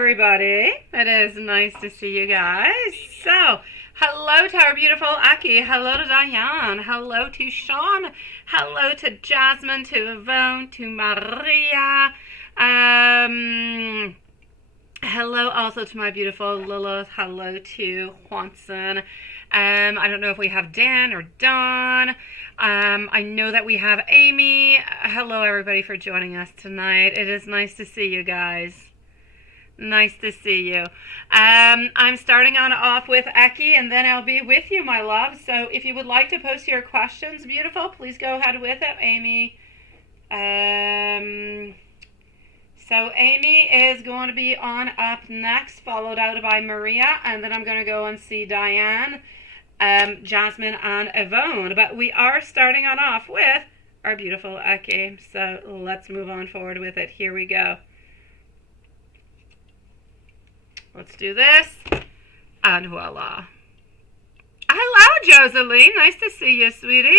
everybody. It is nice to see you guys. So, hello to our beautiful Aki. Hello to Diane. Hello to Sean. Hello to Jasmine, to Yvonne, to Maria. Hello also to my beautiful Lilith. Hello to Juanson. I don't know if we have Dan or Dawn. I know that we have Amy. Hello, everybody, for joining us tonight. It is nice to see you guys. Nice to see you. I'm starting on off with Eki, and then I'll be with you, my love. So if you would like to post your questions, beautiful, please go ahead with it, Amy. So Amy is going to be on up next, followed out by Maria, and then I'm going to go and see Diane, Jasmine, and Yvonne. But we are starting on off with our beautiful Eki. So let's move on forward with it. Here we go. Let's do this. And voila. Hello, Joseline. Nice to see you, sweetie.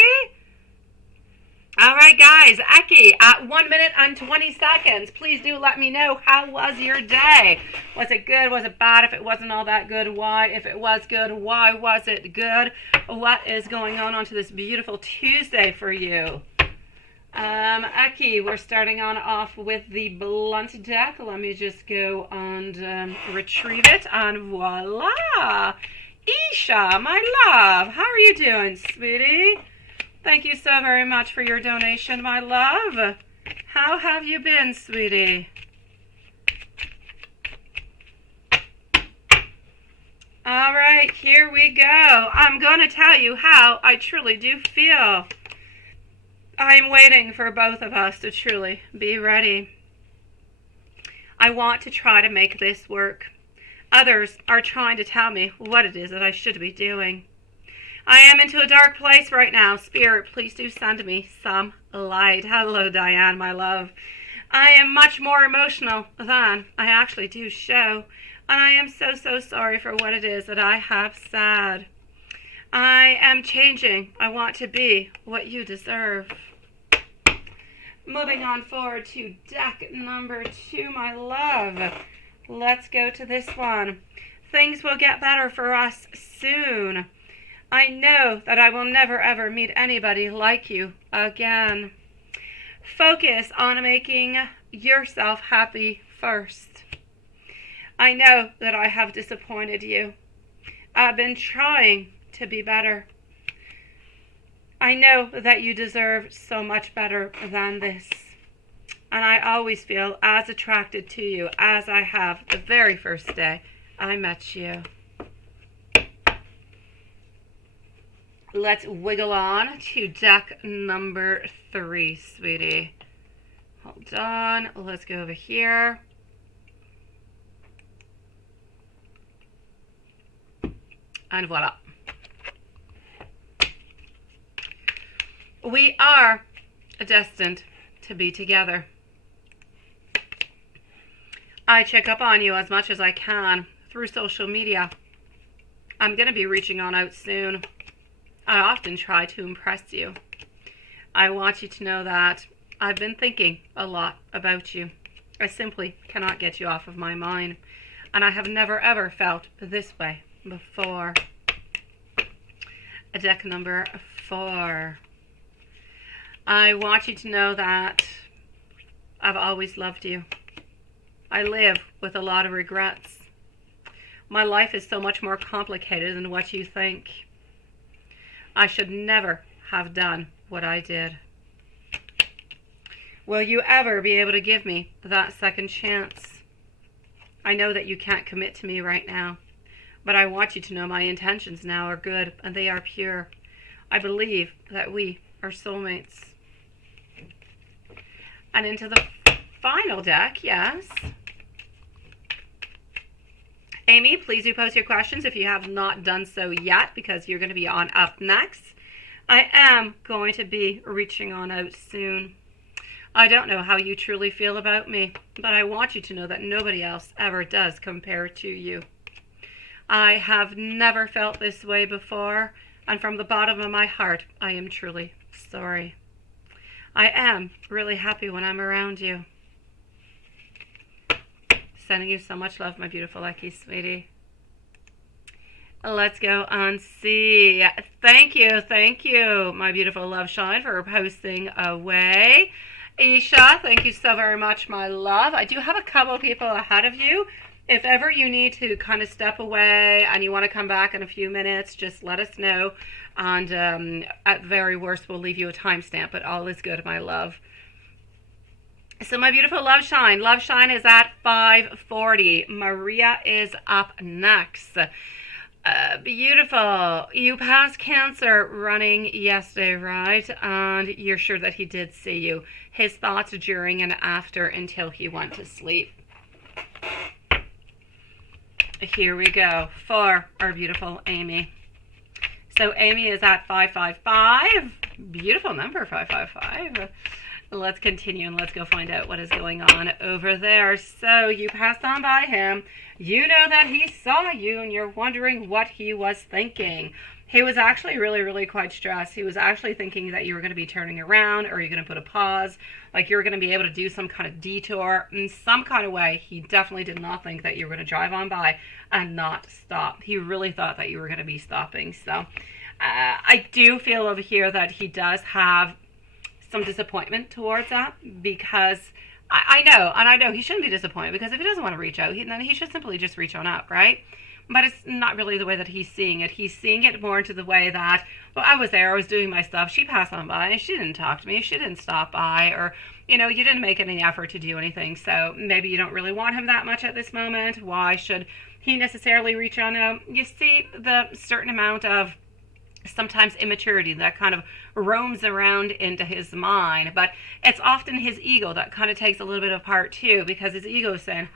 All right, guys. Eki, at 1 minute and 20 seconds. Please do let me know, how was your day? Was it good? Was it bad? If it wasn't all that good, why? If it was good, why was it good? What is going on onto this beautiful Tuesday for you? Eki, we're starting on off with the blunt deck. Let me just go and retrieve it, and voila! Isha, my love, how are you doing, sweetie? Thank you so very much for your donation, my love. How have you been, sweetie? All right, here we go. I'm going to tell you how I truly do feel. I'm waiting for both of us to truly be ready. I want to try to make this work. Others are trying to tell me what it is that I should be doing. I am into a dark place right now. Spirit, please do send me some light. Hello, Diane, my love. I am much more emotional than I actually do show. And I am so, so sorry for what it is that I have said. I am changing. I want to be what you deserve. Moving on forward to deck number 2, my love. Let's go to this one. Things will get better for us soon. I know that I will never ever meet anybody like you again. Focus on making yourself happy first. I know that I have disappointed you. I've been trying to be better. I know that you deserve so much better than this. And I always feel as attracted to you as I have the very first day I met you. Let's wiggle on to deck number 3, sweetie. Hold on. Let's go over here. And voila. We are destined to be together. I check up on you as much as I can through social media. I'm going to be reaching on out soon. I often try to impress you. I want you to know that I've been thinking a lot about you. I simply cannot get you off of my mind. And I have never ever felt this way before. Deck number 4. I want you to know that I've always loved you. I live with a lot of regrets. My life is so much more complicated than what you think. I should never have done what I did. Will you ever be able to give me that second chance? I know that you can't commit to me right now, but I want you to know my intentions now are good and they are pure. I believe that we are soulmates. And into the final deck, yes. Amy, please do post your questions if you have not done so yet, because you're going to be on up next. I am going to be reaching on out soon. I don't know how you truly feel about me, but I want you to know that nobody else ever does compare to you. I have never felt this way before, and from the bottom of my heart, I am truly sorry. I am really happy when I'm around you. Sending you so much love, my beautiful Lucky sweetie. Let's go and see. Thank you, my beautiful Love Shine, for posting away. Isha, thank you so very much, my love. I do have a couple of people ahead of you. If ever you need to kind of step away and you want to come back in a few minutes, just let us know. And at very worst, we'll leave you a timestamp, but all is good, my love. So my beautiful Love Shine is at 5:40. Maria is up next. Beautiful. You passed Cancer running yesterday, right? And you're sure that he did see you. His thoughts during and after until he went to sleep. Here we go for our beautiful Amy. So Amy is at 555. Beautiful number, 555. Let's continue and let's go find out what is going on over there. So you passed on by him. You know that he saw you and you're wondering what he was thinking. He was actually really quite stressed. He was actually thinking that you were going to be turning around, or you're going to put a pause, like you were going to be able to do some kind of detour in some kind of way. He definitely did not think that you were going to drive on by and not stop. He really thought that you were going to be stopping. So I do feel over here that he does have some disappointment towards that, because I know he shouldn't be disappointed, because if he doesn't want to reach out, then he should simply just reach on out, right? But it's not really the way that he's seeing it. He's seeing it more into the way that, well, I was there, I was doing my stuff, she passed on by, and she didn't talk to me, she didn't stop by, or, you know, you didn't make any effort to do anything, so maybe you don't really want him that much at this moment. Why should he necessarily reach on out? You see the certain amount of sometimes immaturity that kind of roams around into his mind, but it's often his ego that kind of takes a little bit of part too, because his ego is saying,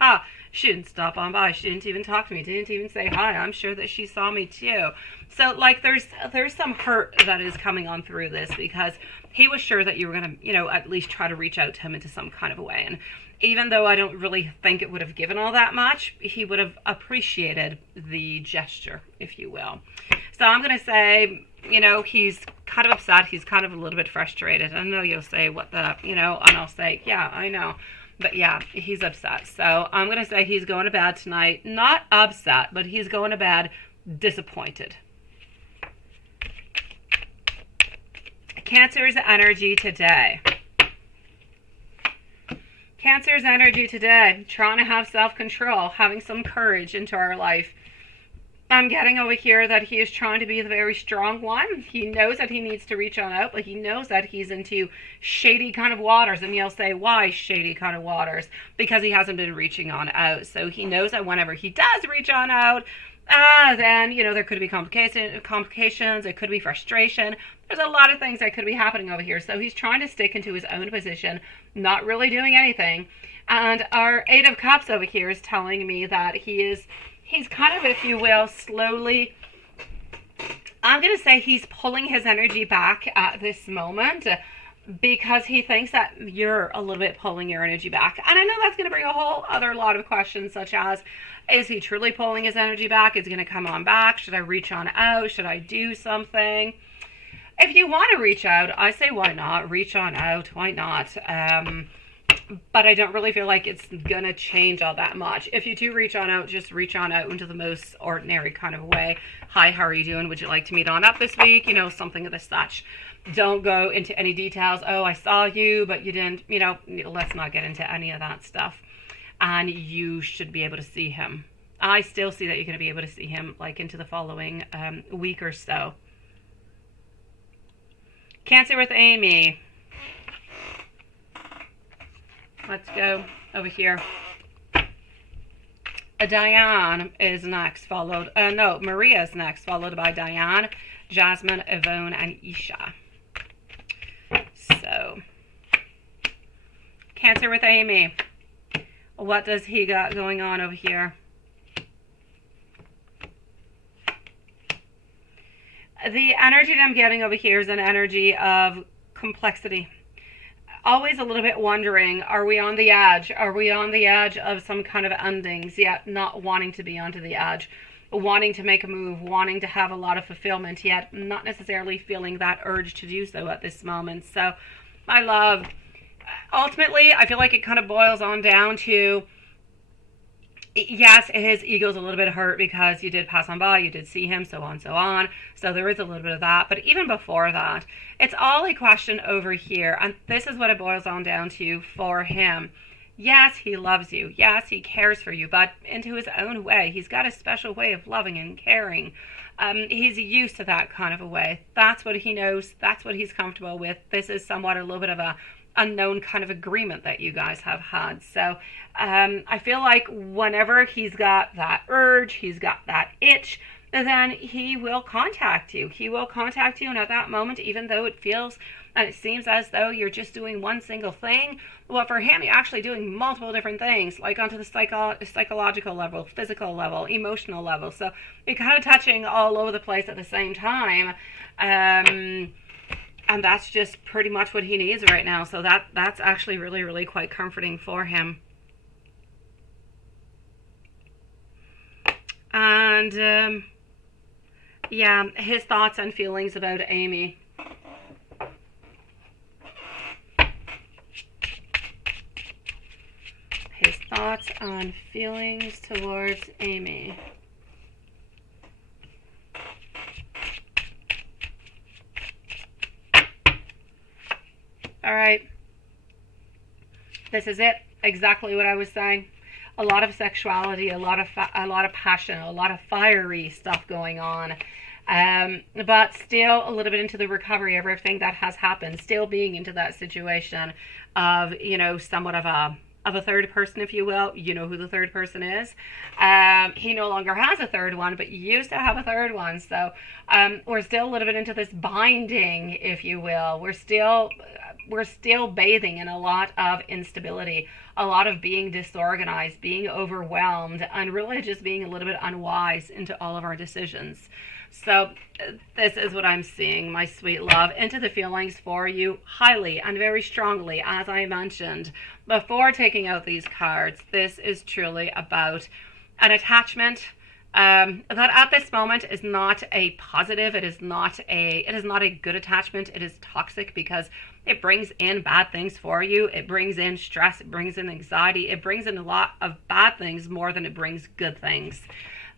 she didn't stop on by, she didn't even talk to me, didn't even say hi, I'm sure that she saw me too. So like there's some hurt that is coming on through this, because he was sure that you were going to, you know, at least try to reach out to him into some kind of a way. And even though I don't really think it would have given all that much, he would have appreciated the gesture, if you will. So I'm going to say, you know, he's kind of upset. He's kind of a little bit frustrated. I know you'll say, what the, you know, and I'll say, yeah, I know. But yeah, he's upset. So I'm going to say he's going to bed tonight. Not upset, but he's going to bed disappointed. Cancer's energy today. Cancer's energy today. Trying to have self-control, having some courage into our life. I'm getting over here that he is trying to be the very strong one. He knows that he needs to reach on out, but he knows that he's into shady kind of waters. And you'll say, why shady kind of waters? Because he hasn't been reaching on out. So he knows that whenever he does reach on out, then, you know, there could be complications. There could be frustration. There's a lot of things that could be happening over here. So he's trying to stick into his own position, not really doing anything. And our Eight of Cups over here is telling me that he's kind of, if you will, slowly, I'm going to say he's pulling his energy back at this moment, because he thinks that you're a little bit pulling your energy back. And I know that's going to bring a whole other lot of questions, such as, is he truly pulling his energy back? Is he going to come on back? Should I reach on out? Should I do something? If you want to reach out, I say why not? Reach on out. Why not? But I don't really feel like it's going to change all that much. If you do reach on out, just reach on out into the most ordinary kind of way. Hi, how are you doing? Would you like to meet on up this week? You know, something of the such. Don't go into any details. Oh, I saw you, but you didn't, you know, let's not get into any of that stuff. And you should be able to see him. I still see that you're going to be able to see him like into the following week or so. Cancer with Amy. Let's go over here. Diane is next, followed, Maria is next, followed by Diane, Jasmine, Yvonne, and Isha. So, Cancer with Amy. What does he got going on over here? The energy that I'm getting over here is an energy of complexity. Always a little bit wondering, are we on the edge? Are we on the edge of some kind of endings, yet not wanting to be onto the edge? Wanting to make a move, wanting to have a lot of fulfillment, yet not necessarily feeling that urge to do so at this moment. So, my love, ultimately, I feel like it kind of boils on down to Yes, his ego's a little bit hurt because you did pass on by, you did see him, so on, so on. So there is a little bit of that. But even before that, it's all a question over here. And this is what it boils on down to for him. Yes, he loves you. Yes, he cares for you, but into his own way. He's got a special way of loving and caring. He's used to that kind of a way. That's what he knows. That's what he's comfortable with. This is somewhat a little bit of a unknown kind of agreement that you guys have had. So I feel like whenever he's got that urge, he's got that itch, then he will contact you. He will contact you, and at that moment, even though it feels and it seems as though you're just doing one single thing, well, for him, you're actually doing multiple different things, like onto the psychological level, physical level, emotional level. So you're kind of touching all over the place at the same time. And that's just pretty much what he needs right now. So that's actually really, really quite comforting for him. And yeah, his thoughts and feelings about Amy. His thoughts and feelings towards Amy. All right. This is it. Exactly what I was saying. A lot of sexuality, a lot of passion, a lot of fiery stuff going on. But still a little bit into the recovery of everything that has happened. Still being into that situation of, you know, somewhat of a third person, if you will. You know who the third person is. He no longer has a third one, but used to have a third one. So we're still a little bit into this binding, if you will. We're still bathing in a lot of instability, a lot of being disorganized, being overwhelmed, and really just being a little bit unwise into all of our decisions. So this is what I'm seeing, my sweet love, into the feelings for you highly and very strongly, as I mentioned before taking out these cards. This is truly about an attachment that at this moment is not a positive. It is not a good attachment. It is toxic because it brings in bad things for you. It brings in stress. It brings in anxiety. It brings in a lot of bad things more than it brings good things.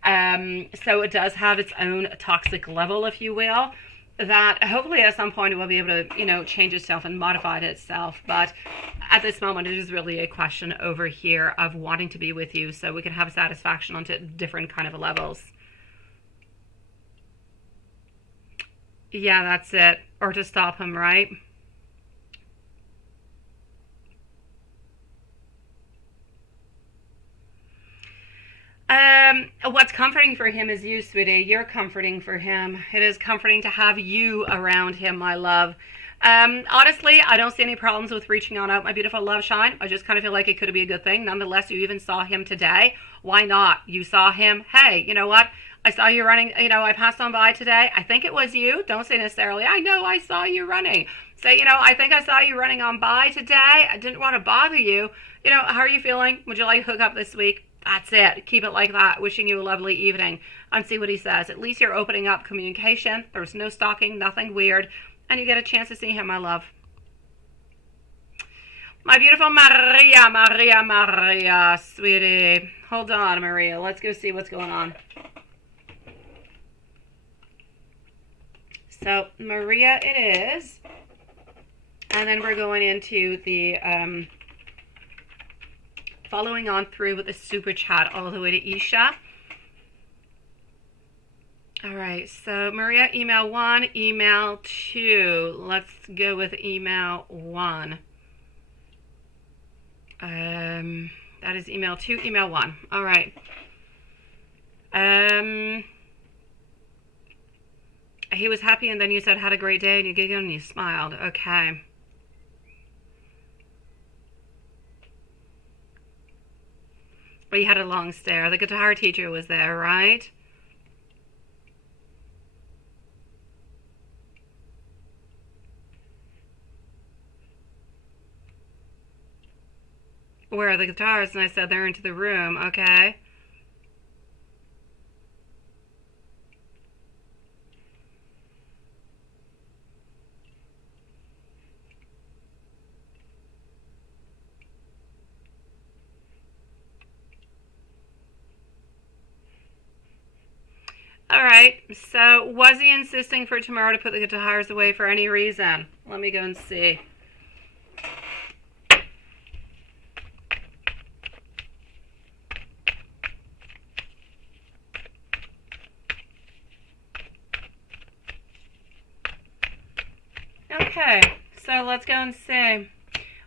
So it does have its own toxic level, if you will, that hopefully at some point it will be able to, you know, change itself and modify itself. But at this moment, it is really a question over here of wanting to be with you so we can have satisfaction onto different kind of levels. Yeah, that's it. Or to stop him, right? What's comforting for him is you, sweetie. You're comforting for him. It is comforting to have you around him, my love. Honestly, I don't see any problems with reaching on out, my beautiful love shine. I just kind of feel like it could be a good thing. Nonetheless, you even saw him today. Why not? You saw him. Hey, you know what? I saw you running. You know, I passed on by today. I think it was you. Don't say necessarily, I know I saw you running. Say, you know, I think I saw you running on by today. I didn't want to bother you. You know, how are you feeling? Would you like to hook up this week? That's it. Keep it like that. Wishing you a lovely evening. And see what he says. At least you're opening up communication. There's no stalking, nothing weird. And you get a chance to see him, my love. My beautiful Maria, Maria, Maria, sweetie. Hold on, Maria. Let's go see what's going on. So, Maria it is. And then we're going into the... following on through with the super chat all the way to Isha. All right, so Maria, email 1, email 2. Let's go with email 1. That is email 2, email 1. All right. He was happy, and then you said had a great day, and you giggled and you smiled. Okay. But you had a long stare. The guitar teacher was there, right? Where are the guitars? And I said they're into the room. Okay. All right. So was he insisting for tomorrow to put the guitars away for any reason? Let me go and see. Okay, so let's go and see.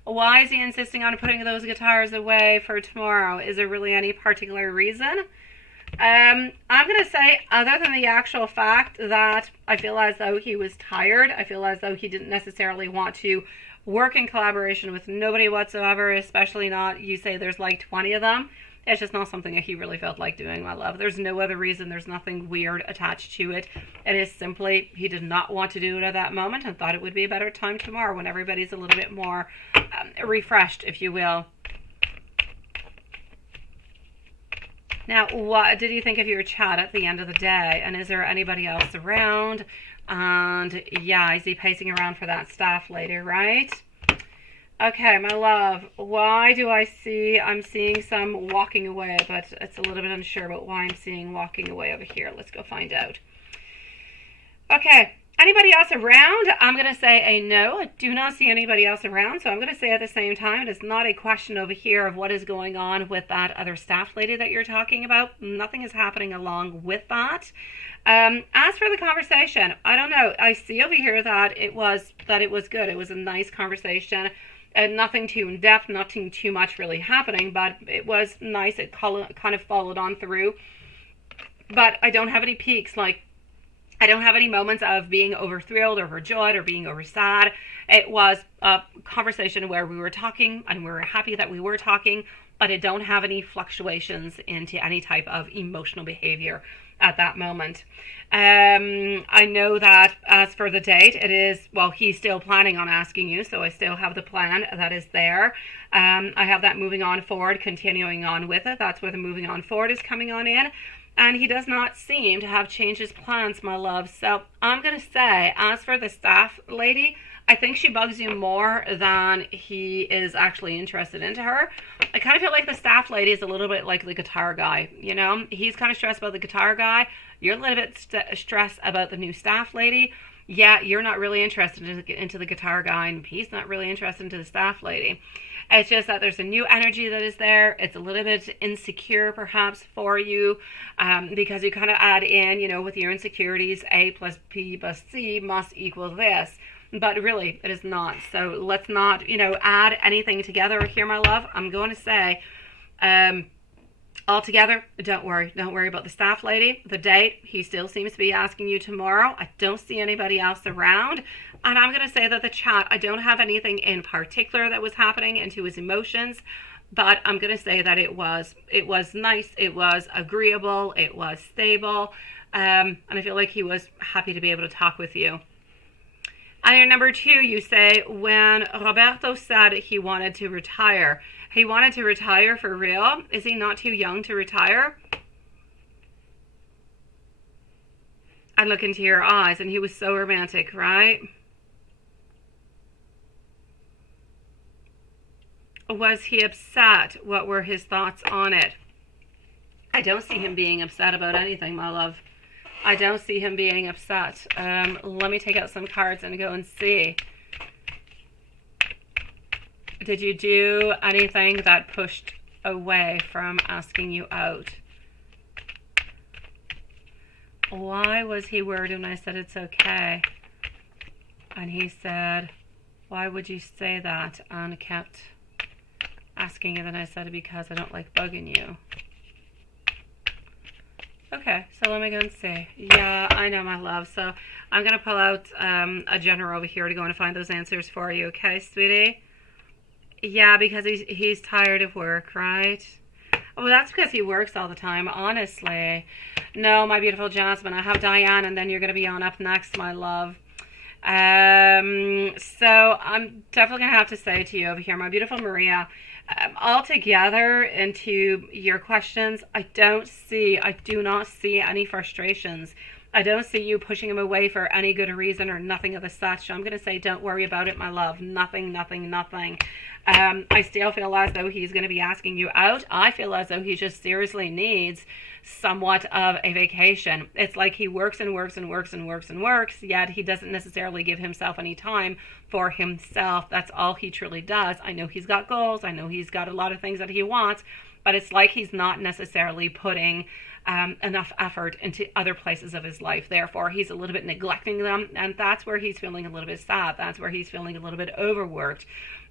Why is he insisting on putting those guitars away for tomorrow? Is there really any particular reason? I'm going to say, other than the actual fact that I feel as though he was tired, I feel as though he didn't necessarily want to work in collaboration with nobody whatsoever, especially not, you say there's like 20 of them. It's just not something that he really felt like doing, my love. There's no other reason. There's nothing weird attached to it. It is simply he did not want to do it at that moment and thought it would be a better time tomorrow when everybody's a little bit more refreshed, if you will. Now, what did you think of your chat at the end of the day? And is there anybody else around? And yeah, is he pacing around for that staff lady, right? Okay, my love, why do I see, I'm seeing some walking away, but it's a little bit unsure about why I'm seeing walking away over here. Let's go find out. Okay, anybody else around? I'm going to say a no. I do not see anybody else around, so I'm going to say at the same time, it is not a question over here of what is going on with that other staff lady that you're talking about. Nothing is happening along with that. As for the conversation, I don't know. I see over here that it was good. It was a nice conversation. And nothing too in-depth, nothing too much really happening, but it was nice. It kind of followed on through. But I don't have any peaks, like I don't have any moments of being over-thrilled or overjoyed or being over-sad. It was a conversation where we were talking and we were happy that we were talking, but I don't have any fluctuations into any type of emotional behavior at that moment. I know that as for the date, it is, well, he's still planning on asking you, so I still have the plan that is there. I have that moving on forward, continuing on with it. That's where the moving on forward is coming on in. And he does not seem to have changed his plans, my love. So I'm going to say, as for the staff lady, I think she bugs you more than he is actually interested into her. I kind of feel like the staff lady is a little bit like the guitar guy, you know? He's kind of stressed about the guitar guy. You're a little bit stressed about the new staff lady. Yeah, you're not really interested into the guitar guy, and he's not really interested into the staff lady. It's just that there's a new energy that is there. It's a little bit insecure, perhaps, for you, because you kind of add in, you know, with your insecurities, A plus B plus C must equal this. But really, it is not. So let's not, you know, add anything together here, my love. I'm going to say, altogether, don't worry. Don't worry about the staff lady, the date. He still seems to be asking you tomorrow. I don't see anybody else around. And I'm going to say that the chat, I don't have anything in particular that was happening into his emotions. But I'm going to say that it was nice. It was agreeable. It was stable. And I feel like he was happy to be able to talk with you. And your number two, you say, when Roberto said he wanted to retire, he wanted to retire for real? Is he not too young to retire? I look into your eyes, and he was so romantic, right? Was he upset? What were his thoughts on it? I don't see him being upset about anything, my love. I don't see him being upset. Let me take out some cards and go and see. Did you do anything that pushed away from asking you out? Why was he worried when I said it's okay? And he said, why would you say that? And kept asking, and then I said, because I don't like bugging you. Okay, so let me go and see. Yeah, I know, my love. So I'm going to pull out a general over here to go and find those answers for you. Okay, sweetie? Yeah, because he's tired of work, right? Oh, that's because he works all the time, honestly. No, my beautiful Jasmine. I have Diane, and then you're going to be on up next, my love. So I'm definitely going to have to say to you over here, my beautiful Maria, altogether into your questions, I do not see any frustrations I don't see you pushing him away for any good reason or nothing of the such. So I'm going to say don't worry about it, my love. Nothing, nothing, nothing. I still feel as though he's going to be asking you out. I feel as though he just seriously needs somewhat of a vacation. It's like he works and works and works and works and works, yet he doesn't necessarily give himself any time for himself. That's all he truly does. I know he's got goals. I know he's got a lot of things that he wants, but it's like he's not necessarily putting enough effort into other places of his life. Therefore, he's a little bit neglecting them, and that's where he's feeling a little bit sad. That's where he's feeling a little bit overworked.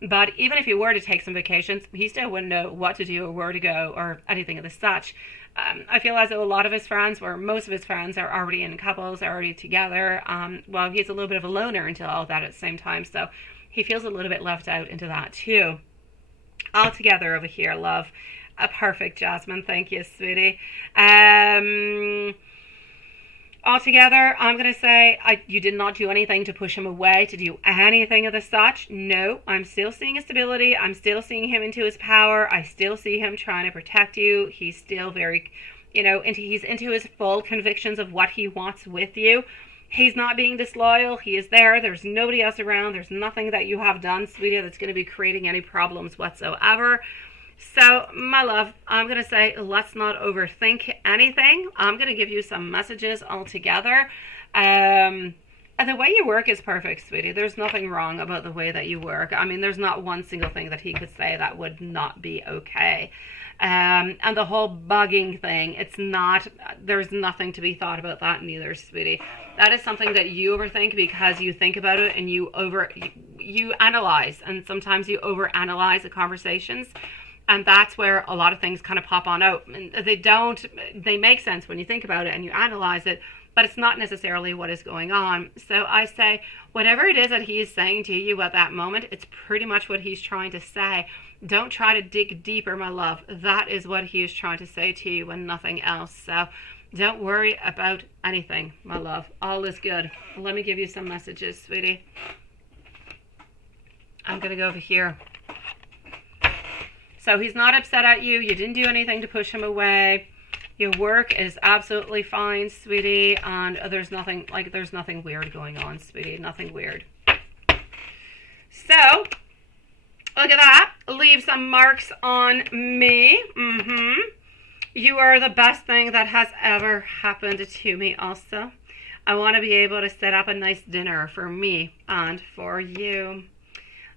But even if he were to take some vacations, he still wouldn't know what to do or where to go or anything of the such. I feel as though a lot of his friends, or most of his friends, are already in couples, are already together. Well, he's a little bit of a loner until all that at the same time, so he feels a little bit left out into that too. All together over here, love. A perfect, Jasmine. Thank you, sweetie. Altogether, I'm going to say you did not do anything to push him away, to do anything of the such. No, I'm still seeing his stability. I'm still seeing him into his power. I still see him trying to protect you. He's still very, he's into his full convictions of what he wants with you. He's not being disloyal. He is there. There's nobody else around. There's nothing that you have done, sweetie, that's going to be creating any problems whatsoever. So, my love, I'm going to say let's not overthink anything. I'm going to give you some messages altogether. And the way you work is perfect, sweetie. There's nothing wrong about the way that you work. I mean, there's not one single thing that he could say that would not be okay. And the whole bugging thing, there's nothing to be thought about that neither, sweetie. That is something that you overthink because you think about it and you analyze. And sometimes you overanalyze the conversations. And that's where a lot of things kind of pop on out. And they make sense when you think about it and you analyze it, but it's not necessarily what is going on. So I say, whatever it is that he is saying to you at that moment, it's pretty much what he's trying to say. Don't try to dig deeper, my love. That is what he is trying to say to you and nothing else. So don't worry about anything, my love. All is good. Let me give you some messages, sweetie. I'm going to go over here. So he's not upset at you. You didn't do anything to push him away. Your work is absolutely fine, sweetie. And there's nothing weird going on, sweetie. Nothing weird. So, look at that. Leave some marks on me. You are the best thing that has ever happened to me also. I want to be able to set up a nice dinner for me and for you.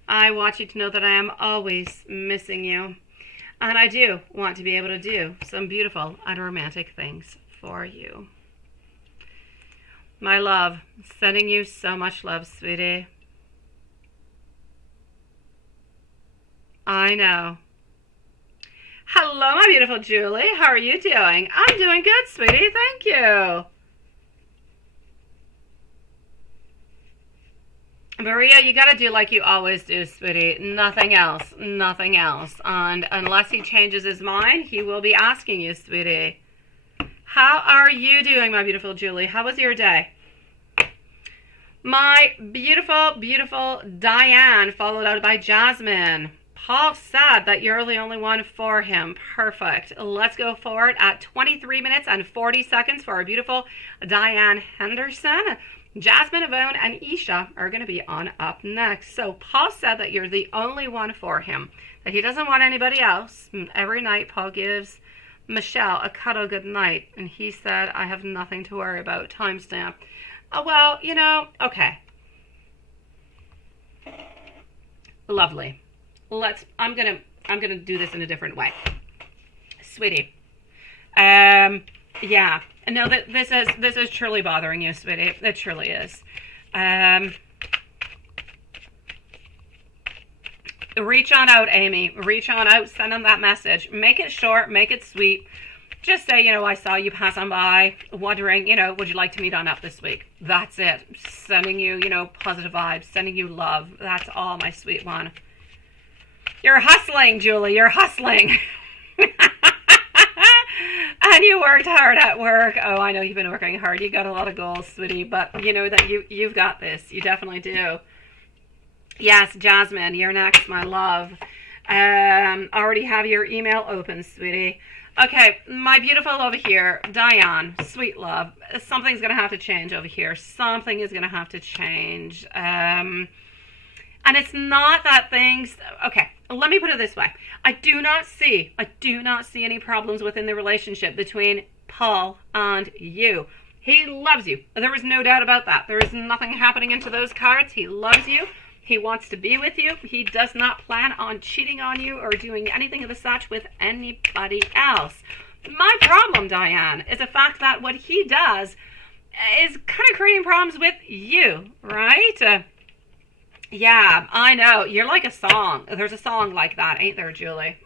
I want you to know that I am always missing you. And I do want to be able to do some beautiful and romantic things for you. My love, sending you so much love, sweetie. I know. Hello, my beautiful Julie. How are you doing? I'm doing good, sweetie. Thank you. Maria, you got to do like you always do, sweetie. Nothing else. Nothing else. And unless he changes his mind, he will be asking you, sweetie. How are you doing, my beautiful Julie? How was your day? My beautiful, beautiful Diane, followed out by Jasmine. Paul said that you're the only one for him. Perfect. Let's go forward at 23 minutes and 40 seconds for our beautiful Diane Henderson. Jasmine, Yvonne, and Isha are going to be on up next. So Paul said that you're the only one for him, that he doesn't want anybody else. And every night Paul gives Michelle a cuddle good night, and he said, I have nothing to worry about. Timestamp. Oh, well, okay. Lovely. I'm gonna do this in a different way, sweetie. Yeah. No, this is truly bothering you, sweetie. It truly is. Reach on out, Amy. Reach on out. Send them that message. Make it short. Make it sweet. Just say, I saw you pass on by, wondering, would you like to meet on up this week? That's it. Sending you, positive vibes. Sending you love. That's all, my sweet one. You're hustling, Julie. You're hustling. And you worked hard at work. Oh, I know you've been working hard. You got a lot of goals, sweetie. But you know that you've got this. You definitely do. Yes, Jasmine, you're next, my love. Already have your email open, sweetie. Okay, my beautiful over here, Diane, sweet love. Something's going to have to change over here. Something is going to have to change. And it's not that things... Okay, let me put it this way. I do not see any problems within the relationship between Paul and you. He loves you. There is no doubt about that. There is nothing happening into those cards. He loves you. He wants to be with you. He does not plan on cheating on you or doing anything of the such with anybody else. My problem, Diane, is the fact that what he does is kind of creating problems with you, right? Yeah, I know. You're like a song. There's a song like that, ain't there, Julie?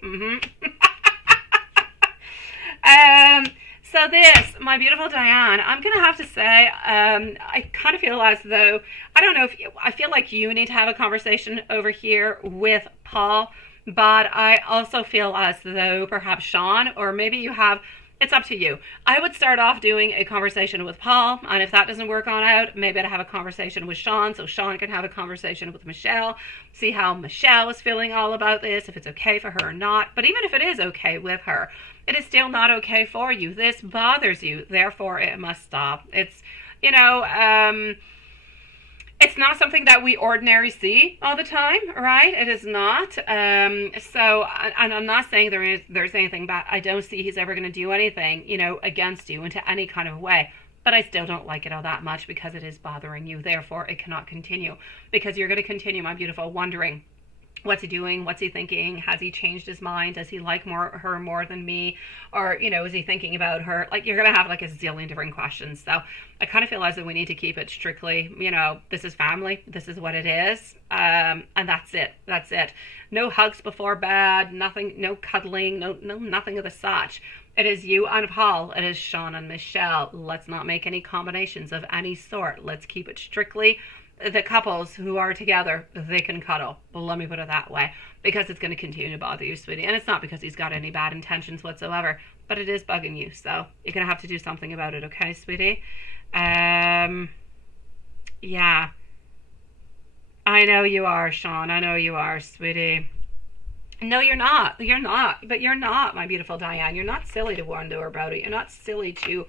So this, my beautiful Diane, I'm going to have to say, I kind of feel as though, I don't know if, I feel like you need to have a conversation over here with Paul, but I also feel as though perhaps Sean, or maybe you have, it's up to you. I would start off doing a conversation with Paul, and if that doesn't work on out, maybe I'd have a conversation with Sean, so Sean can have a conversation with Michelle, see how Michelle is feeling all about this, if it's okay for her or not. But even if it is okay with her, it is still not okay for you. This bothers you, therefore it must stop. It's, you know, it's not something that we ordinarily see all the time, right? It is not. So, and I'm not saying there's anything bad. I don't see he's ever going to do anything, you know, against you into any kind of way. But I still don't like it all that much because it is bothering you. Therefore, it cannot continue. Because you're going to continue, my beautiful, wondering, what's he doing? What's he thinking? Has he changed his mind? Does he like her more than me? Or, you know, is he thinking about her? Like, you're going to have like a zillion different questions. So I kind of feel as though we need to keep it strictly, you know, this is family. This is what it is. And that's it. That's it. No hugs before bed. Nothing, no cuddling, no nothing of the such. It is you and Paul. It is Sean and Michelle. Let's not make any combinations of any sort. Let's keep it strictly the couples who are together. They can cuddle. Well, let me put it that way, because it's going to continue to bother you, sweetie. And it's not because he's got any bad intentions whatsoever, but it is bugging you. So you're going to have to do something about it, okay, sweetie? Yeah. I know you are, Sean. I know you are, sweetie. No, you're not. You're not. But you're not, my beautiful Diane. You're not silly to wonder about it. You're not silly to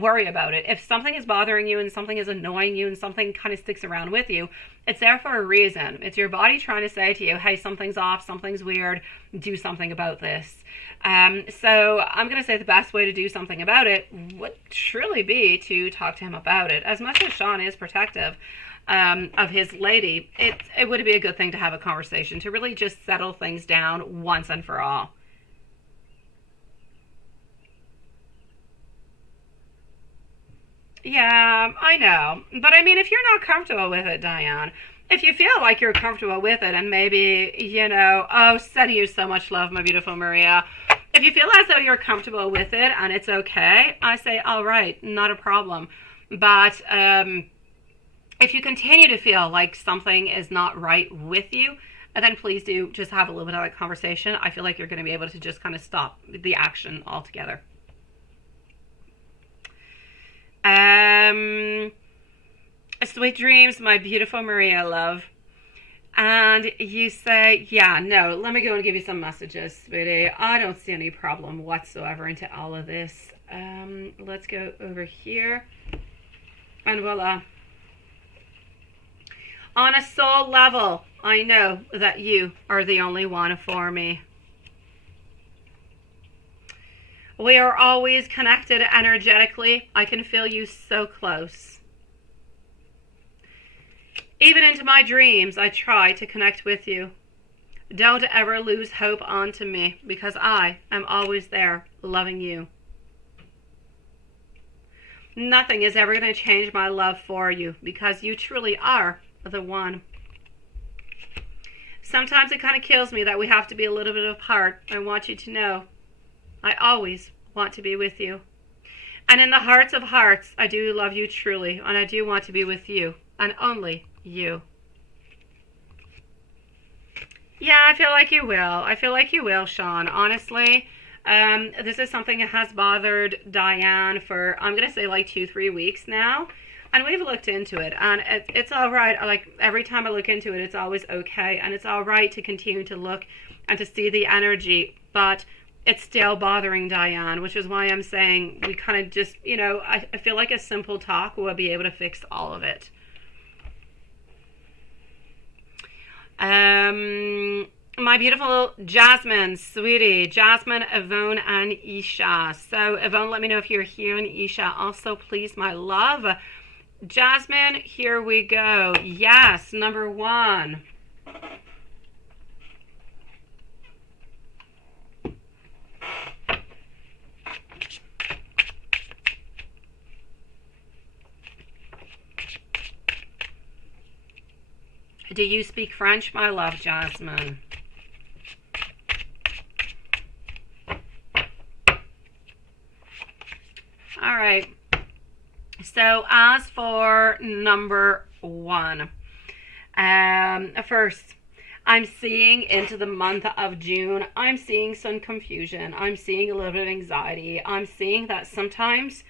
worry about it. If something is bothering you and something is annoying you and something kind of sticks around with you, it's there for a reason. It's your body trying to say to you, hey, something's off, something's weird, do something about this. So I'm going to say the best way to do something about it would truly be to talk to him about it. As much as Sean is protective of his lady, it would be a good thing to have a conversation, to really just settle things down once and for all. Yeah, I know. But I mean, if you're not comfortable with it, Diane, if you feel like you're comfortable with it and maybe, you know, oh, sending you so much love, my beautiful Maria. If you feel as though you're comfortable with it and it's okay, I say, all right, not a problem. But if you continue to feel like something is not right with you, then please do just have a little bit of that conversation. I feel like you're going to be able to just kind of stop the action altogether. Sweet dreams, my beautiful Maria, love. And you say, yeah, no, let me go and give you some messages, sweetie. I don't see any problem whatsoever into all of this. Let's go over here. And voila. On a soul level, I know that you are the only one for me. We are always connected energetically. I can feel you so close. Even into my dreams, I try to connect with you. Don't ever lose hope onto me, because I am always there, loving you. Nothing is ever going to change my love for you, because you truly are the one. Sometimes it kind of kills me that we have to be a little bit apart. I want you to know I always want to be with you. And in the hearts of hearts, I do love you truly, and I do want to be with you, and only you. Yeah, I feel like you will. I feel like you will, Sean. Honestly, this is something that has bothered Diane for, I'm going to say like 2-3 weeks now. And we've looked into it, and it's all right. Like, every time I look into it, it's always okay, and it's all right to continue to look and to see the energy, but it's still bothering Diane, which is why I'm saying we kind of just, you know, I feel like a simple talk will be able to fix all of it. My beautiful Jasmine, sweetie, Jasmine, Yvonne, and Isha. So Yvonne, let me know if you're here, and Isha also, please, my love. Jasmine, here we go. Yes, number 1. Do you speak French, my love, Jasmine? All right. So as for number 1, first, I'm seeing into the month of June, I'm seeing some confusion. I'm seeing a little bit of anxiety. I'm seeing that sometimes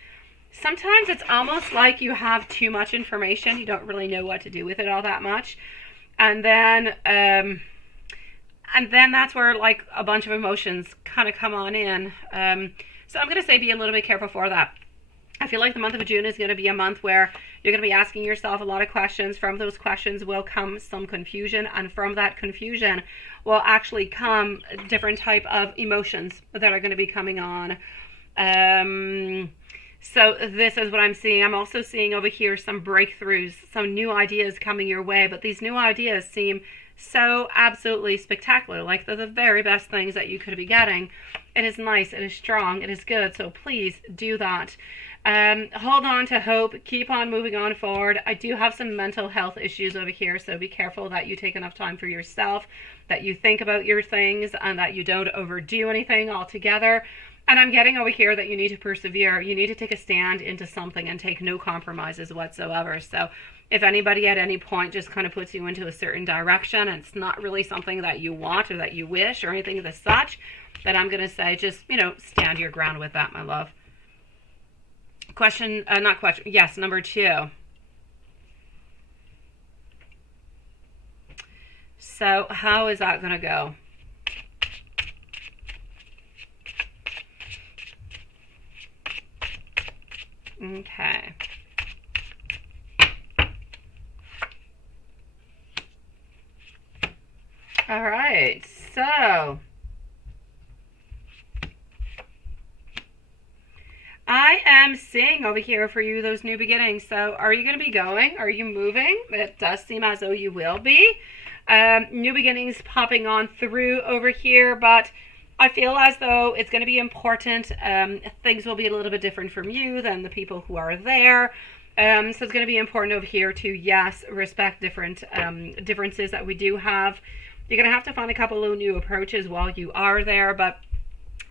it's almost like you have too much information. You don't really know what to do with it all that much. And then that's where, like, a bunch of emotions kind of come on in. So I'm going to say be a little bit careful for that. I feel like the month of June is going to be a month where you're going to be asking yourself a lot of questions. From those questions will come some confusion, and from that confusion will actually come different type of emotions that are going to be coming on. So this is what I'm seeing. I'm also seeing over here some breakthroughs, some new ideas coming your way, but these new ideas seem so absolutely spectacular. Like, they're the very best things that you could be getting. It is nice, it is strong, it is good, so please do that. Hold on to hope, keep on moving on forward. I do have some mental health issues over here, so be careful that you take enough time for yourself, that you think about your things, and that you don't overdo anything altogether. And I'm getting over here that you need to persevere. You need to take a stand into something and take no compromises whatsoever. So if anybody at any point just kind of puts you into a certain direction and it's not really something that you want or that you wish or anything of the such, then I'm going to say just, you know, stand your ground with that, my love. Yes, number 2. So how is that going to go? Okay. All right. So I am seeing over here for you those new beginnings. So are you going to be going? Are you moving? It does seem as though you will be. New beginnings popping on through over here, but I feel as though it's going to be important. Things will be a little bit different from you than the people who are there. So it's going to be important over here to, yes, respect different differences that we do have. You're going to have to find a couple of new approaches while you are there, but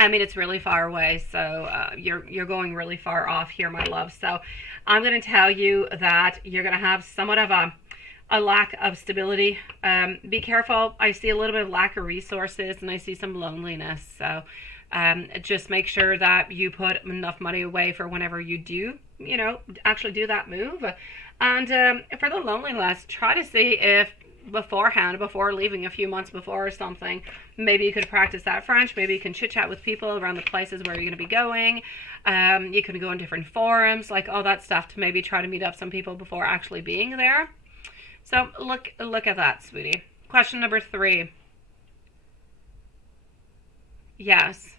I mean, it's really far away, so you're going really far off here, my love. So I'm going to tell you that you're going to have somewhat of a lack of stability. Be careful. I see a little bit of lack of resources, and I see some loneliness. So just make sure that you put enough money away for whenever you do, you know, actually do that move. And for the loneliness, try to see if beforehand, before leaving, a few months before or something, maybe you could practice that French. Maybe you can chit chat with people around the places where you're going to be going. You can go in different forums, like all that stuff, to maybe try to meet up some people before actually being there. So look at that, sweetie. Question number 3. Yes.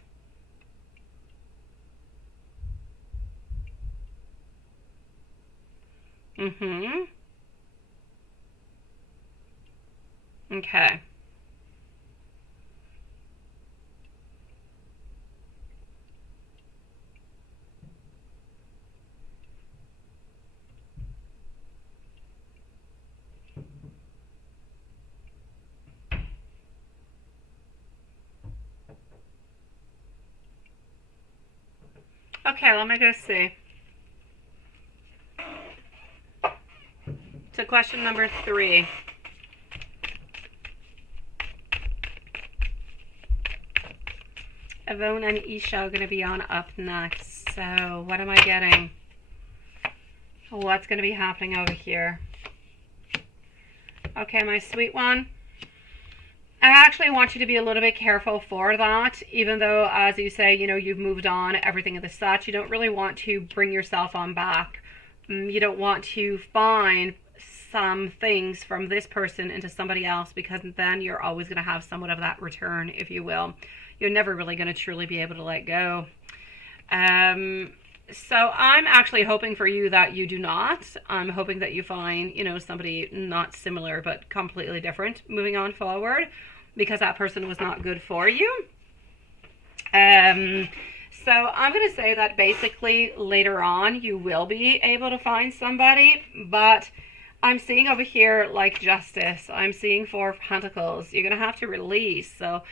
Okay. Okay, let me go see. So question number 3. Yvonne and Isha are going to be on up next. So what am I getting? what's going to be happening over here. Okay, my sweet one. I actually want you to be a little bit careful for that, even though, as you say, you know, you've moved on, everything of the such. You don't really want to bring yourself on back. You don't want to find some things from this person into somebody else, because then you're always going to have somewhat of that return, if you will. You're never really going to truly be able to let go. So I'm actually hoping for you that you do not. I'm hoping that you find, you know, somebody not similar but completely different moving on forward, because that person was not good for you. So I'm going to say that basically later on you will be able to find somebody, but I'm seeing over here like justice. I'm seeing Four of Pentacles. You're going to have to release. So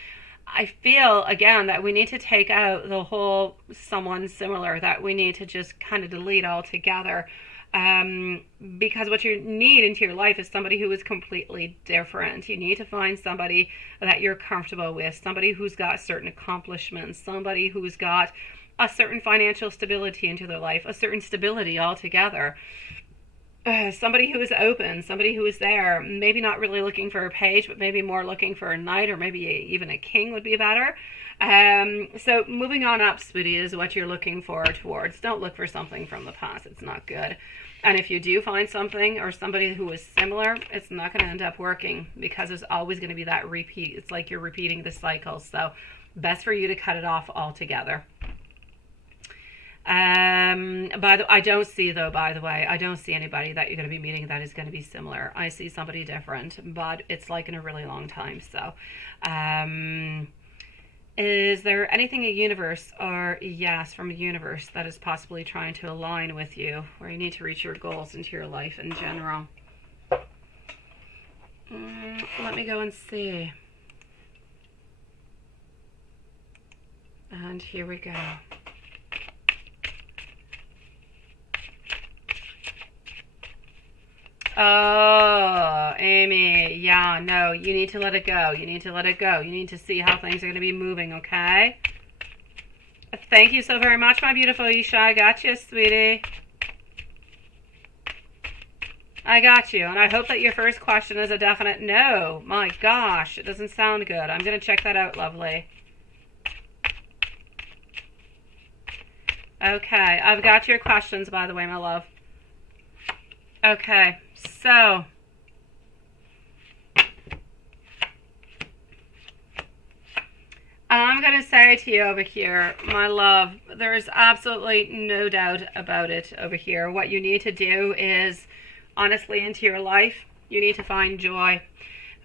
I feel, again, that we need to take out the whole someone similar, that we need to just kind of delete altogether. Because what you need into your life is somebody who is completely different. You need to find somebody that you're comfortable with, somebody who's got certain accomplishments, somebody who's got a certain financial stability into their life, a certain stability altogether. Somebody who is open, somebody who is there, maybe not really looking for a page, but maybe more looking for a knight, or maybe even a king would be better. So moving on up, sweetie, is what you're looking forward towards. Don't look for something from the past. It's not good. And if you do find something or somebody who is similar, it's not going to end up working, because there's always going to be that repeat. It's like you're repeating the cycle. So best for you to cut it off altogether. I don't see, though, by the way, I don't see anybody that you're going to be meeting that is going to be similar. I see somebody different, but it's like in a really long time. So, is there anything in the universe, or yes, from the universe, that is possibly trying to align with you, where you need to reach your goals into your life in general? Let me go and see. And here we go. Oh, Amy, yeah, no, you need to let it go. You need to let it go. You need to see how things are going to be moving, okay? Thank you so very much, my beautiful Isha. I got you, sweetie. I got you, and I hope that your first question is a definite no. My gosh, it doesn't sound good. I'm going to check that out, lovely. Okay, I've got your questions, by the way, my love. Okay, so I'm going to say to you over here, my love, there is absolutely no doubt about it over here. What you need to do is, honestly, into your life, you need to find joy.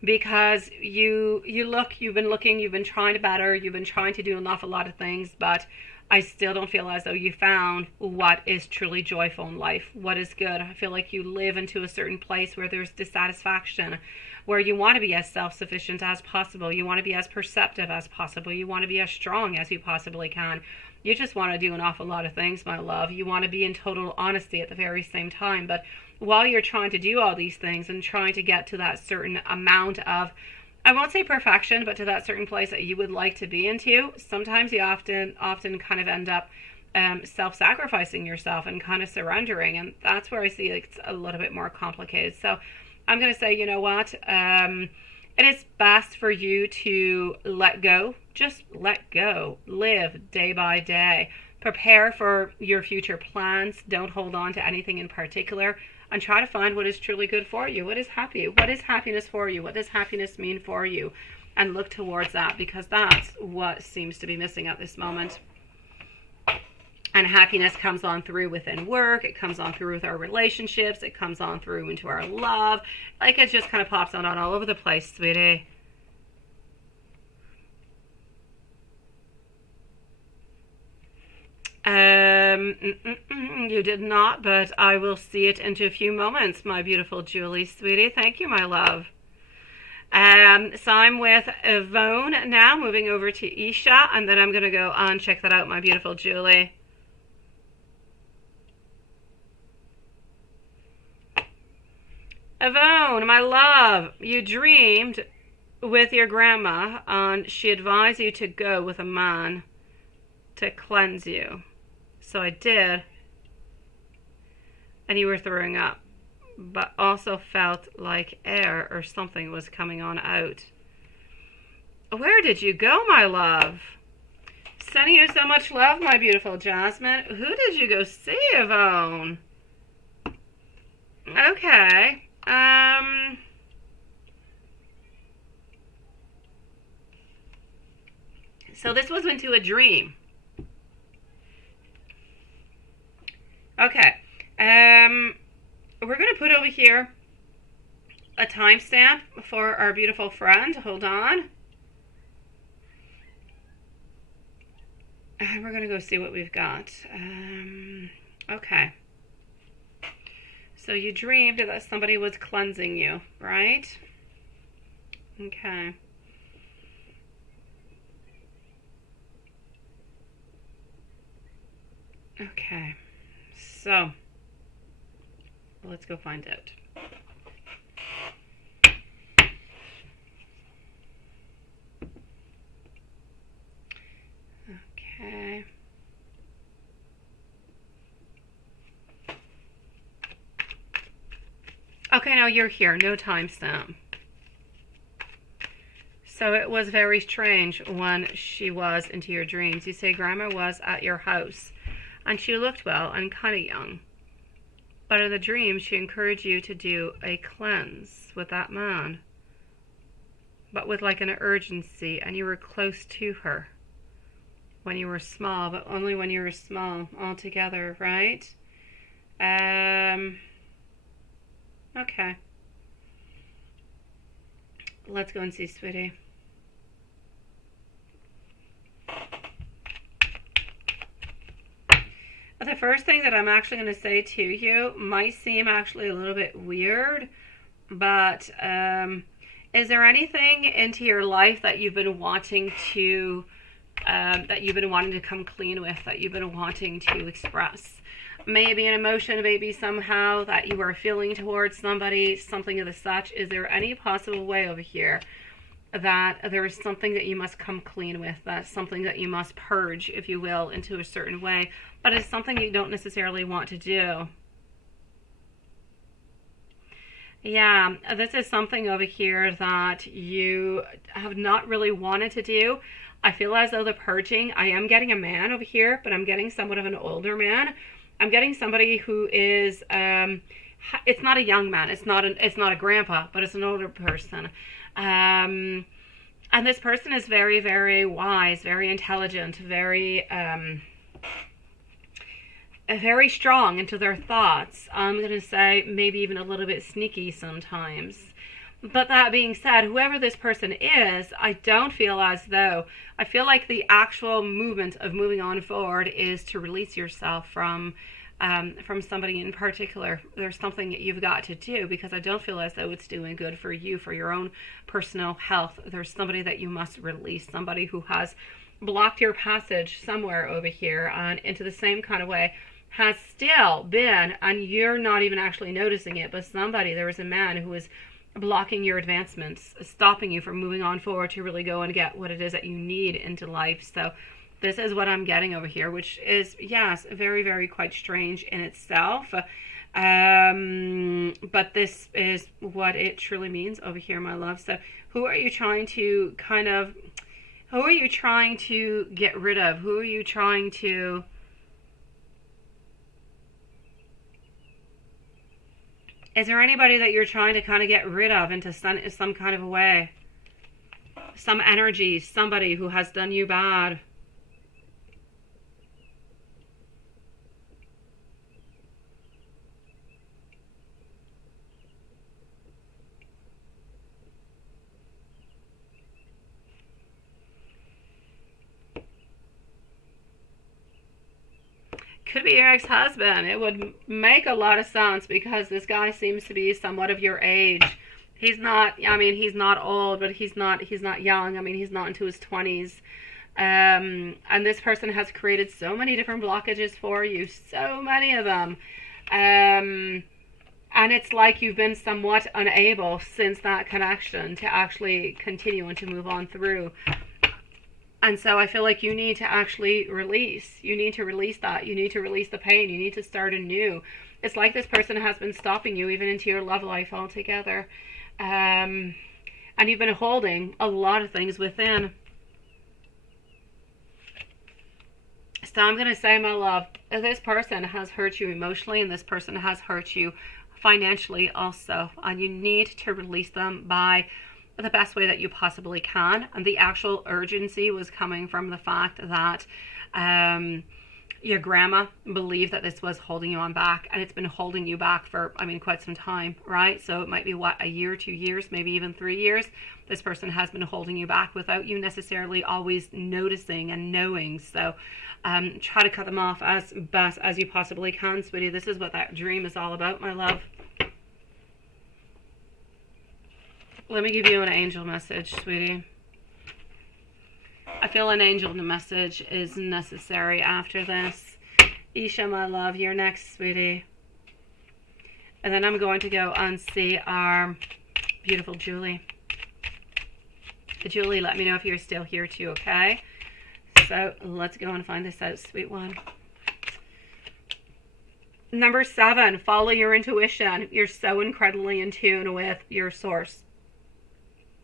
Because you've been looking, you've been trying to better, you've been trying to do an awful lot of things, but I still don't feel as though you found what is truly joyful in life, what is good. I feel like you live into a certain place where there's dissatisfaction, where you want to be as self-sufficient as possible. You want to be as perceptive as possible. You want to be as strong as you possibly can. You just want to do an awful lot of things, my love. You want to be in total honesty at the very same time. But while you're trying to do all these things and trying to get to that certain amount of, I won't say perfection, but to that certain place that you would like to be into, sometimes you often kind of end up self-sacrificing yourself and kind of surrendering. And that's where I see it's a little bit more complicated. So I'm going to say, you know what? It is best for you to let go. Just let go. Live day by day. Prepare for your future plans. Don't hold on to anything in particular. And try to find what is truly good for you. What is happy? What is happiness for you? What does happiness mean for you? And look towards that, because that's what seems to be missing at this moment. And happiness comes on through within work. It comes on through with our relationships. It comes on through into our love. Like, it just kind of pops on all over the place, sweetie. You did not, but I will see it into a few moments, my beautiful Julie, sweetie. Thank you, my love. So I'm with Yvonne now, moving over to Isha, and then I'm going to go on check that out, my beautiful Julie. Yvonne, my love, you dreamed with your grandma, and she advised you to go with a man to cleanse you. So I did. and you were throwing up, but also felt like air or something was coming on out. Where did you go, my love? Sending you so much love, my beautiful Jasmine. Who did you go see, Yvonne? Okay. So this was into a dream. Okay. We're going to put over here a timestamp for our beautiful friend. Hold on. And we're going to go see what we've got. Okay. So you dreamed that somebody was cleansing you, right? Okay. Okay. So, let's go find out. Okay. Okay, now you're here. No timestamp. So it was very strange when she was into your dreams. You say Grandma was at your house, and she looked well and kind of young. But in the dream, she encouraged you to do a cleanse with that man, but with like an urgency, and you were close to her when you were small, but only when you were small altogether, right? Okay. Let's go and see, sweetie. The first thing that I'm actually going to say to you might seem actually a little bit weird, but is there anything into your life that you've been wanting to come clean with, that you've been wanting to express? Maybe an emotion, maybe somehow that you are feeling towards somebody, something of the such. Is there any possible way over here that there is something that you must come clean with, that's something that you must purge, if you will, into a certain way, but it's something you don't necessarily want to do? Yeah, this is something over here that you have not really wanted to do. I feel as though the purging, I am getting a man over here, but I'm getting somewhat of an older man. I'm getting somebody who is, it's not a young man, it's not a grandpa, but it's an older person. And this person is very, very wise, very intelligent, very strong into their thoughts. I'm going to say maybe even a little bit sneaky sometimes. But that being said, whoever this person is, I don't feel as though, I feel like the actual movement of moving on forward is to release yourself from somebody in particular. There's something that you've got to do, because I don't feel as though it's doing good for you, for your own personal health. There's somebody that you must release, somebody who has blocked your passage somewhere over here, and into the same kind of way has still been, and you're not even actually noticing it, but somebody, there is a man who is blocking your advancements, stopping you from moving on forward to really go and get what it is that you need into life. So this is what I'm getting over here, which is, yes, very, very quite strange in itself. But this is what it truly means over here, my love. So who are you trying to who are you trying to get rid of? Who are you trying to... Is there anybody that you're trying to kind of get rid of into some kind of a way? Some energy, somebody who has done you bad. Could be your ex-husband. It would make a lot of sense, because this guy seems to be somewhat of your age. He's not, I mean, he's not old, but he's not young. I mean, he's not into his 20s. And this person has created so many different blockages for you, so many of them. And it's like you've been somewhat unable since that connection to actually continue and to move on through. And so I feel like you need to actually release. You need to release that. You need to release the pain. You need to start anew. It's like this person has been stopping you even into your love life altogether. And you've been holding a lot of things within. So I'm going to say, my love, this person has hurt you emotionally, and this person has hurt you financially also. And you need to release them by the best way that you possibly can. And the actual urgency was coming from the fact that your grandma believed that this was holding you on back, and it's been holding you back for, I mean, quite some time, right? So it might be, what, a year, 2 years, maybe even 3 years. This person has been holding you back without you necessarily always noticing and knowing. So try to cut them off as best as you possibly can, sweetie. This is what that dream is all about, my love. Let me give you an angel message, sweetie. I feel an angel message is necessary after this. Isha, my love, you're next, sweetie. And then I'm going to go and see our beautiful Julie. Julie, let me know if you're still here too, okay? So let's go and find this out, sweet one. Number 7, follow your intuition. You're so incredibly in tune with your source.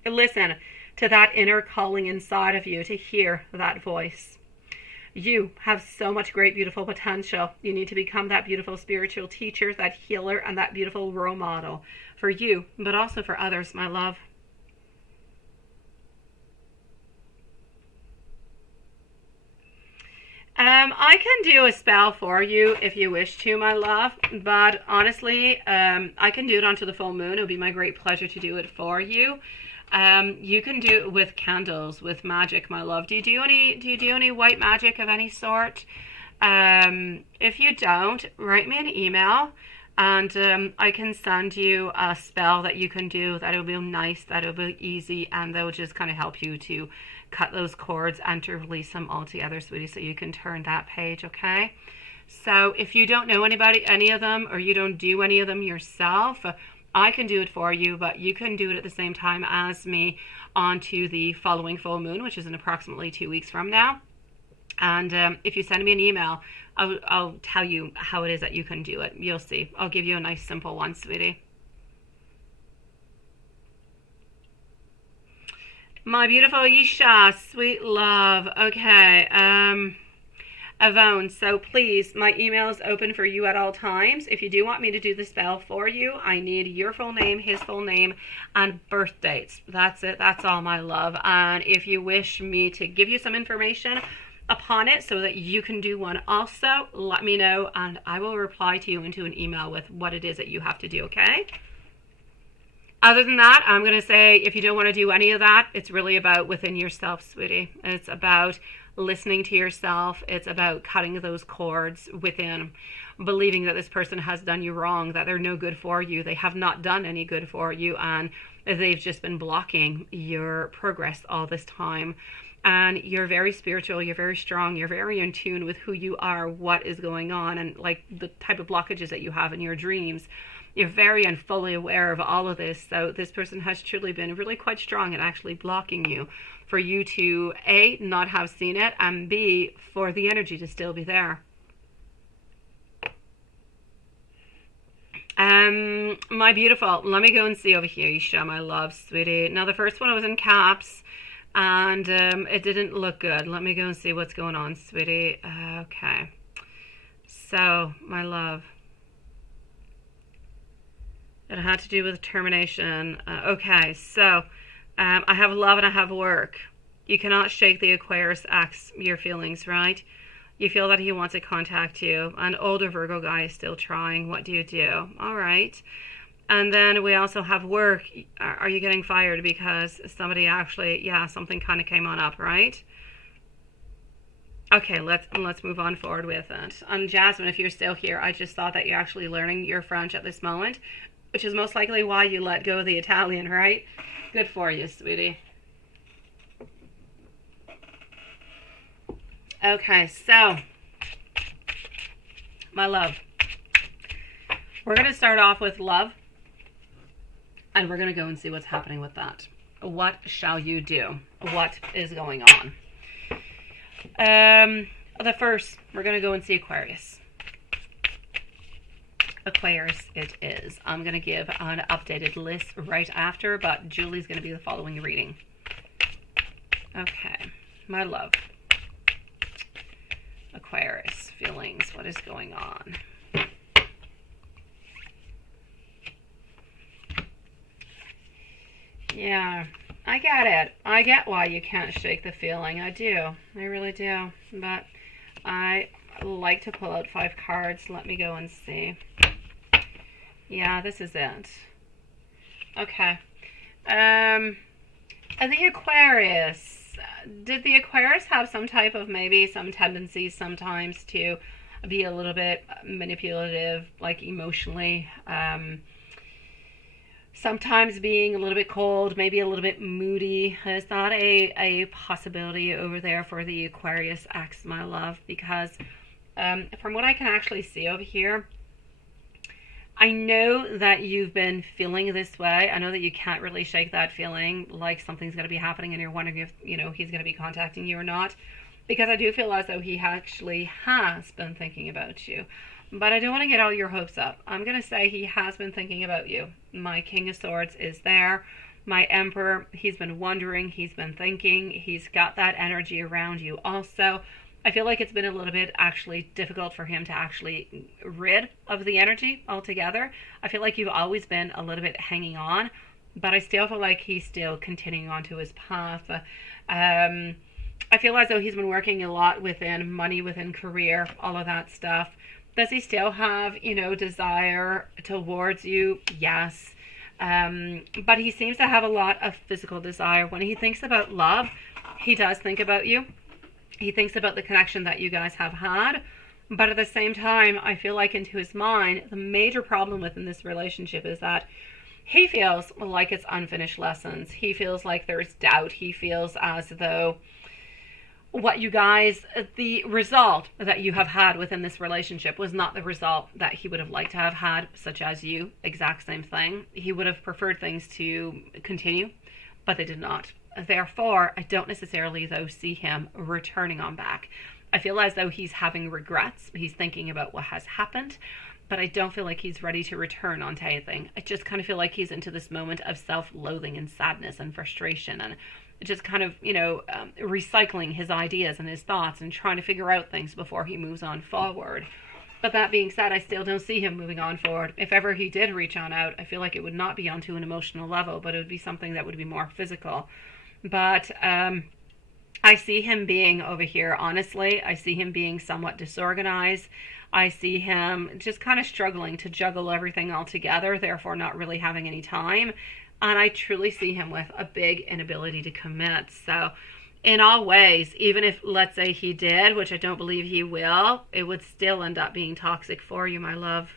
Listen to that inner calling inside of you to hear that voice. You have so much great, beautiful potential. You need to become that beautiful spiritual teacher, that healer, and that beautiful role model for you, but also for others, my love. I can do a spell for you if you wish to, my love, but honestly, I can do it onto the full moon. It would be my great pleasure to do it for you. You can do it with candles, with magic, my love. Do you do any white magic of any sort? If you don't, write me an email, and I can send you a spell that you can do that'll be nice, that'll be easy, and that'll just kind of help you to cut those cords and to release them all together, sweetie, so you can turn that page, okay? So if you don't know any of them, or you don't do any of them yourself, I can do it for you, but you can do it at the same time as me onto the following full moon, which is in approximately 2 weeks from now. And if you send me an email, I'll tell you how it is that you can do it. You'll see. I'll give you a nice simple one, sweetie. My beautiful Isha, sweet love. Okay, Avon, so please, my email is open for you at all times. If you do want me to do the spell for you, I need your full name, his full name, and birth dates. That's it. That's all, my love. And if you wish me to give you some information upon it so that you can do one also, let me know, and I will reply to you into an email with what it is that you have to do, okay? Other than that, I'm going to say, if you don't want to do any of that, it's really about within yourself, sweetie. It's about listening to yourself. It's about cutting those cords within, believing that this person has done you wrong, that they're no good for you. They have not done any good for you, and they've just been blocking your progress all this time. And you're very spiritual, you're very strong, you're very in tune with who you are, what is going on, and like the type of blockages that you have in your dreams. You're very and fully aware of all of this. So this person has truly been really quite strong at actually blocking you, for you to A, not have seen it, and B, for the energy to still be there. My beautiful, let me go and see over here, Isha, my love, sweetie. Now the first one was in caps, and it didn't look good. Let me go and see what's going on, sweetie. Okay, so my love, it had to do with termination. Okay, so I have love and I have work. You cannot shake the Aquarius ex, your feelings, right? You feel that he wants to contact you. An older Virgo guy is still trying. What do you do? All right. And then we also have work. Are you getting fired because somebody actually, yeah, something kind of came on up, right? Okay, let's move on forward with it. And Jasmine, if you're still here, I just thought that you're actually learning your French at this moment, which is most likely why you let go of the Italian, right? Good for you, sweetie. Okay, so, my love, we're going to start off with love, and we're going to go and see what's happening with that. What shall you do? What is going on? The first, we're going to go and see Aquarius. Aquarius it is. I'm going to give an updated list right after, but Julie's going to be the following reading. Okay, my love. Aquarius, feelings, what is going on? Yeah, I get it. I get why you can't shake the feeling. I do. I really do. But I like to pull out 5 cards. Let me go and see. Yeah, this is it. Okay. The Aquarius. Did the Aquarius have some type of maybe some tendencies sometimes to be a little bit manipulative, like emotionally? Sometimes being a little bit cold, maybe a little bit moody. Is that a possibility over there for the Aquarius X, my love? Because from what I can actually see over here, I know that you've been feeling this way. I know that you can't really shake that feeling like something's going to be happening and you're wondering if, you know, he's going to be contacting you or not. Because I do feel as though he actually has been thinking about you. But I don't want to get all your hopes up. I'm going to say he has been thinking about you. My King of Swords is there. My Emperor, he's been wondering, he's been thinking. He's got that energy around you also. I feel like it's been a little bit actually difficult for him to actually rid of the energy altogether. I feel like you've always been a little bit hanging on, but I still feel like he's still continuing on to his path. I feel as though he's been working a lot within money, within career, all of that stuff. Does he still have, you know, desire towards you? Yes. But he seems to have a lot of physical desire. When he thinks about love, he does think about you. He thinks about the connection that you guys have had. But at the same time, I feel like into his mind, the major problem within this relationship is that he feels like it's unfinished lessons. He feels like there's doubt. He feels as though what you guys, the result that you have had within this relationship was not the result that he would have liked to have had, such as you, exact same thing. He would have preferred things to continue, but they did not. Therefore, I don't necessarily, though, see him returning on back. I feel as though he's having regrets. He's thinking about what has happened, but I don't feel like he's ready to return onto anything. I just kind of feel like he's into this moment of self-loathing and sadness and frustration and just kind of, you know, recycling his ideas and his thoughts and trying to figure out things before he moves on forward. But that being said, I still don't see him moving on forward. If ever he did reach on out, I feel like it would not be onto an emotional level, but it would be something that would be more physical. But I see him being over here, honestly. I see him being somewhat disorganized. I see him just kind of struggling to juggle everything all together, therefore not really having any time. And I truly see him with a big inability to commit. So in all ways, even if, let's say, he did, which I don't believe he will, it would still end up being toxic for you, my love.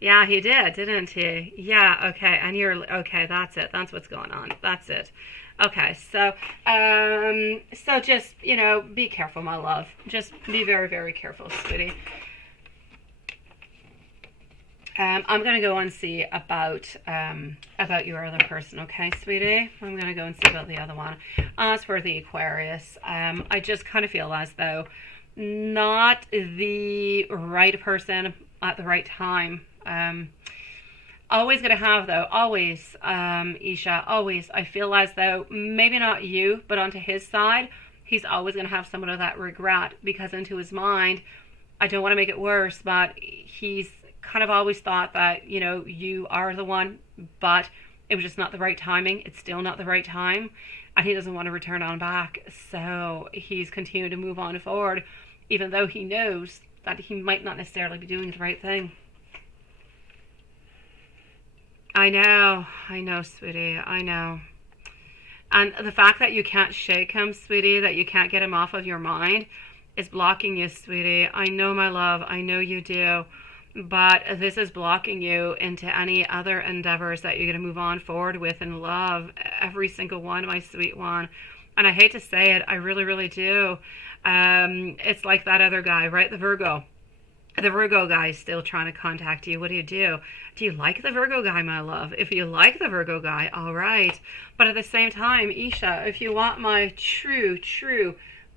Yeah, he did, didn't he? Yeah, okay. And you're, okay, that's it. That's what's going on. That's it. Okay, so just, you know, be careful, my love. Just be very, very careful, sweetie. I'm going to go and see about your other person, okay, sweetie? I'm going to go and see about the other one. As for the Aquarius, I just kind of feel as though not the right person at the right time. Always going to have, though, always, Isha, always, I feel as though, maybe not you, but onto his side, he's always going to have somewhat of that regret, because into his mind, I don't want to make it worse, but he's kind of always thought that, you know, you are the one, but it was just not the right timing. It's still not the right time, and he doesn't want to return on back, so he's continuing to move on forward, even though he knows that he might not necessarily be doing the right thing. I know, sweetie, I know. And the fact that you can't shake him, sweetie, that you can't get him off of your mind is blocking you, sweetie. I know, my love, I know you do. But this is blocking you into any other endeavors that you're going to move on forward with in love. Every single one, my sweet one. And I hate to say it, I really, really do. It's like that other guy, right? The Virgo. The Virgo guy is still trying to contact you. What do? Do you like the Virgo guy, my love? If you like the Virgo guy, all right. But at the same time, Isha, if you want my true,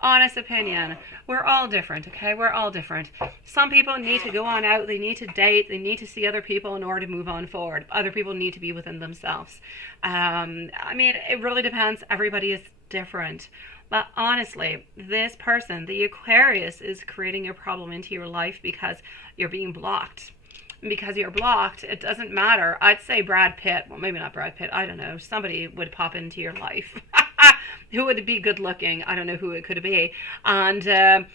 honest opinion. We're all different, okay? We're all different. Some people need to go on out, they need to date, they need to see other people in order to move on forward. Other people need to be within themselves. I mean, it really depends. Everybody is different. But honestly, this person, the Aquarius, is creating a problem into your life because you're being blocked. Because you're blocked, it doesn't matter. I'd say Brad Pitt. Well, maybe not Brad Pitt. I don't know. Somebody would pop into your life who would be good looking. I don't know who it could be. And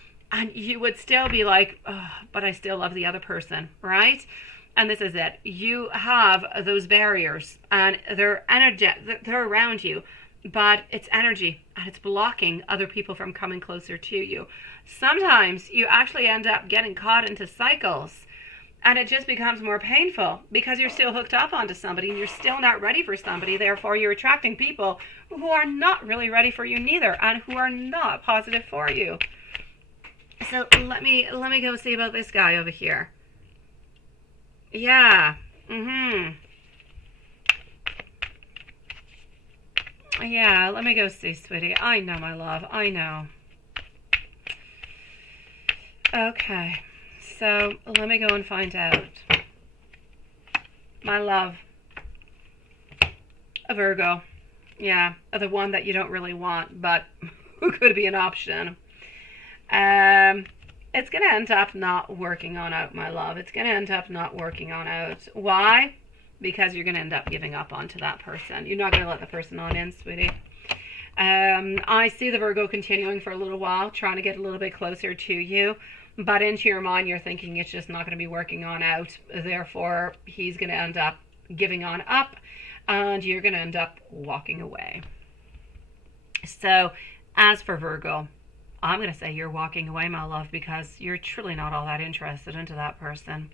you would still be like, oh, but I still love the other person, right? And this is it. You have those barriers, and they're around you. But it's energy, and it's blocking other people from coming closer to you. Sometimes you actually end up getting caught into cycles, and it just becomes more painful because you're still hooked up onto somebody and you're still not ready for somebody. Therefore, you're attracting people who are not really ready for you neither, and who are not positive for you. So let me go see about this guy over here. Yeah. Yeah, let me go see, sweetie. I know, my love. I know. Okay. So, let me go and find out. My love. A Virgo. Yeah, the one that you don't really want, but who could be an option. It's going to end up not working on out, my love. It's going to end up not working on out. Why? Because you're going to end up giving up onto that person. You're not going to let the person on in, sweetie. I see the Virgo continuing for a little while, trying to get a little bit closer to you. But into your mind, you're thinking it's just not going to be working on out. Therefore, he's going to end up giving on up, and you're going to end up walking away. So, as for Virgo, I'm going to say you're walking away, my love, because you're truly not all that interested into that person.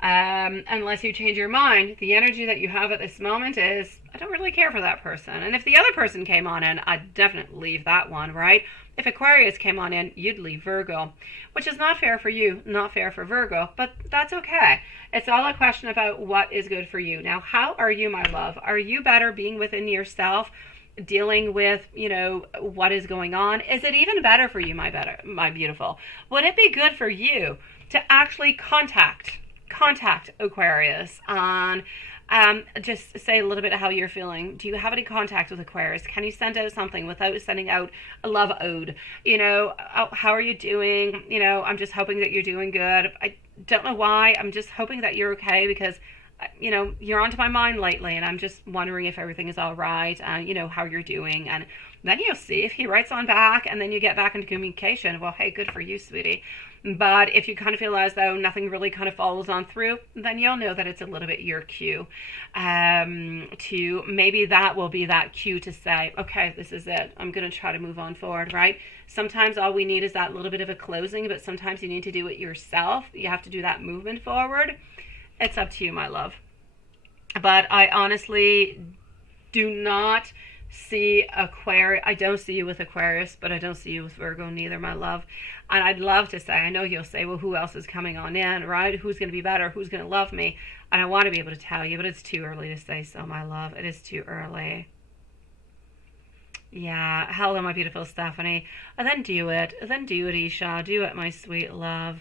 Unless you change your mind, the energy that you have at this moment is, I don't really care for that person. And if the other person came on in, I'd definitely leave that one, right? If Aquarius came on in, you'd leave Virgo, which is not fair for you, not fair for Virgo, but that's okay. It's all a question about what is good for you. Now, how are you, my love? Are you better being within yourself, dealing with, what is going on? Is it even better for you, my beautiful? Would it be good for you to actually contact Aquarius and just say a little bit of how you're feeling? Do you have any contact with Aquarius? Can you send out something without sending out a love ode? How are you doing? I'm just hoping that you're doing good. I don't know why. I'm just hoping that you're okay because you're onto my mind lately, and I'm just wondering if everything is all right and how you're doing. And then you'll see if he writes on back, and then you get back into communication. Well, hey, good for you, sweetie. But if you kind of feel as though nothing really kind of follows on through, then you'll know that it's a little bit your cue. To maybe that will be that cue to say, okay, this is it. I'm going to try to move on forward, right? Sometimes all we need is that little bit of a closing, but sometimes you need to do it yourself. You have to do that movement forward. It's up to you, my love. But I honestly do not see Aquarius. I don't see you with Aquarius, but I don't see you with Virgo neither, my love. And I'd love to say, I know you'll say, well, who else is coming on in, right? Who's going to be better? Who's going to love me? And I want to be able to tell you, but it's too early to say so, my love. It is too early. Yeah, hello, my beautiful Stephanie. And then do it. Then do it, Isha. Do it, my sweet love.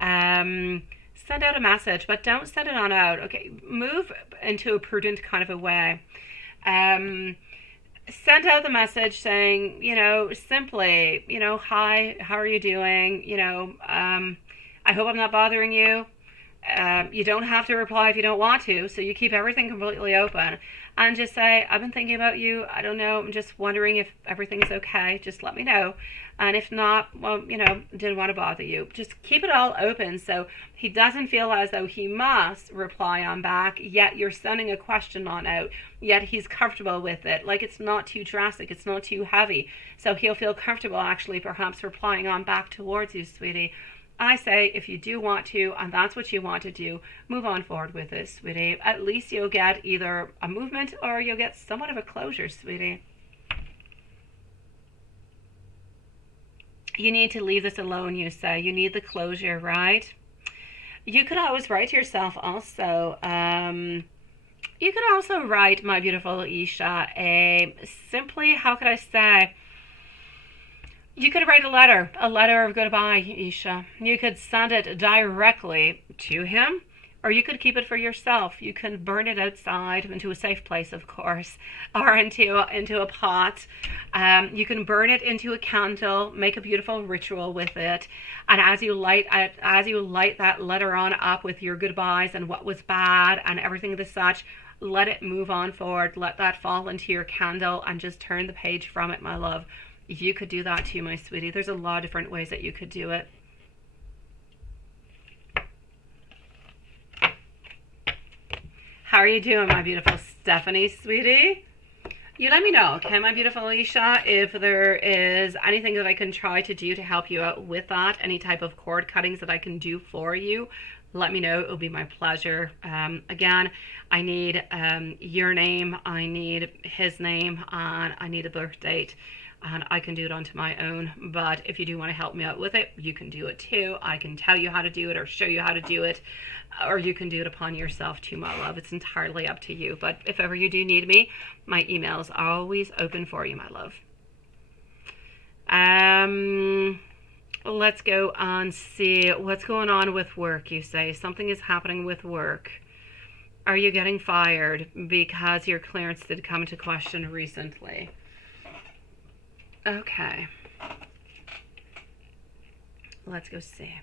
Send out a message, but don't send it on out. Okay, move into a prudent kind of a way. Send out the message saying, simply, hi, how are you doing? I hope I'm not bothering you. You don't have to reply if you don't want to, so you keep everything completely open. And just say, I've been thinking about you. I don't know. I'm just wondering if everything's okay. Just let me know. And if not, well, didn't want to bother you. Just keep it all open so he doesn't feel as though he must reply on back, yet you're sending a question on out, yet he's comfortable with it. Like, it's not too drastic. It's not too heavy. So he'll feel comfortable actually perhaps replying on back towards you, sweetie. I say, if you do want to, and that's what you want to do, move on forward with it, sweetie. At least you'll get either a movement or you'll get somewhat of a closure, sweetie. You need to leave this alone, you say. You need the closure, right? You could always write to yourself also. You could also write, my beautiful Isha, simply, how could I say, You could write a letter of goodbye, Isha. You could send it directly to him, or you could keep it for yourself. You can burn it outside into a safe place, of course, or into a pot. You can burn it into a candle, make a beautiful ritual with it, and as you light that letter on up with your goodbyes and what was bad and everything of the such, let it move on forward. Let that fall into your candle and just turn the page from it, my love. You could do that too, my sweetie. There's a lot of different ways that you could do it. How are you doing, my beautiful Stephanie, sweetie? You let me know, okay, my beautiful Alicia, if there is anything that I can try to do to help you out with that, any type of cord cuttings that I can do for you, let me know. It'll be my pleasure. Again, I need your name, I need his name, and I need a birth date. And I can do it onto my own, but if you do want to help me out with it, you can do it too. I can tell you how to do it or show you how to do it, or you can do it upon yourself too, my love. It's entirely up to you. But if ever you do need me, my email is always open for you, my love. Let's go and see what's going on with work. You say something is happening with work. Are you getting fired because your clearance did come into question recently? Okay, let's go see.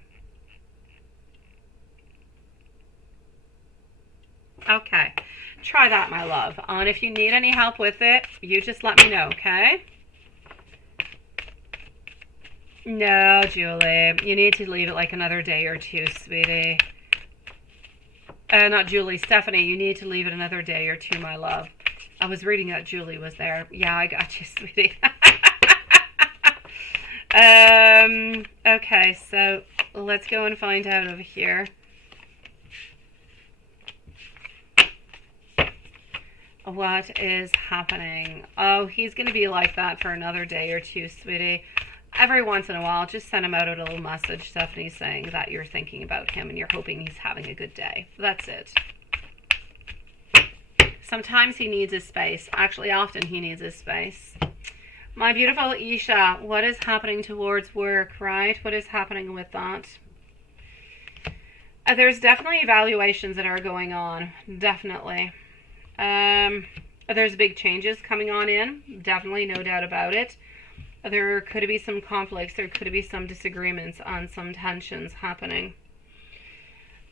Okay, try that, my love. And if you need any help with it, you just let me know, okay? No, Julie, you need to leave it like another day or two, sweetie. Not Julie, Stephanie, you need to leave it another day or two, my love. I was reading that Julie was there. Yeah, I got you, sweetie. Okay, so let's go and find out over here. What is happening? Oh, he's going to be like that for another day or two, sweetie. Every once in a while, just send him out a little message, Stephanie, saying that you're thinking about him and you're hoping he's having a good day. That's it. Sometimes he needs his space. Actually, often he needs his space. My beautiful Isha, what is happening towards work, right? What is happening with that? There's definitely evaluations that are going on. Definitely. There's big changes coming on in. Definitely, no doubt about it. There could be some conflicts. There could be some disagreements on some tensions happening.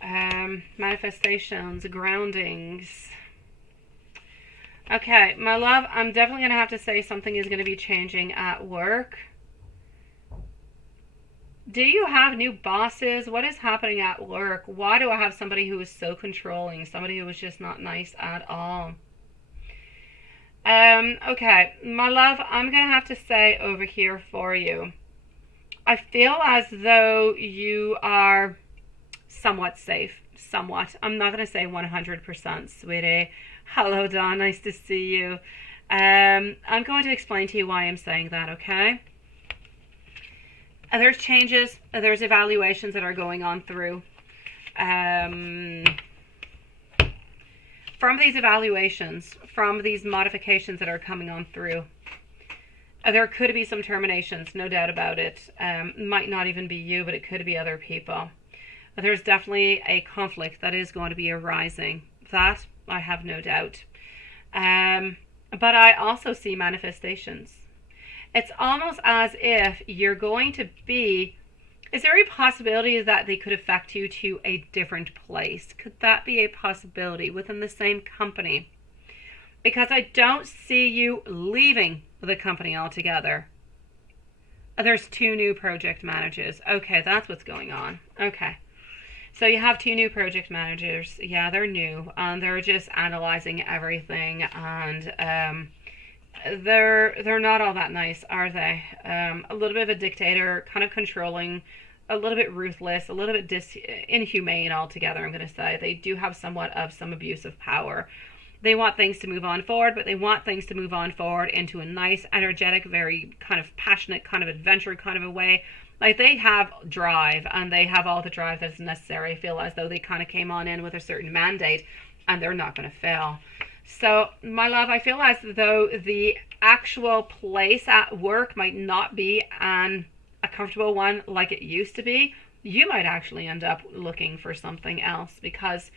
Manifestations, groundings. Okay, my love, I'm definitely going to have to say something is going to be changing at work. Do you have new bosses? What is happening at work? Why do I have somebody who is so controlling? Somebody who is just not nice at all. Okay, my love, I'm going to have to say over here for you. I feel as though you are somewhat safe. Somewhat. I'm not going to say 100%, sweetie. Hello, Dawn. Nice to see you. I'm going to explain to you why I'm saying that, okay? There's changes. There's evaluations that are going on through. From these evaluations, from these modifications that are coming on through, there could be some terminations, no doubt about it. Might not even be you, but it could be other people. There's definitely a conflict that is going to be arising. That I have no doubt. But I also see manifestations. It's almost as if you're going to be... Is there a possibility that they could affect you to a different place? Could that be a possibility within the same company? Because I don't see you leaving the company altogether. There's 2 new project managers. Okay, that's what's going on. Okay. So you have 2 new project managers. Yeah, they're new. They're just analyzing everything, and they're not all that nice, are they? A little bit of a dictator, kind of controlling, a little bit ruthless, a little bit inhumane altogether, I'm going to say. They do have somewhat of some abuse of power. They want things to move on forward, but they want things to move on forward into a nice, energetic, very kind of passionate, kind of adventure kind of a way. Like, they have drive, and they have all the drive that's necessary. I feel as though they kind of came on in with a certain mandate, and they're not going to fail. So, my love, I feel as though the actual place at work might not be a comfortable one like it used to be. You might actually end up looking for something else because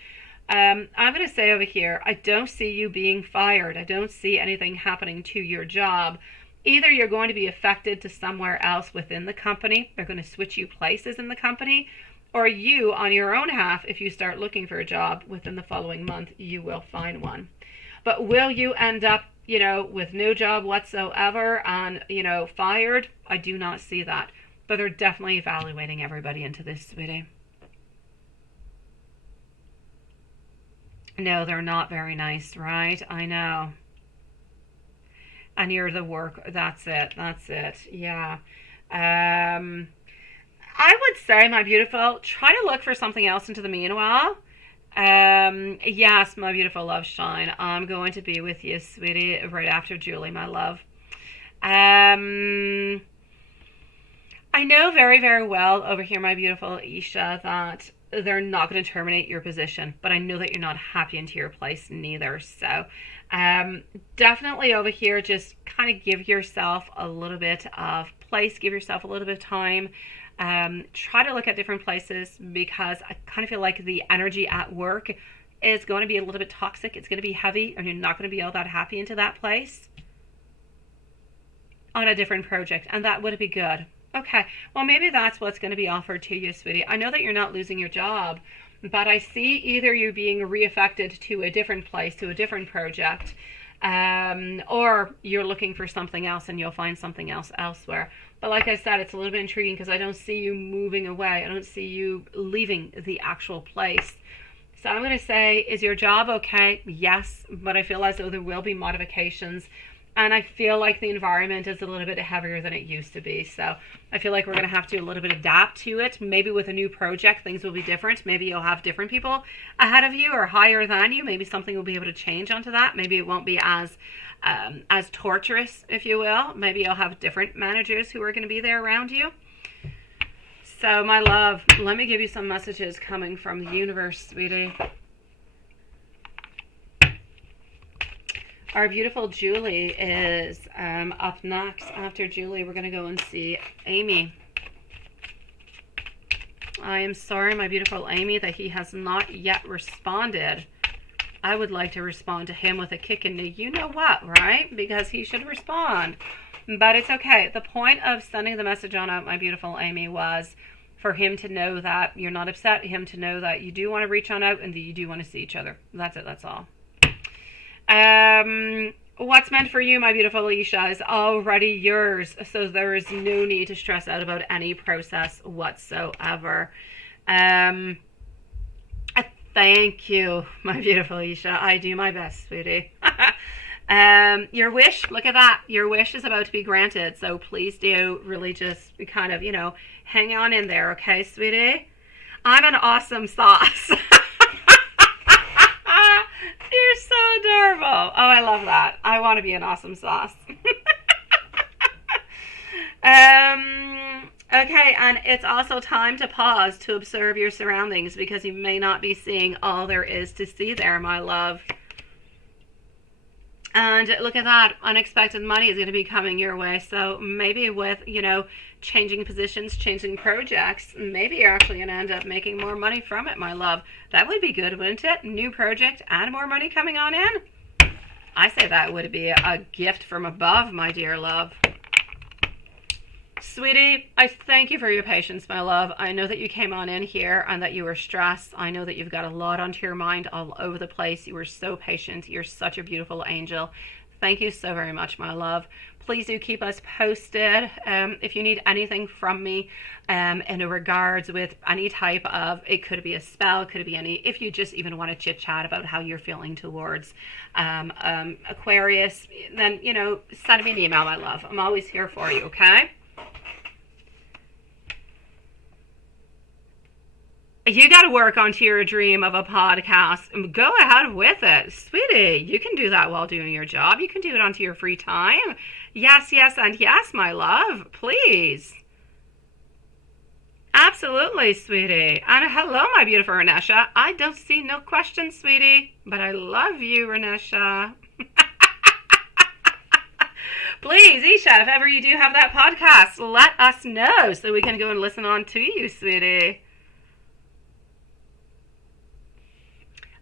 I'm going to say over here, I don't see you being fired. I don't see anything happening to your job. Either you're going to be affected to somewhere else within the company, they're going to switch you places in the company, or you, on your own half, if you start looking for a job within the following month, you will find one. But will you end up, with no job whatsoever and, fired? I do not see that. But they're definitely evaluating everybody into this, sweetie. No, they're not very nice, right? I know. And you're the work. That's it. Yeah. I would say, my beautiful, try to look for something else into the meanwhile. Yes, my beautiful love shine. I'm going to be with you, sweetie, right after Julie, my love. I know very, very well over here, my beautiful Isha, that they're not going to terminate your position, but I know that you're not happy into your place neither. So definitely over here, just kind of give yourself a little bit of place, give yourself a little bit of time. Try to look at different places because I kind of feel like the energy at work is going to be a little bit toxic. It's going to be heavy and you're not going to be all that happy into that place on a different project, and that would be good. Okay, well, maybe that's what's going to be offered to you, sweetie. I know that you're not losing your job, but I see either you being reaffected to a different place, to a different project, or you're looking for something else and you'll find something else elsewhere. But like I said, it's a little bit intriguing because I don't see you moving away. I don't see you leaving the actual place. So I'm going to say, is your job okay? Yes, but I feel as though there will be modifications. And I feel like the environment is a little bit heavier than it used to be. So I feel like we're going to have to a little bit adapt to it. Maybe with a new project, things will be different. Maybe you'll have different people ahead of you or higher than you. Maybe something will be able to change onto that. Maybe it won't be as torturous, if you will. Maybe you'll have different managers who are going to be there around you. So my love, let me give you some messages coming from the universe, sweetie. Our beautiful Julie is up next. After Julie, we're going to go and see Amy. I am sorry, my beautiful Amy, that he has not yet responded. I would like to respond to him with a kick in the you-know-what, right? Because he should respond. But it's okay. The point of sending the message on out, my beautiful Amy, was for him to know that you're not upset, him to know that you do want to reach on out and that you do want to see each other. That's it. That's all. What's meant for you, my beautiful Alicia, is already yours, so there is no need to stress out about any process whatsoever. Thank you, my beautiful Alicia. I do my best, sweetie. Your wish, look at that. Your wish is about to be granted, so please do really just kind of, hang on in there, okay, sweetie? I'm an awesome sauce. You're so adorable. Oh, I love that. I want to be an awesome sauce. Okay, and it's also time to pause to observe your surroundings because you may not be seeing all there is to see there, my love. And look at that. Unexpected money is going to be coming your way. So maybe with, changing positions, changing projects, maybe you're actually going to end up making more money from it, my love. That would be good, wouldn't it? New project and more money coming on in. I say that would be a gift from above, my dear love. Sweetie, I thank you for your patience, my love. I know that you came on in here and that you were stressed. I know that you've got a lot onto your mind all over the place. You were so patient. You're such a beautiful angel. Thank you so very much, my love. Please do keep us posted. If you need anything from me in regards with any type of, it could be a spell, could be any, if you just even want to chit chat about how you're feeling towards Aquarius, then, send me an email, my love. I'm always here for you, okay? You got to work onto your dream of a podcast. Go ahead with it. Sweetie, you can do that while doing your job. You can do it onto your free time. Yes, yes, and yes, my love. Please. Absolutely, sweetie. And hello, my beautiful Renesha. I don't see no questions, sweetie, but I love you, Renesha. Please, Isha, if ever you do have that podcast, let us know so we can go and listen on to you, sweetie.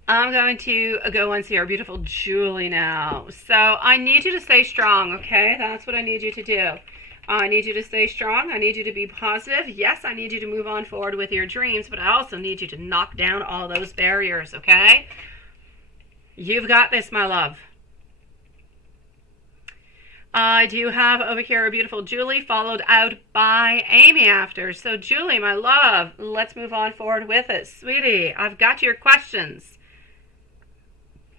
I'm going to go and see our beautiful Julie now. So I need you to stay strong, okay? That's what I need you to do. I need you to stay strong. I need you to be positive. Yes, I need you to move on forward with your dreams, but I also need you to knock down all those barriers, okay? You've got this, my love. I do have over here a beautiful Julie, followed out by Amy after. So Julie, my love, let's move on forward with it. Sweetie, I've got your questions.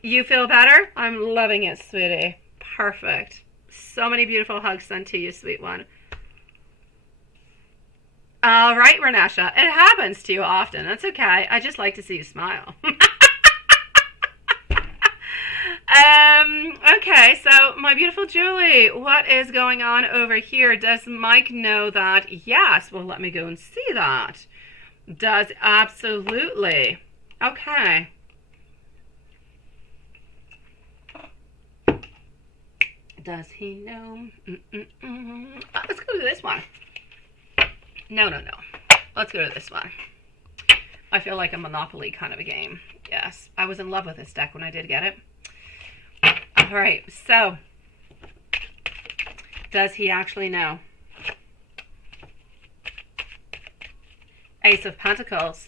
You feel better? I'm loving it, sweetie. Perfect. So many beautiful hugs sent to you, sweet one. All right, Renesha, it happens to you often. That's okay. I just like to see you smile. Okay, so my beautiful Julie, what is going on over here? Does Mike know that? Yes, well, let me go and see that. Does absolutely. Okay. Does he know? Let's go to this one. No. Let's go to this one. I feel like a Monopoly kind of a game. Yes, I was in love with this deck when I did get it. All right, so does he actually know? Ace of Pentacles.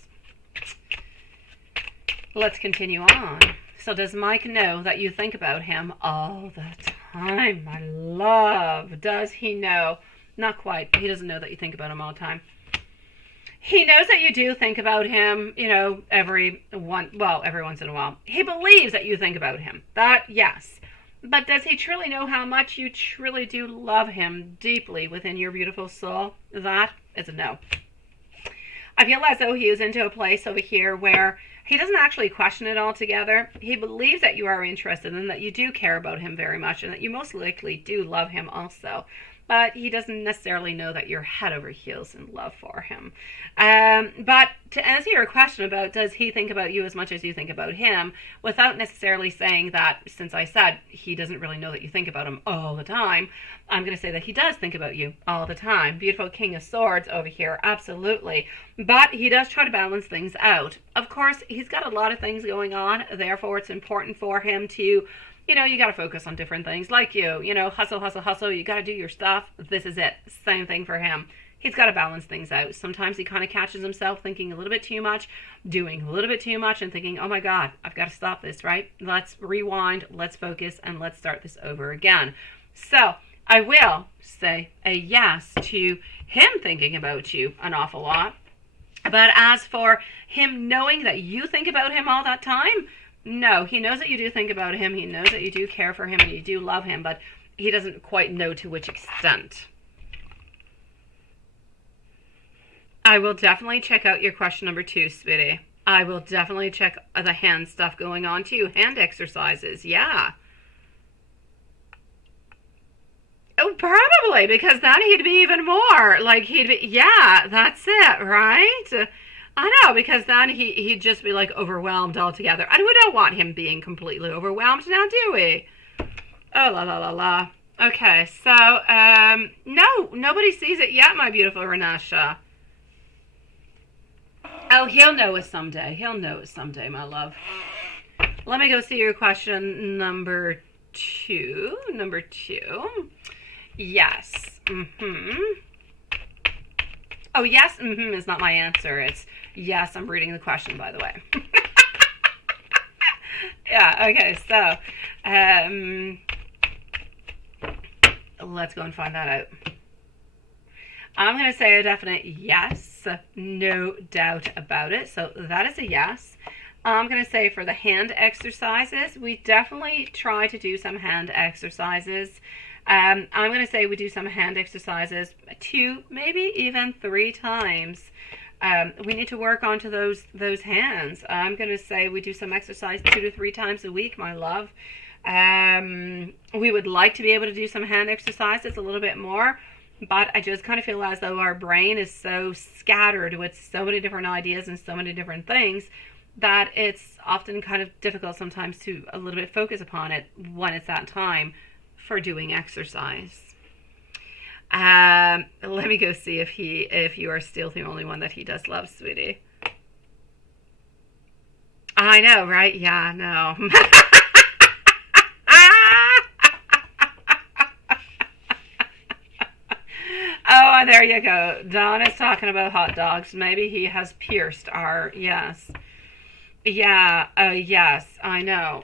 Let's continue on. So does Mike know that you think about him all the time, my love? Does he know? Not quite. He doesn't know that you think about him all the time. He knows that you do think about him, you know, every once in a while. He believes that you think about him. That, yes. But does he truly know how much you truly do love him deeply within your beautiful soul? That is a no. I feel as though he is into a place over here where he doesn't actually question it altogether. He believes that you are interested and that you do care about him very much and that you most likely do love him also. But he doesn't necessarily know that you're head over heels in love for him. But to answer your question about does he think about you as much as you think about him, without necessarily saying that, since I said he doesn't really know that you think about him all the time, I'm going to say that he does think about you all the time. Beautiful King of Swords over here, absolutely. But he does try to balance things out. Of course, he's got a lot of things going on, therefore it's important for him to, you know, you got to focus on different things like you know, hustle. You got to do your stuff. This is it. Same thing for him. He's got to balance things out. Sometimes he kind of catches himself thinking a little bit too much, doing a little bit too much and thinking, oh my God, I've got to stop this, right? Let's rewind, let's focus, and let's start this over again. So I will say a yes to him thinking about you an awful lot. But as for him knowing that you think about him all that time, no, he knows that you do think about him. He knows that you do care for him and you do love him, but he doesn't quite know to which extent. I will definitely check out your question number 2, sweetie. I will definitely check the hand stuff going on too. Hand exercises, yeah. Oh, probably, because then he'd be even more. Like, he'd be, yeah, that's it, right? I know, because then he'd just be, like, overwhelmed altogether. And we don't want him being completely overwhelmed now, do we? Oh, la. Okay, so, no, nobody sees it yet, my beautiful Renesha. Oh, he'll know it someday. He'll know it someday, my love. Let me go see your question number 2. Number 2. Yes. Oh, yes, is not my answer. It's yes, I'm reading the question, by the way. Yeah, okay, so let's go and find that out. I'm going to say a definite yes, no doubt about it. So that is a yes. I'm going to say for the hand exercises, we definitely try to do some hand exercises. I'm going to say we do some hand exercises 2, maybe even 3 times. We need to work onto those hands. I'm going to say we do some exercise 2 to 3 times a week, my love. We would like to be able to do some hand exercises a little bit more. But I just kind of feel as though our brain is so scattered with so many different ideas and so many different things that it's often kind of difficult sometimes to a little bit focus upon it when it's that time for doing exercise. Let me go see if you are still the only one that he does love, sweetie. I know, right? Yeah, no. Oh, there you go. Don is talking about hot dogs. Maybe he has pierced our, yes. Yeah, yes, I know.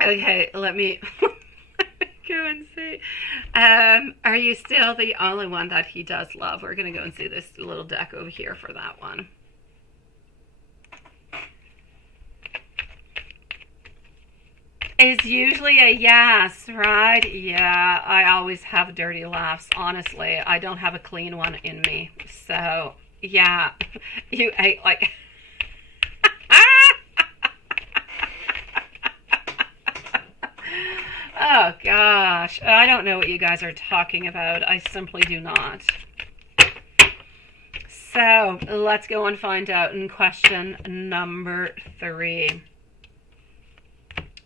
Okay, let me go and see. Are you still the only one that he does love? We're going to go and see this little deck over here for that one. It's usually a yes, right? Yeah, I always have dirty laughs. Honestly, I don't have a clean one in me. So, yeah, you ate like... Oh, gosh. I don't know what you guys are talking about. I simply do not. So, let's go and find out in question number 3.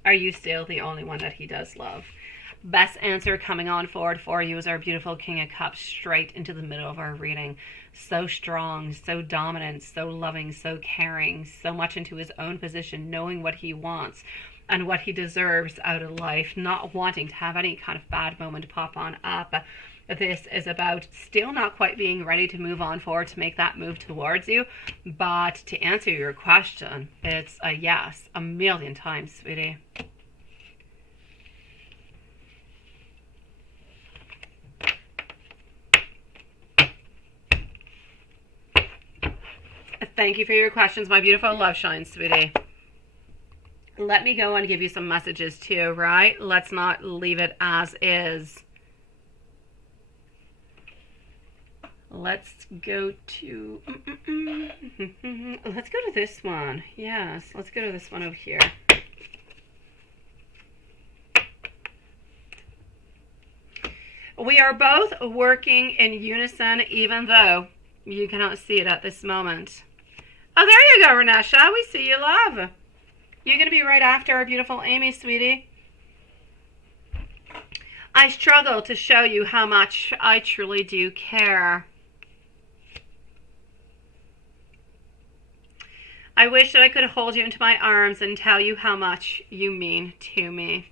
Are you still the only one that he does love? Best answer coming on forward for you is our beautiful King of Cups straight into the middle of our reading. So strong, so dominant, so loving, so caring, so much into his own position, knowing what he wants and what he deserves out of life, not wanting to have any kind of bad moment pop on up. This is about still not quite being ready to move on forward to make that move towards you. But to answer your question, it's a yes, a million times, sweetie. Thank you for your questions, my beautiful love shine, sweetie. Let me go and give you some messages too, right? Let's not leave it as is. Let's go to, let's go to this one. Yes, let's go to this one over here. We are both working in unison, even though you cannot see it at this moment. Oh, there you go, Renesha. We see you, love. You're going to be right after our beautiful Amy, sweetie. I struggle to show you how much I truly do care. I wish that I could hold you into my arms and tell you how much you mean to me.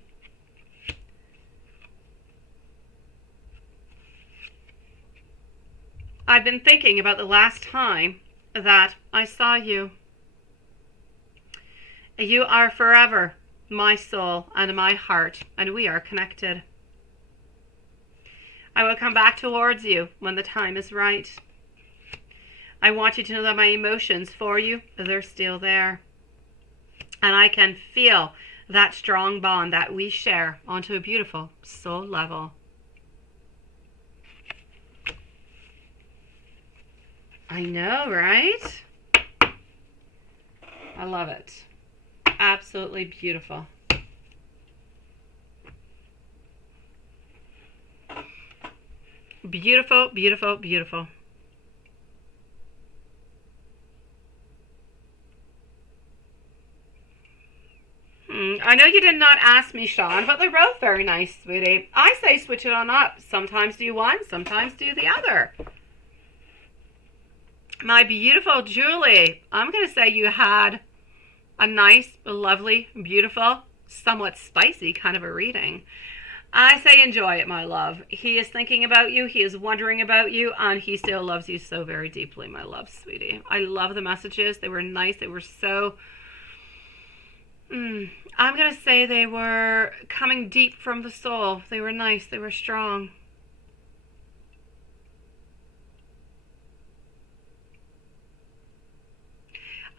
I've been thinking about the last time that I saw you. You are forever my soul and my heart, and we are connected. I will come back towards you when the time is right. I want you to know that my emotions for you, they're still there. And I can feel that strong bond that we share onto a beautiful soul level. I know, right? I love it. Absolutely beautiful. Beautiful, beautiful, beautiful. I know you did not ask me, Sean, but they're both very nice, sweetie. I say switch it on up. Sometimes do one, sometimes do the other. My beautiful Julie, I'm going to say you had a nice, lovely, beautiful, somewhat spicy kind of a reading. I say enjoy it, my love. He is thinking about you. He is wondering about you, and he still loves you so very deeply, my love, sweetie. I love the messages. They were nice. They were so... I'm going to say they were coming deep from the soul. They were nice. They were strong.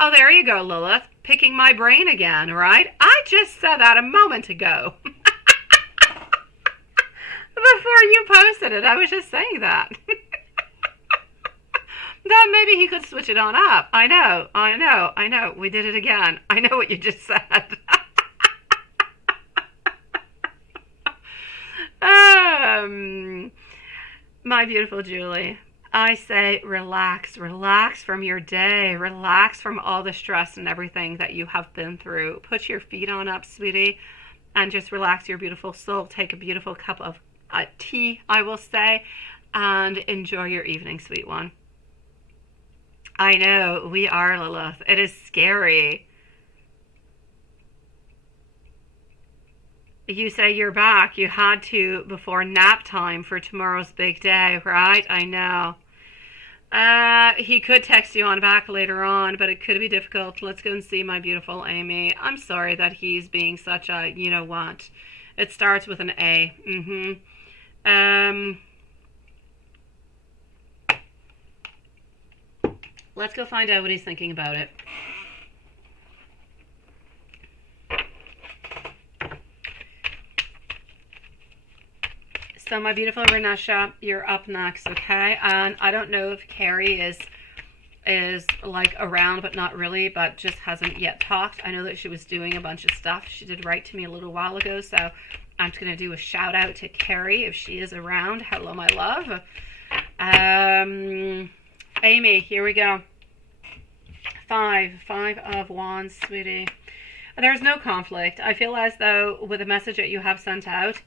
Oh, there you go, Lilith. Picking my brain again, right? I just said that a moment ago. Before you posted it, I was just saying that. That maybe he could switch it on up. I know. We did it again. I know what you just said. My beautiful Julie, I say relax, relax from your day, relax from all the stress and everything that you have been through. Put your feet on up, sweetie, and just relax your beautiful soul. Take a beautiful cup of tea, I will say, and enjoy your evening, sweet one. I know, we are, Lilith. It is scary. You say you're back. You had to before nap time for tomorrow's big day, right? I know. He could text you on back later on, but it could be difficult. Let's go and see my beautiful Amy. I'm sorry that he's being such a, you know what? It starts with an A. Let's go find out what he's thinking about it. So my beautiful Renesha, you're up next, okay? And I don't know if Carrie is like around, but not really, but just hasn't yet talked. I know that she was doing a bunch of stuff. She did write to me a little while ago, so I'm just going to do a shout out to Carrie if she is around. Hello, my love. Amy, here we go. Five of Wands, sweetie. There's no conflict. I feel as though with the message that you have sent out,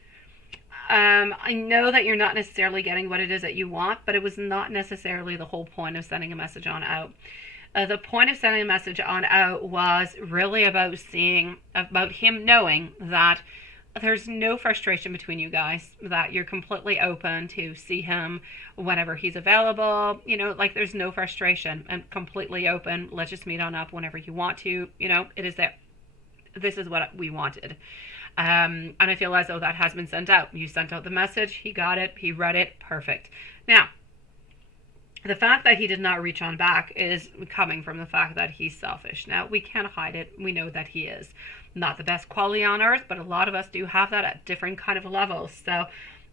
I know that you're not necessarily getting what it is that you want, but it was not necessarily the whole point of sending a message on out. The point of sending a message on out was really about him knowing that there's no frustration between you guys, that you're completely open to see him whenever he's available. You know, like there's no frustration and completely open. Let's just meet on up whenever you want to. You know, it is there. This is what we wanted. And I feel as though that has been sent out. You sent out the message, he got it, he read it, perfect. Now, the fact that he did not reach on back is coming from the fact that he's selfish. Now, we can't hide it. We know that he is. Not the best quality on earth, but a lot of us do have that at different kind of levels. So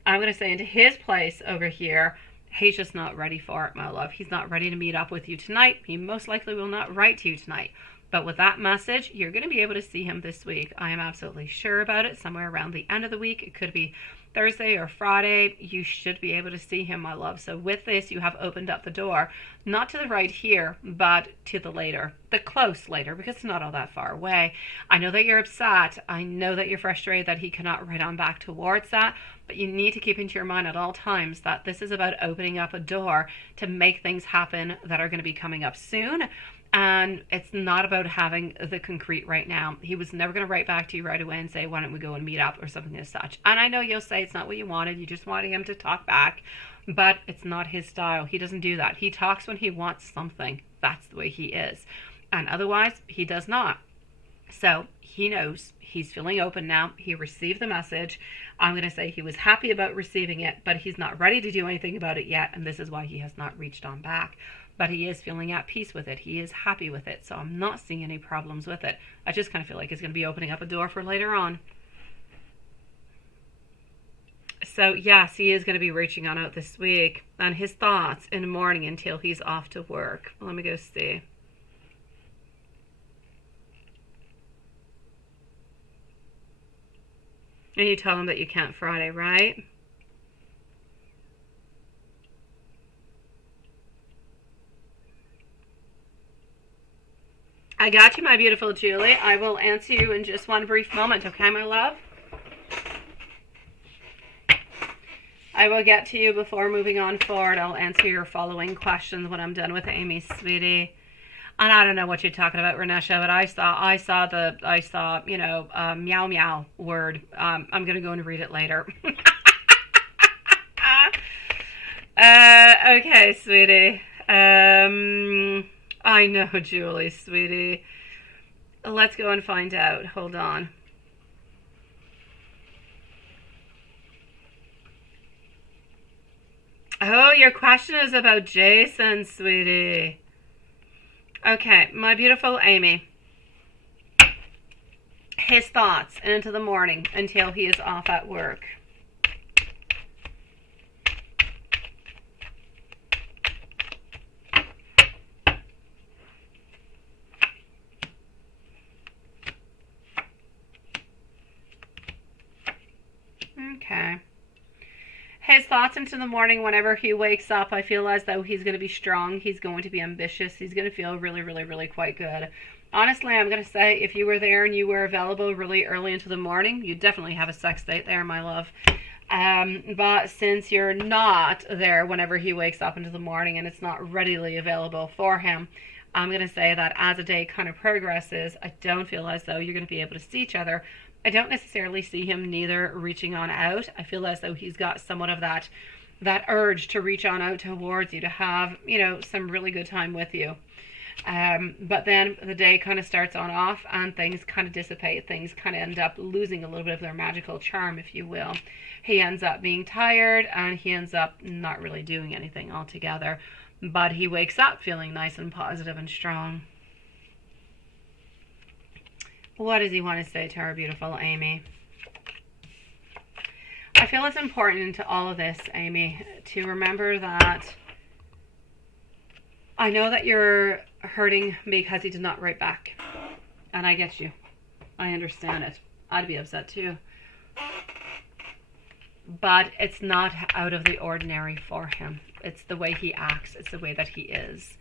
I'm going to say into his place over here, he's just not ready for it, my love. He's not ready to meet up with you tonight. He most likely will not write to you tonight. But with that message, you're going to be able to see him this week. I am absolutely sure about it. Somewhere around the end of the week. It could be Thursday or Friday. You should be able to see him, my love. So with this, you have opened up the door. Not to the right here, but to the later. The close later, because it's not all that far away. I know that you're upset. I know that you're frustrated that he cannot write on back towards that. But you need to keep into your mind at all times that this is about opening up a door to make things happen that are going to be coming up soon. And it's not about having the concrete right now. He was never going to write back to you right away and say, why don't we go and meet up or something as such. And I know you'll say it's not what you wanted. You just wanted him to talk back. But it's not his style. He doesn't do that. He talks when he wants something. That's the way he is. And otherwise, he does not. So he knows. He's feeling open now. He received the message. I'm going to say he was happy about receiving it, but he's not ready to do anything about it yet. And this is why he has not reached on back. But he is feeling at peace with it. He is happy with it. So I'm not seeing any problems with it. I just kind of feel like it's going to be opening up a door for later on. So yes, he is going to be reaching on out this week. And his thoughts in the morning until he's off to work. Let me go see. And you tell him that you can't Friday, right? I got you, my beautiful Julie. I will answer you in just one brief moment, okay, my love? I will get to you before moving on forward. I'll answer your following questions when I'm done with Amy, sweetie. And I don't know what you're talking about, Renesha, but I saw, you know, meow meow word. I'm gonna go and read it later. Okay, sweetie. I know, Julie, sweetie. Let's go and find out. Hold on. Oh, your question is about Jason, sweetie. Okay, my beautiful Amy. His thoughts into the morning until he is off at work. Okay. thoughts into the morning whenever he wakes up, I feel as though he's going to be strong. He's going to be ambitious. He's going to feel really, really, really quite good. Honestly, I'm going to say if you were there and you were available really early into the morning, you definitely have a sex date there, my love. But since you're not there whenever he wakes up into the morning and it's not readily available for him, I'm going to say that as the day kind of progresses, I don't feel as though you're going to be able to see each other. I don't necessarily see him neither reaching on out. I feel as though he's got somewhat of that urge to reach on out towards you, to have, you know, some really good time with you. But then the day kind of starts on off and things kind of dissipate. Things kind of end up losing a little bit of their magical charm, if you will. He ends up being tired and he ends up not really doing anything altogether. But he wakes up feeling nice and positive and strong. What does he want to say to our beautiful Amy? I feel it's important into all of this, Amy, to remember that I know that you're hurting because he did not write back. And I get you. I understand it. I'd be upset too. But it's not out of the ordinary for him. It's the way he acts. It's the way that he is.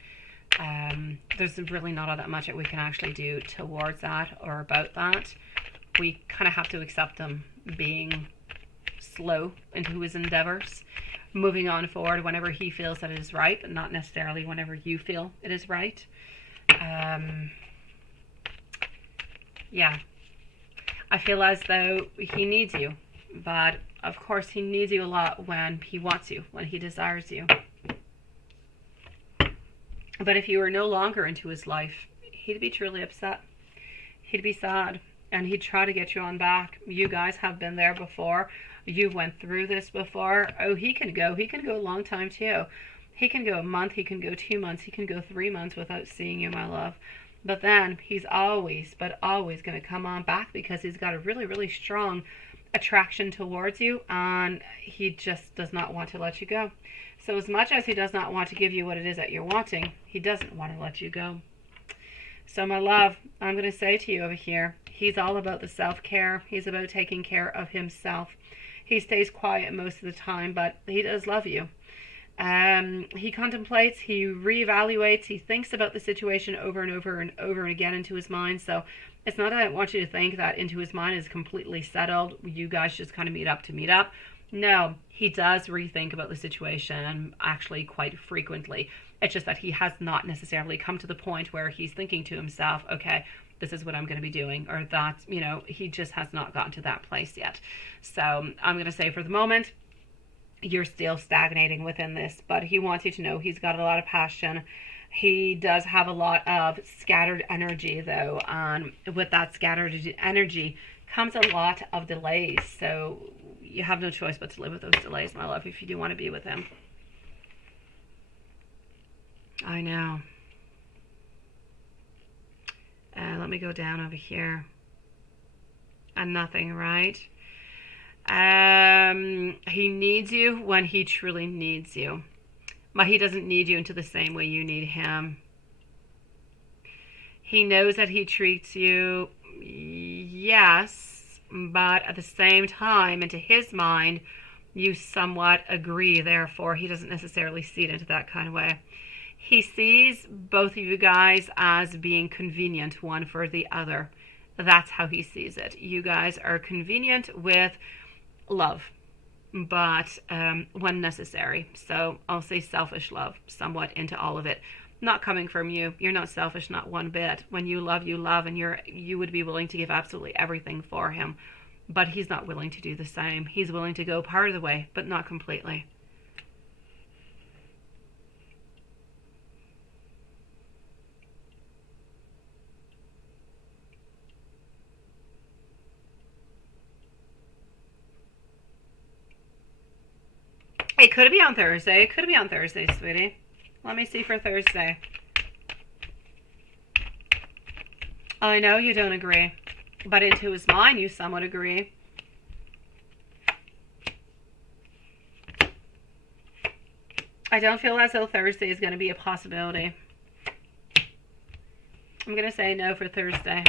There's really not all that much that we can actually do towards that or about that. We kind of have to accept him being slow into his endeavors, moving on forward whenever he feels that it is right, but not necessarily whenever you feel it is right. Yeah, I feel as though he needs you, but of course he needs you a lot when he wants you, when he desires you. But if you were no longer into his life, he'd be truly upset. He'd be sad, and he'd try to get you on back. You guys have been there before. You went through this before. Oh, he can go a long time too. He can go a month, he can go 2 months, he can go 3 months without seeing you, my love. But then he's always, but always going to come on back because he's got a really, really strong attraction towards you, and he just does not want to let you go. So as much as he does not want to give you what it is that you're wanting, he doesn't want to let you go. So my love, I'm going to say to you over here, he's all about the self-care. He's about taking care of himself. He stays quiet most of the time, but he does love you. He contemplates, he reevaluates, he thinks about the situation over and over and over again into his mind. So it's not that I want you to think that into his mind is completely settled. You guys just kind of meet up to meet up. No, he does rethink about the situation, actually quite frequently. It's just that he has not necessarily come to the point where he's thinking to himself, okay, this is what I'm going to be doing, or that, you know, he just has not gotten to that place yet. So I'm going to say for the moment, you're still stagnating within this, but he wants you to know he's got a lot of passion. He does have a lot of scattered energy though, and with that scattered energy comes a lot of delays. So you have no choice but to live with those delays, my love, if you do want to be with him. I know. Let me go down over here. And nothing, right? He needs you when he truly needs you. But he doesn't need you into the same way you need him. He knows that he treats you, yes, but at the same time, into his mind, you somewhat agree. Therefore, he doesn't necessarily see it into that kind of way. He sees both of you guys as being convenient one for the other. That's how he sees it. You guys are convenient with love, but when necessary. So I'll say selfish love somewhat into all of it. Not coming from you. You're not selfish, not one bit. When you love, and you would be willing to give absolutely everything for him. But he's not willing to do the same. He's willing to go part of the way, but not completely. It could be on Thursday. It could be on Thursday, sweetie. Let me see for Thursday. I know you don't agree, but into his mind, you somewhat agree. I don't feel as though Thursday is going to be a possibility. I'm going to say no for Thursday.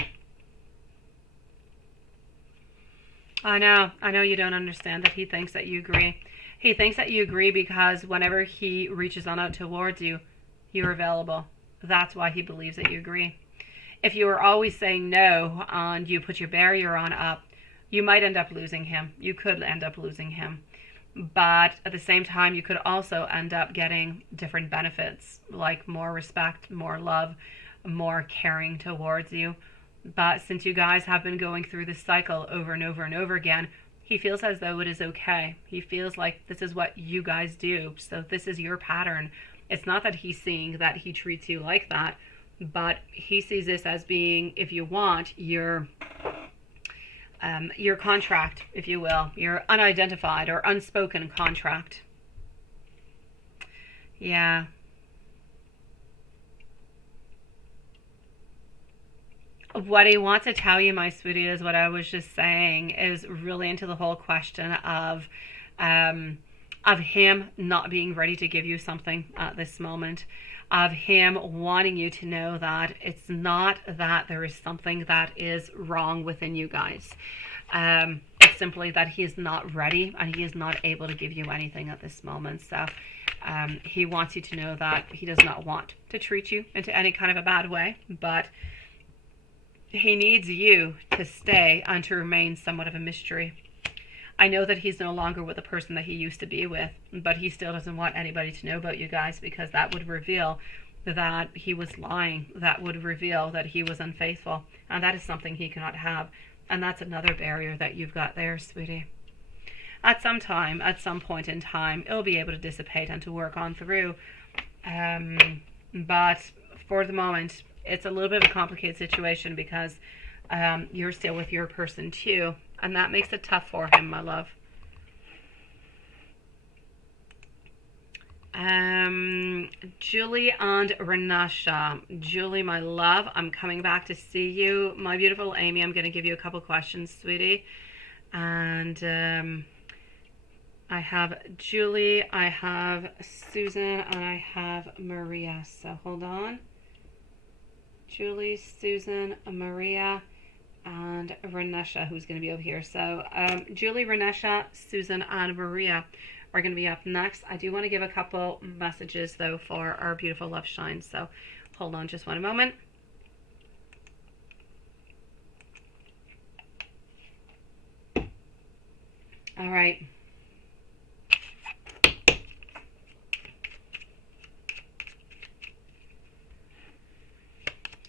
I know you don't understand that he thinks that you agree. He thinks that you agree because whenever he reaches on out towards you, you're available. That's why he believes that you agree. If you are always saying no and you put your barrier on up, you might end up losing him. You could end up losing him. But at the same time, you could also end up getting different benefits, like more respect, more love, more caring towards you. But since you guys have been going through this cycle over and over and over again, he feels as though it is okay. He feels like this is what you guys do. So this is your pattern. It's not that he's seeing that he treats you like that, but he sees this as being, if you want, your contract, if you will, your unidentified or unspoken contract. Yeah. What he wants to tell you, my sweetie, is what I was just saying, is really into the whole question of him not being ready to give you something at this moment, of him wanting you to know that it's not that there is something that is wrong within you guys. It's simply that he is not ready and he is not able to give you anything at this moment. So he wants you to know that he does not want to treat you into any kind of a bad way, but he needs you to stay and to remain somewhat of a mystery. I know that he's no longer with the person that he used to be with, but he still doesn't want anybody to know about you guys, because that would reveal that he was lying. That would reveal that he was unfaithful, and that is something he cannot have. And that's another barrier that you've got there, sweetie. At some time, at some point in time, it'll be able to dissipate and to work on through. But for the moment, it's a little bit of a complicated situation because you're still with your person too, and that makes it tough for him, my love. Julie and Renasha. Julie, my love, I'm coming back to see you. My beautiful Amy, I'm going to give you a couple questions, sweetie. And I have Julie, I have Susan, and I have Maria. So hold on. Julie, Susan, Maria, and Renesha, who's going to be over here. So Julie, Renesha, Susan, and Maria are going to be up next. I do want to give a couple messages, though, for our beautiful love shine. So hold on just one moment. All right.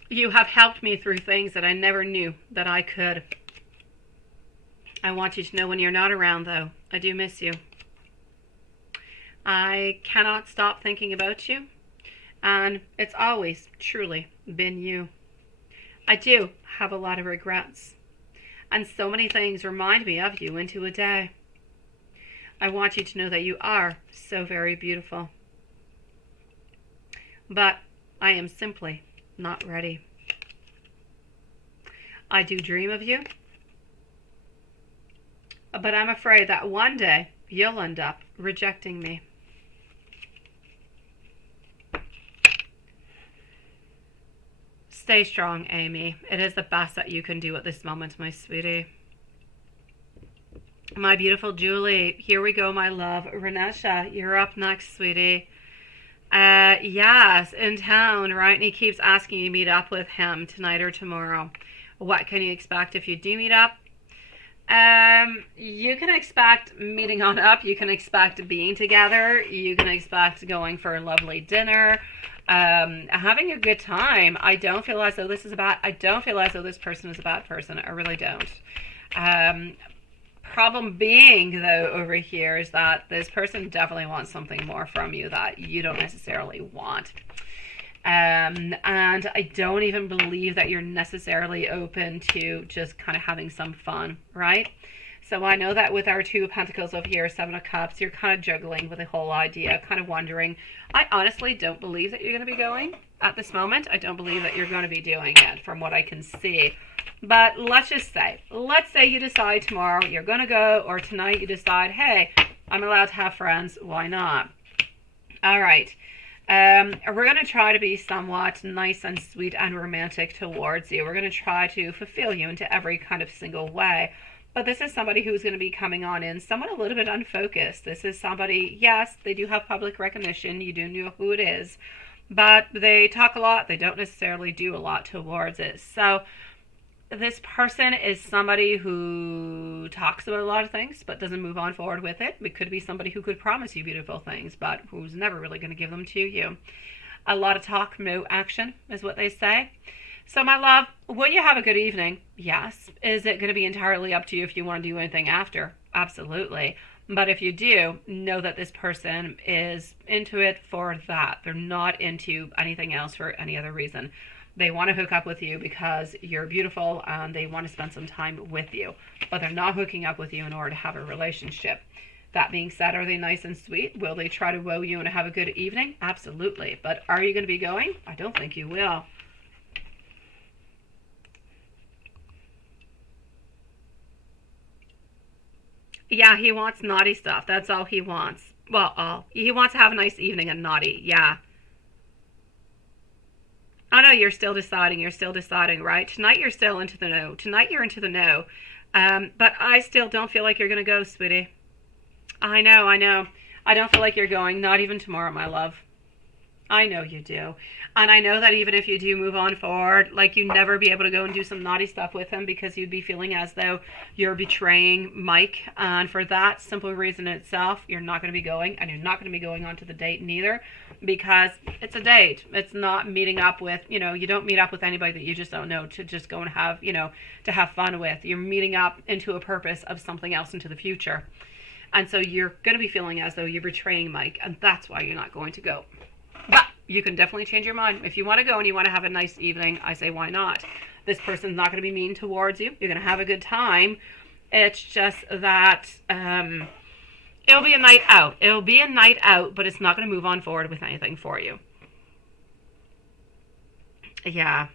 You have helped me through things that I never knew that I could. I want you to know when you're not around, though, I do miss you. I cannot stop thinking about you, and it's always truly been you. I do have a lot of regrets, and so many things remind me of you into a day. I want you to know that you are so very beautiful, but I am simply not ready. I do dream of you, but I'm afraid that one day you'll end up rejecting me. Stay strong, Amy. It is the best that you can do at this moment, my sweetie. My beautiful Julie, here we go, my love. Renesha, you're up next, sweetie. Yes, in town, right? And he keeps asking you to meet up with him tonight or tomorrow. What can you expect if you do meet up? You can expect meeting on up. You can expect being together. You can expect going for a lovely dinner, having a good time. I don't feel as though this is I don't feel as though this person is a bad person. I really don't. Problem being, though, over here is that this person definitely wants something more from you that you don't necessarily want. And I don't even believe that you're necessarily open to just kind of having some fun, right? So I know that with our Two of Pentacles over here, Seven of Cups, you're kind of juggling with the whole idea, kind of wondering. I honestly don't believe that you're going to be going at this moment. I don't believe that you're going to be doing it from what I can see. But let's say you decide tomorrow you're going to go, or tonight you decide, hey, I'm allowed to have friends. Why not? All right. We're going to try to be somewhat nice and sweet and romantic towards you. We're going to try to fulfill you into every kind of single way. But this is somebody who's going to be coming on in somewhat a little bit unfocused. This is somebody, yes, they do have public recognition. You do know who it is. But they talk a lot. They don't necessarily do a lot towards it. So this person is somebody who talks about a lot of things but doesn't move on forward with it. It could be somebody who could promise you beautiful things but who's never really going to give them to you. A lot of talk, no action is what they say. So my love, will you have a good evening? Yes. Is it going to be entirely up to you if you want to do anything after? Absolutely. But if you do, know that this person is into it for that. They're not into anything else for any other reason. They want to hook up with you because you're beautiful and they want to spend some time with you. But they're not hooking up with you in order to have a relationship. That being said, are they nice and sweet? Will they try to woo you and have a good evening? Absolutely. But are you going to be going? I don't think you will. Yeah, he wants naughty stuff. That's all he wants. Well, all. He wants to have a nice evening and naughty. Yeah. Oh no, you're still deciding. You're still deciding, right? Tonight you're still into the no. Tonight you're into the no. But I still don't feel like you're going to go, sweetie. I know, I know. I don't feel like you're going. Not even tomorrow, my love. I know you do. And I know that even if you do move on forward, like you'd never be able to go and do some naughty stuff with him because you'd be feeling as though you're betraying Mike. And for that simple reason itself, you're not going to be going, and you're not going to be going on to the date neither because it's a date. It's not meeting up with, you don't meet up with anybody that you just don't know to just go and have, to have fun with. You're meeting up into a purpose of something else into the future. And so you're going to be feeling as though you're betraying Mike, and that's why you're not going to go. But you can definitely change your mind. If you want to go and you want to have a nice evening, I say why not? This person's not going to be mean towards you. You're going to have a good time. It's just that it'll be a night out. It'll be a night out, but it's not going to move on forward with anything for you. Yeah,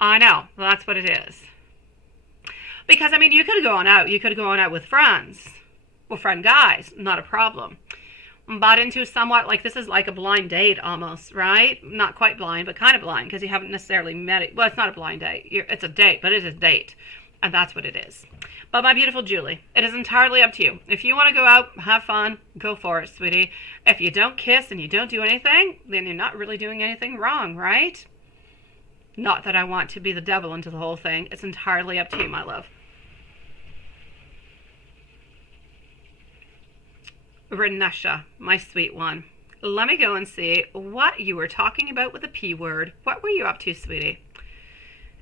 I know. Well, that's what it is. Because, you could go on out. You could go on out with friends. Well, friend guys, not a problem. But into somewhat like, this is like a blind date almost, right? Not quite blind, but kind of blind because you haven't necessarily met it. Well, it's not a blind date. It's a date, but it is a date. And that's what it is. But my beautiful Julie, it is entirely up to you. If you want to go out, have fun, go for it, sweetie. If you don't kiss and you don't do anything, then you're not really doing anything wrong, right? Not that I want to be the devil into the whole thing. It's entirely up to you, my love. Renesha, my sweet one. Let me go and see what you were talking about with the P word. What were you up to, sweetie?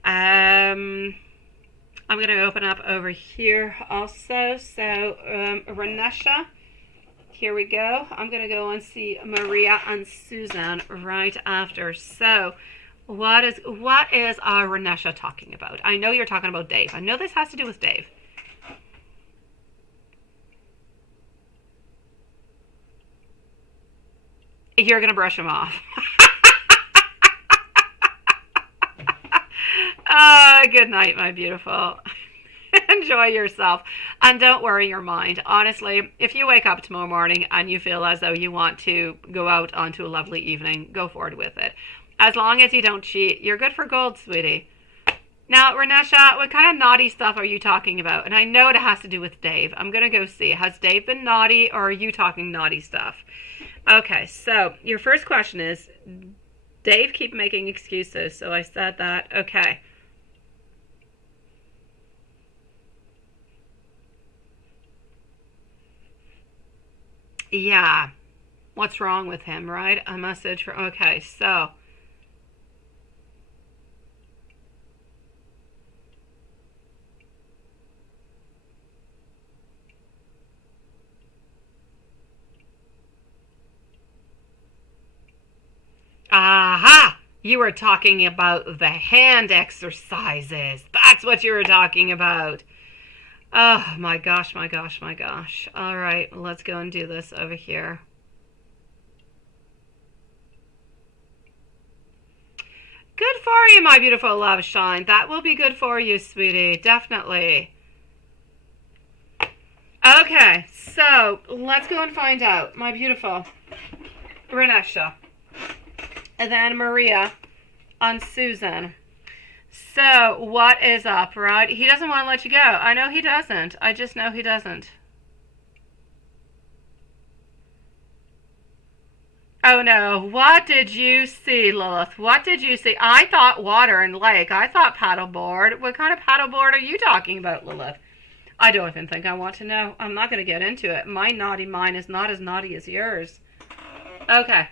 I'm going to open up over here also. So, Renesha, here we go. I'm going to go and see Maria and Susan right after. So, what is Renesha talking about? I know you're talking about Dave. I know this has to do with Dave. You're going to brush him off. Good night, my beautiful. Enjoy yourself. And don't worry your mind. Honestly, if you wake up tomorrow morning and you feel as though you want to go out onto a lovely evening, go forward with it. As long as you don't cheat, you're good for gold, sweetie. Now, Renesha, what kind of naughty stuff are you talking about? And I know it has to do with Dave. I'm going to go see. Has Dave been naughty or are you talking naughty stuff? Okay, so your first question is, Dave keep making excuses. So I said that. Okay. Yeah. What's wrong with him, right? A message for, okay, so. Aha! You were talking about the hand exercises. That's what you were talking about. Oh, my gosh, my gosh, my gosh. All right, let's go and do this over here. Good for you, my beautiful love shine. That will be good for you, sweetie. Definitely. Okay, so let's go and find out. My beautiful Renesha. And then Maria on Susan. So, what is up, right? He doesn't want to let you go. I know he doesn't. I just know he doesn't. Oh no, what did you see, Lilith? What did you see? I thought water and lake. I thought paddleboard. What kind of paddleboard are you talking about, Lilith? I don't even think I want to know. I'm not going to get into it. My naughty mind is not as naughty as yours. Okay.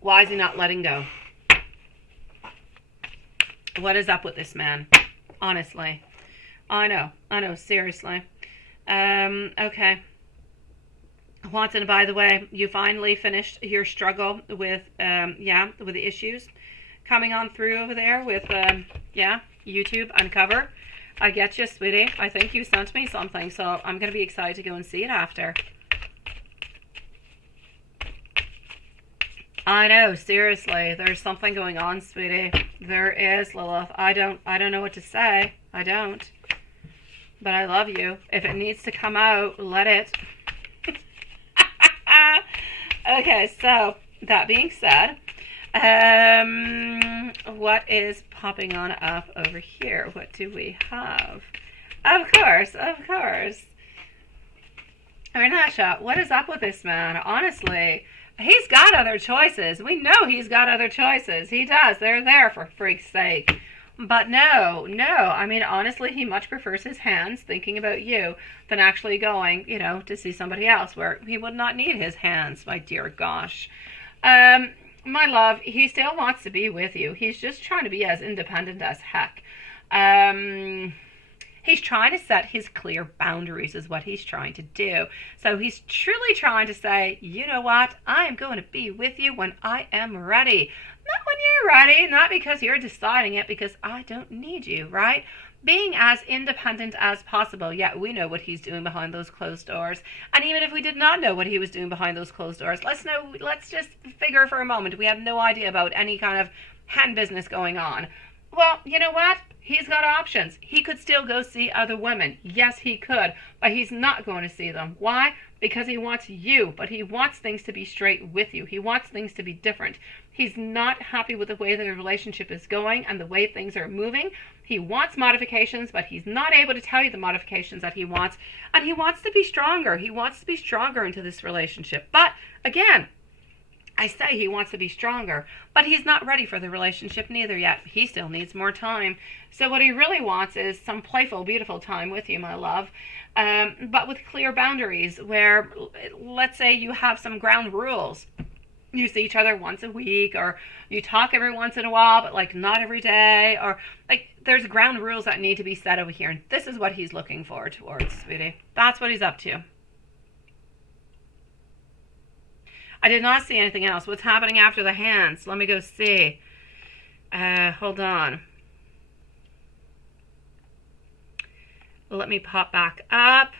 Why is he not letting go? What is up with this man? Honestly. I know, seriously. Okay. Watson, by the way, you finally finished your struggle with, with the issues coming on through over there with, YouTube Uncover. I get you, sweetie. I think you sent me something, so I'm going to be excited to go and see it after. I know, seriously, there's something going on, sweetie. There is, Lilith. I don't know what to say. I don't. But I love you. If it needs to come out, let it. Okay, so that being said, what is popping on up over here? What do we have? Of course. Renasha, what is up with this man? Honestly, he's got other choices. We know he's got other choices. He does. They're there, for freak's sake. But no. I mean, honestly, he much prefers his hands thinking about you than actually going, to see somebody else where he would not need his hands, my dear gosh. My love, he still wants to be with you. He's just trying to be as independent as heck. He's trying to set his clear boundaries is what he's trying to do. So he's truly trying to say, you know what? I am going to be with you when I am ready. Not when you're ready, not because you're deciding it, because I don't need you, right? Being as independent as possible. Yeah, we know what he's doing behind those closed doors. And even if we did not know what he was doing behind those closed doors, let's just figure for a moment. We have no idea about any kind of hand business going on. Well, you know what? He's got options. He could still go see other women. Yes, he could. But he's not going to see them. Why? Because he wants you. But he wants things to be straight with you. He wants things to be different. He's not happy with the way the relationship is going and the way things are moving. He wants modifications, but he's not able to tell you the modifications that he wants. And he wants to be stronger. He wants to be stronger into this relationship. But, again, I say he wants to be stronger, but he's not ready for the relationship neither yet. He still needs more time. So what he really wants is some playful, beautiful time with you, my love, but with clear boundaries where, let's say you have some ground rules. You see each other once a week, or you talk every once in a while, but like not every day, or like there's ground rules that need to be set over here. And this is what he's looking forward towards, sweetie. That's what he's up to. I did not see anything else. What's happening after the hands? Let me go see. Hold on. Let me pop back up.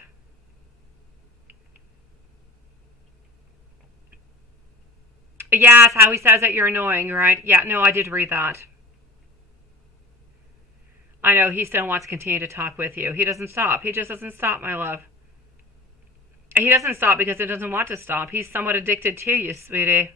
Yes, how he says that you're annoying, right? Yeah, no, I did read that. I know, he still wants to continue to talk with you. He doesn't stop. He just doesn't stop, my love. He doesn't stop because he doesn't want to stop. He's somewhat addicted to you, sweetie.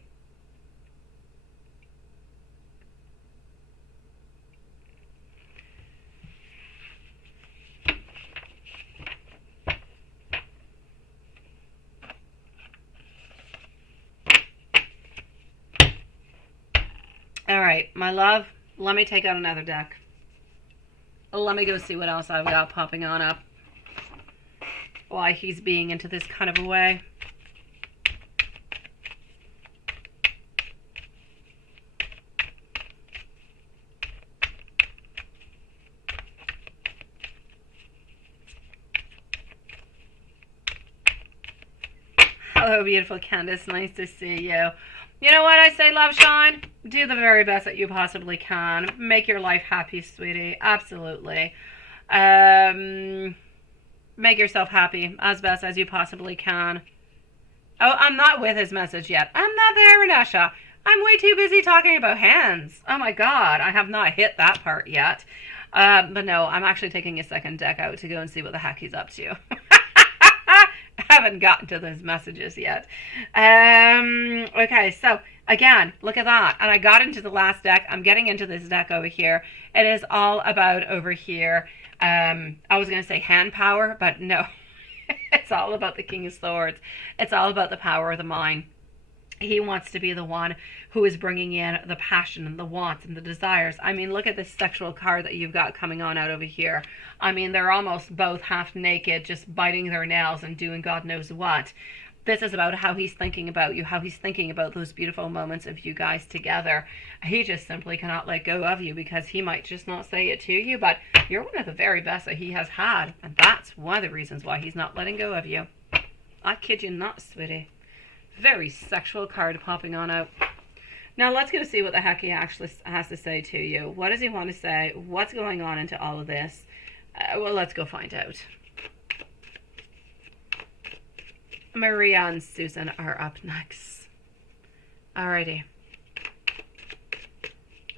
All right, my love, let me take out another deck. Let me go see what else I've got popping on up. Why he's being into this kind of a way. Hello, beautiful Candace. Nice to see you. You know what I say, love Sean? Do the very best that you possibly can. Make your life happy, sweetie. Absolutely. Make yourself happy as best as you possibly can. Oh, I'm not with his message yet. I'm not there, Renesha. I'm way too busy talking about hands. Oh my god, I have not hit that part yet. But no, I'm actually taking a second deck out to go and see what the heck he's up to. haven't gotten to those messages yet. Okay, so again, look at that. And I got into the last deck. I'm getting into this deck over here. It is all about over here. I was going to say hand power, but no. It's all about the King of Swords. It's all about the power of the mind. He wants to be the one who is bringing in the passion and the wants and the desires. I mean, look at this sexual card that you've got coming on out over here. I mean, they're almost both half naked, just biting their nails and doing God knows what. This is about how he's thinking about you, how he's thinking about those beautiful moments of you guys together. He just simply cannot let go of you because he might just not say it to you, but you're one of the very best that he has had. And that's one of the reasons why he's not letting go of you. I kid you not, sweetie. Very sexual card popping on out. Now let's go see what the heck he actually has to say to you. What does he want to say? What's going on into all of this? Well, let's go find out. Maria and Susan are up next. Alrighty.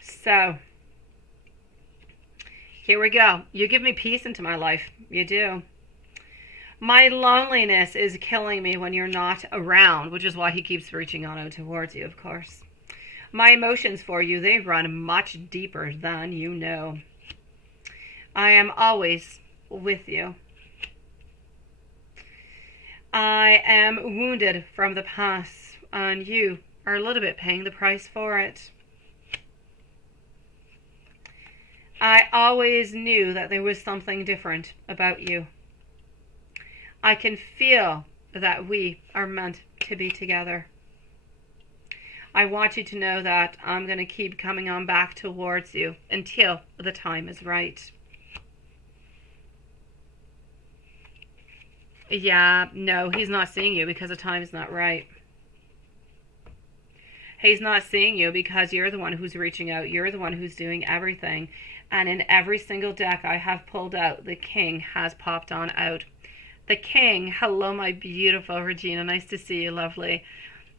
So, here we go. You give me peace into my life. You do. My loneliness is killing me when you're not around, which is why he keeps reaching on out towards you, of course. My emotions for you, they run much deeper than you know. I am always with you. I am wounded from the past, and you are a little bit paying the price for it. I always knew that there was something different about you. I can feel that we are meant to be together. I want you to know that I'm going to keep coming on back towards you until the time is right. Yeah, no, he's not seeing you because the time is not right. He's not seeing you because you're the one who's reaching out. You're the one who's doing everything. And in every single deck I have pulled out, the King has popped on out. The King, hello my beautiful Regina, nice to see you, lovely.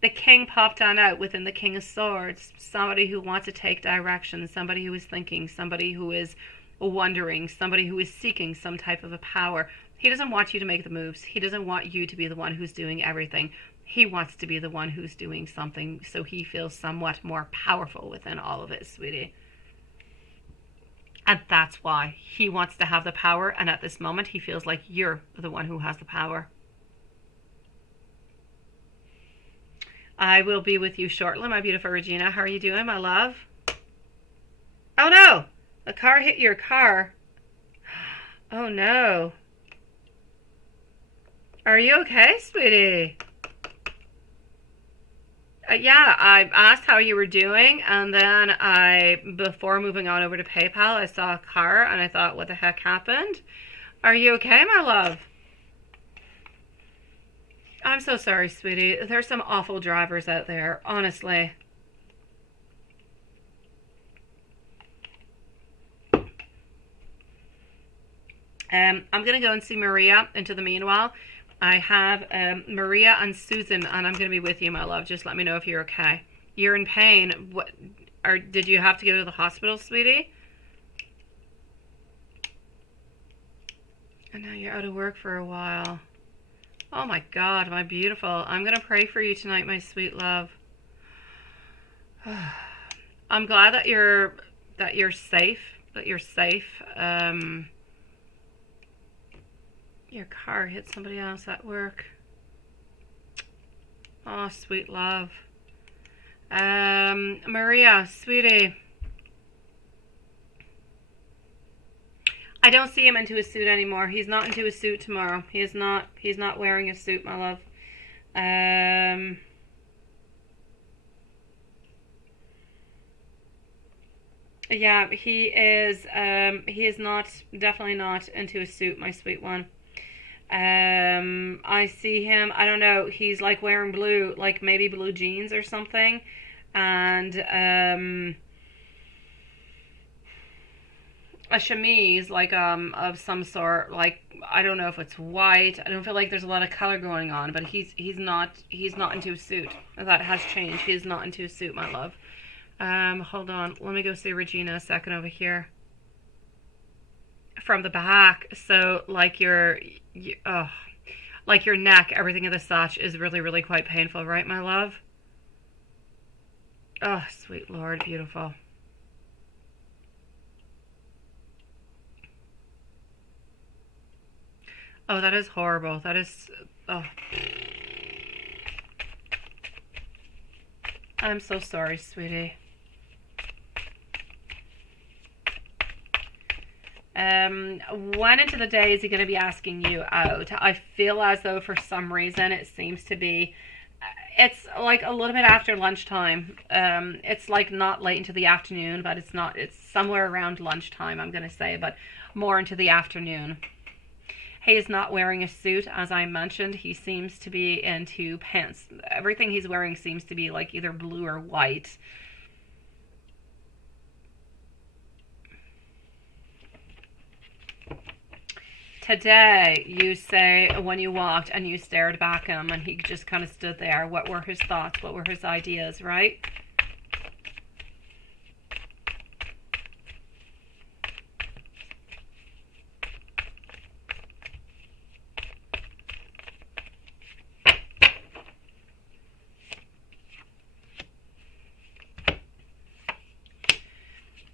The King popped on out within the King of Swords. Somebody who wants to take direction, somebody who is thinking, somebody who is wondering, somebody who is seeking some type of a power. He doesn't want you to make the moves. He doesn't want you to be the one who's doing everything. He wants to be the one who's doing something so he feels somewhat more powerful within all of it, sweetie. And that's why he wants to have the power, and at this moment he feels like you're the one who has the power. I will be with you shortly, my beautiful Regina. How are you doing, my love? Oh no! A car hit your car. Oh no. Are you okay, sweetie? Yeah, I asked how you were doing, and then before moving on over to PayPal, I saw a car, and I thought, what the heck happened? Are you okay, my love? I'm so sorry, sweetie. There's some awful drivers out there, honestly. I'm going to go and see Maria into the meanwhile. I have Maria and Susan, and I'm going to be with you, my love. Just let me know if you're okay. You're in pain. What? Did you have to go to the hospital, sweetie? And now you're out of work for a while. Oh my God, my beautiful. I'm going to pray for you tonight, my sweet love. I'm glad that you're safe. That you're safe. Your car hit somebody else at work. Oh, sweet love. Maria, sweetie. I don't see him into a suit anymore. He's not into a suit tomorrow. He's not wearing a suit, my love. Yeah, he is not, definitely not into a suit, my sweet one. I see him, I don't know, he's like wearing blue, like maybe blue jeans or something, and a chemise, like of some sort, like I don't know if it's white. I don't feel like there's a lot of color going on, but he's not into a suit. That has changed. He's not into a suit, my love. Hold on, let me go see Regina a second over here. From the back, so like Like your neck, everything of the such is really, really quite painful, right, my love? Oh, sweet Lord, beautiful. Oh, that is horrible. That is, oh. I'm so sorry, sweetie. When into the day is he going to be asking you out? I feel as though for some reason it seems to be, it's like a little bit after lunchtime. It's like not late into the afternoon, but it's not, it's somewhere around lunchtime, I'm going to say, but more into the afternoon. He is not wearing a suit, as I mentioned. He seems to be into pants. Everything he's wearing seems to be like either blue or white. Today, you say when you walked and you stared back at him and he just kind of stood there, what were his thoughts? What were his ideas, right?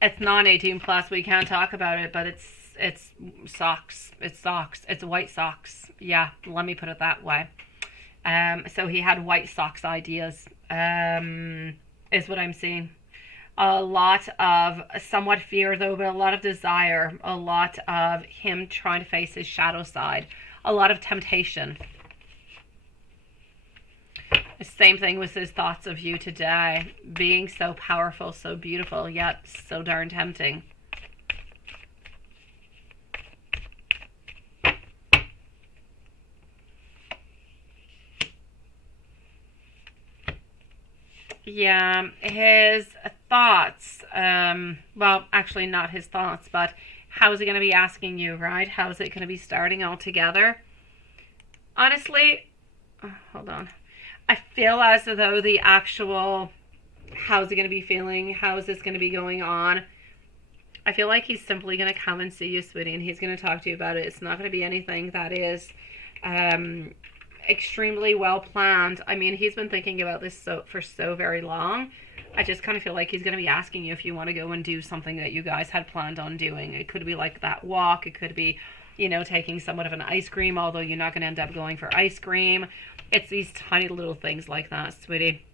It's non-18 plus. We can't talk about it, but it's socks. It's socks. It's white socks. Yeah, let me put it that way. So he had white socks ideas. Is what I'm seeing. A lot of somewhat fear though, but a lot of desire. A lot of him trying to face his shadow side. A lot of temptation. The same thing with his thoughts of you today, being so powerful, so beautiful, yet so darn tempting. Yeah, his thoughts, well, actually not his thoughts, but how is he going to be asking you, right? How is it going to be starting all together? Honestly, oh, hold on. I feel as though the actual, how's he going to be feeling? How is this going to be going on? I feel like he's simply going to come and see you, sweetie, and he's going to talk to you about it. It's not going to be anything that is extremely well planned. I mean, he's been thinking about this for so very long. I just kind of feel like he's going to be asking you if you want to go and do something that you guys had planned on doing. It could be like that walk. It could be, you know, taking somewhat of an ice cream, although you're not going to end up going for ice cream. It's these tiny little things like that, sweetie.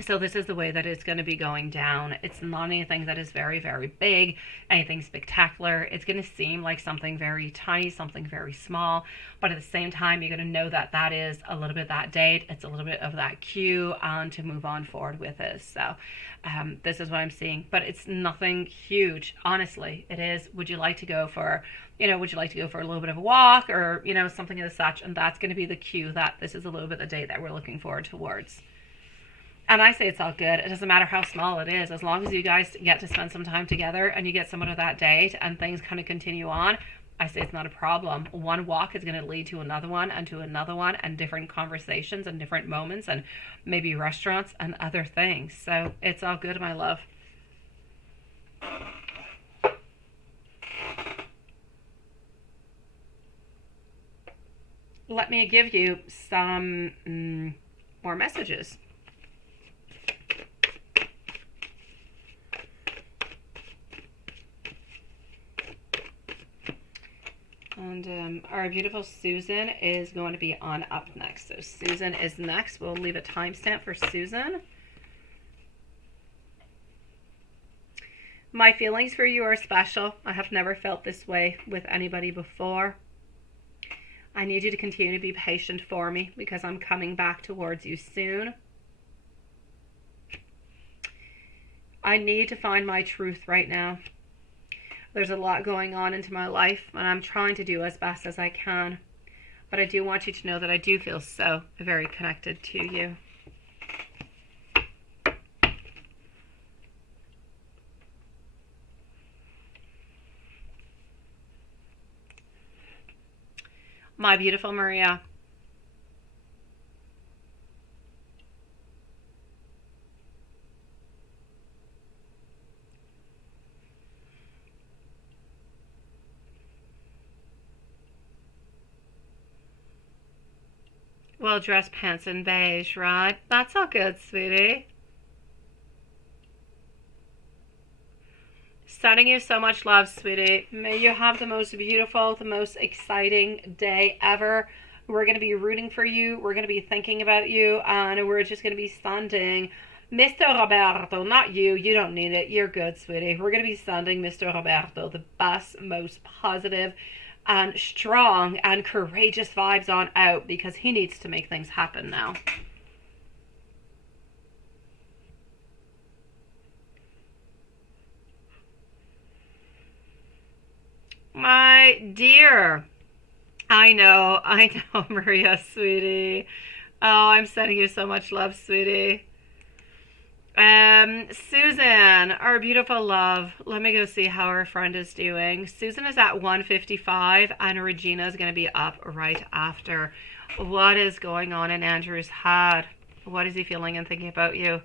So this is the way that it's going to be going down. It's not anything that is very, very big, anything spectacular. It's going to seem like something very tiny, something very small. But at the same time, you're going to know that that is a little bit that date. It's a little bit of that cue and to move on forward with it. So this is what I'm seeing. But it's nothing huge. Honestly, it is. Would you like to go for, you know, would you like to go for a little bit of a walk or, you know, something of such? And that's going to be the cue that this is a little bit the date that we're looking forward towards. And I say it's all good. It doesn't matter how small it is. As long as you guys get to spend some time together and you get somewhat of that date and things kind of continue on, I say it's not a problem. One walk is going to lead to another one and different conversations and different moments and maybe restaurants and other things. So it's all good, my love. Let me give you some more messages. And our beautiful Susan is going to be on up next. So Susan is next. We'll leave a timestamp for Susan. My feelings for you are special. I have never felt this way with anybody before. I need you to continue to be patient for me because I'm coming back towards you soon. I need to find my truth right now. There's a lot going on into my life, and I'm trying to do as best as I can. But I do want you to know that I do feel so very connected to you. My beautiful Maria. well-dressed pants in beige, right? That's all good, sweetie. Sending you so much love, sweetie. May you have the most beautiful, the most exciting day ever. We're going to be rooting for you. We're going to be thinking about you. And we're just going to be sending Mr. Roberto, not you. You don't need it. You're good, sweetie. We're going to be sending Mr. Roberto the best, most positive and strong and courageous vibes on out, because he needs to make things happen now. My dear, I know, Maria, sweetie. Oh, I'm sending you so much love, sweetie. Susan, our beautiful love. Let me go see how our friend is doing. Susan is at 155, and Regina is going to be up right after. What is going on in Andrew's head? What is he feeling and thinking about you?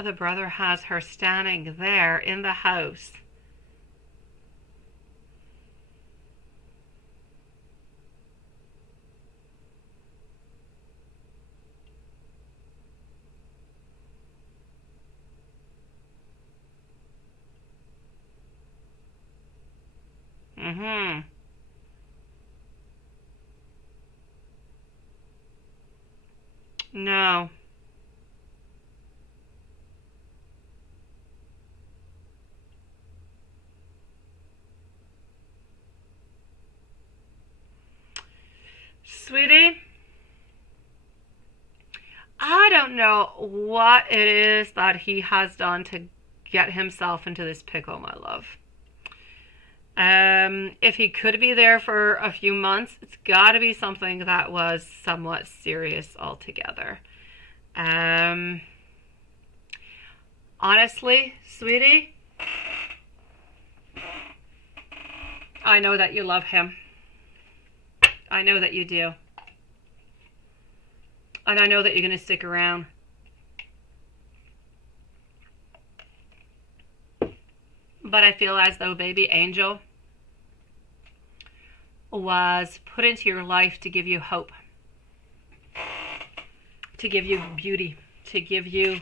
The brother has her standing there in the house. Mm-hmm. No. Sweetie, I don't know what it is that he has done to get himself into this pickle, my love. If he could be there for a few months, it's got to be something that was somewhat serious altogether. Honestly, sweetie, I know that you love him. I know that you do. And I know that you're going to stick around. But I feel as though baby Angel was put into your life to give you hope, to give you beauty, to give you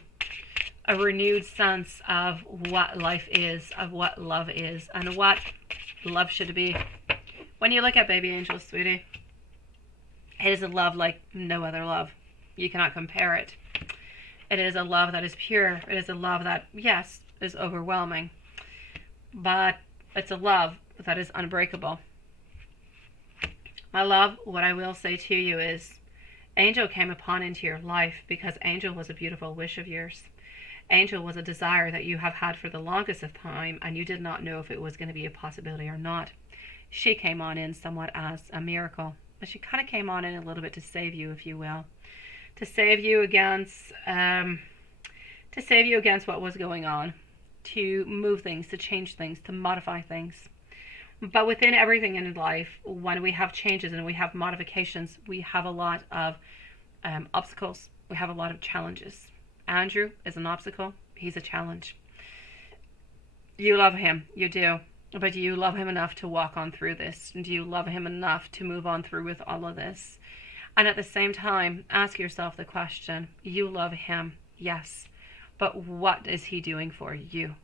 a renewed sense of what life is, of what love is, and what love should be. When you look at baby Angel, sweetie, it is a love like no other love. You cannot compare it. It is a love that is pure. It is a love that, yes, is overwhelming. But it's a love that is unbreakable. My love, what I will say to you is, Angel came upon into your life because Angel was a beautiful wish of yours. Angel was a desire that you have had for the longest of time, and you did not know if it was going to be a possibility or not. She came on in somewhat as a miracle, but she kind of came on in a little bit to save you, if you will, to save you against what was going on, to move things, to change things, to modify things. But within everything in life, when we have changes and we have modifications, we have a lot of obstacles. We have a lot of challenges. Andrew is an obstacle. He's a challenge. You love him. You do. But do you love him enough to walk on through this? Do you love him enough to move on through with all of this? And at the same time, ask yourself the question, you love him, yes, but what is he doing for you?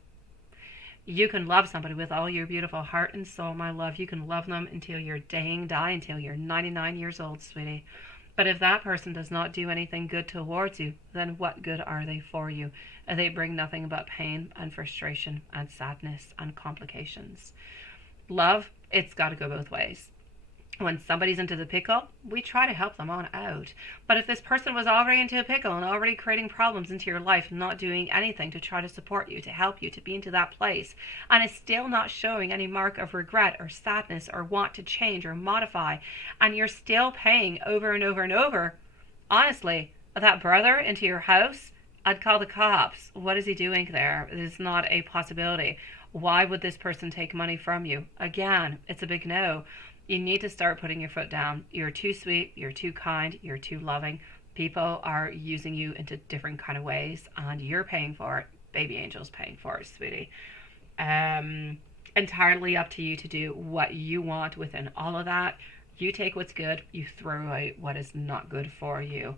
You can love somebody with all your beautiful heart and soul, my love. You can love them until you're die, until you're 99 years old, sweetie. But if that person does not do anything good towards you, then what good are they for you? They bring nothing but pain and frustration and sadness and complications. Love, it's got to go both ways. When somebody's into the pickle, we try to help them on out. But if this person was already into a pickle and already creating problems into your life, not doing anything to try to support you, to help you, to be into that place, and is still not showing any mark of regret or sadness or want to change or modify, and you're still paying over and over and over, honestly, that brother into your house, I'd call the cops. What is he doing there? It is not a possibility. Why would this person take money from you? Again, it's a big no. You need to start putting your foot down. You're too sweet, you're too kind, you're too loving. People are using you into different kind of ways, and you're paying for it. Baby Angel's paying for it, sweetie. Entirely up to you to do what you want within all of that. You take what's good, you throw away what is not good for you.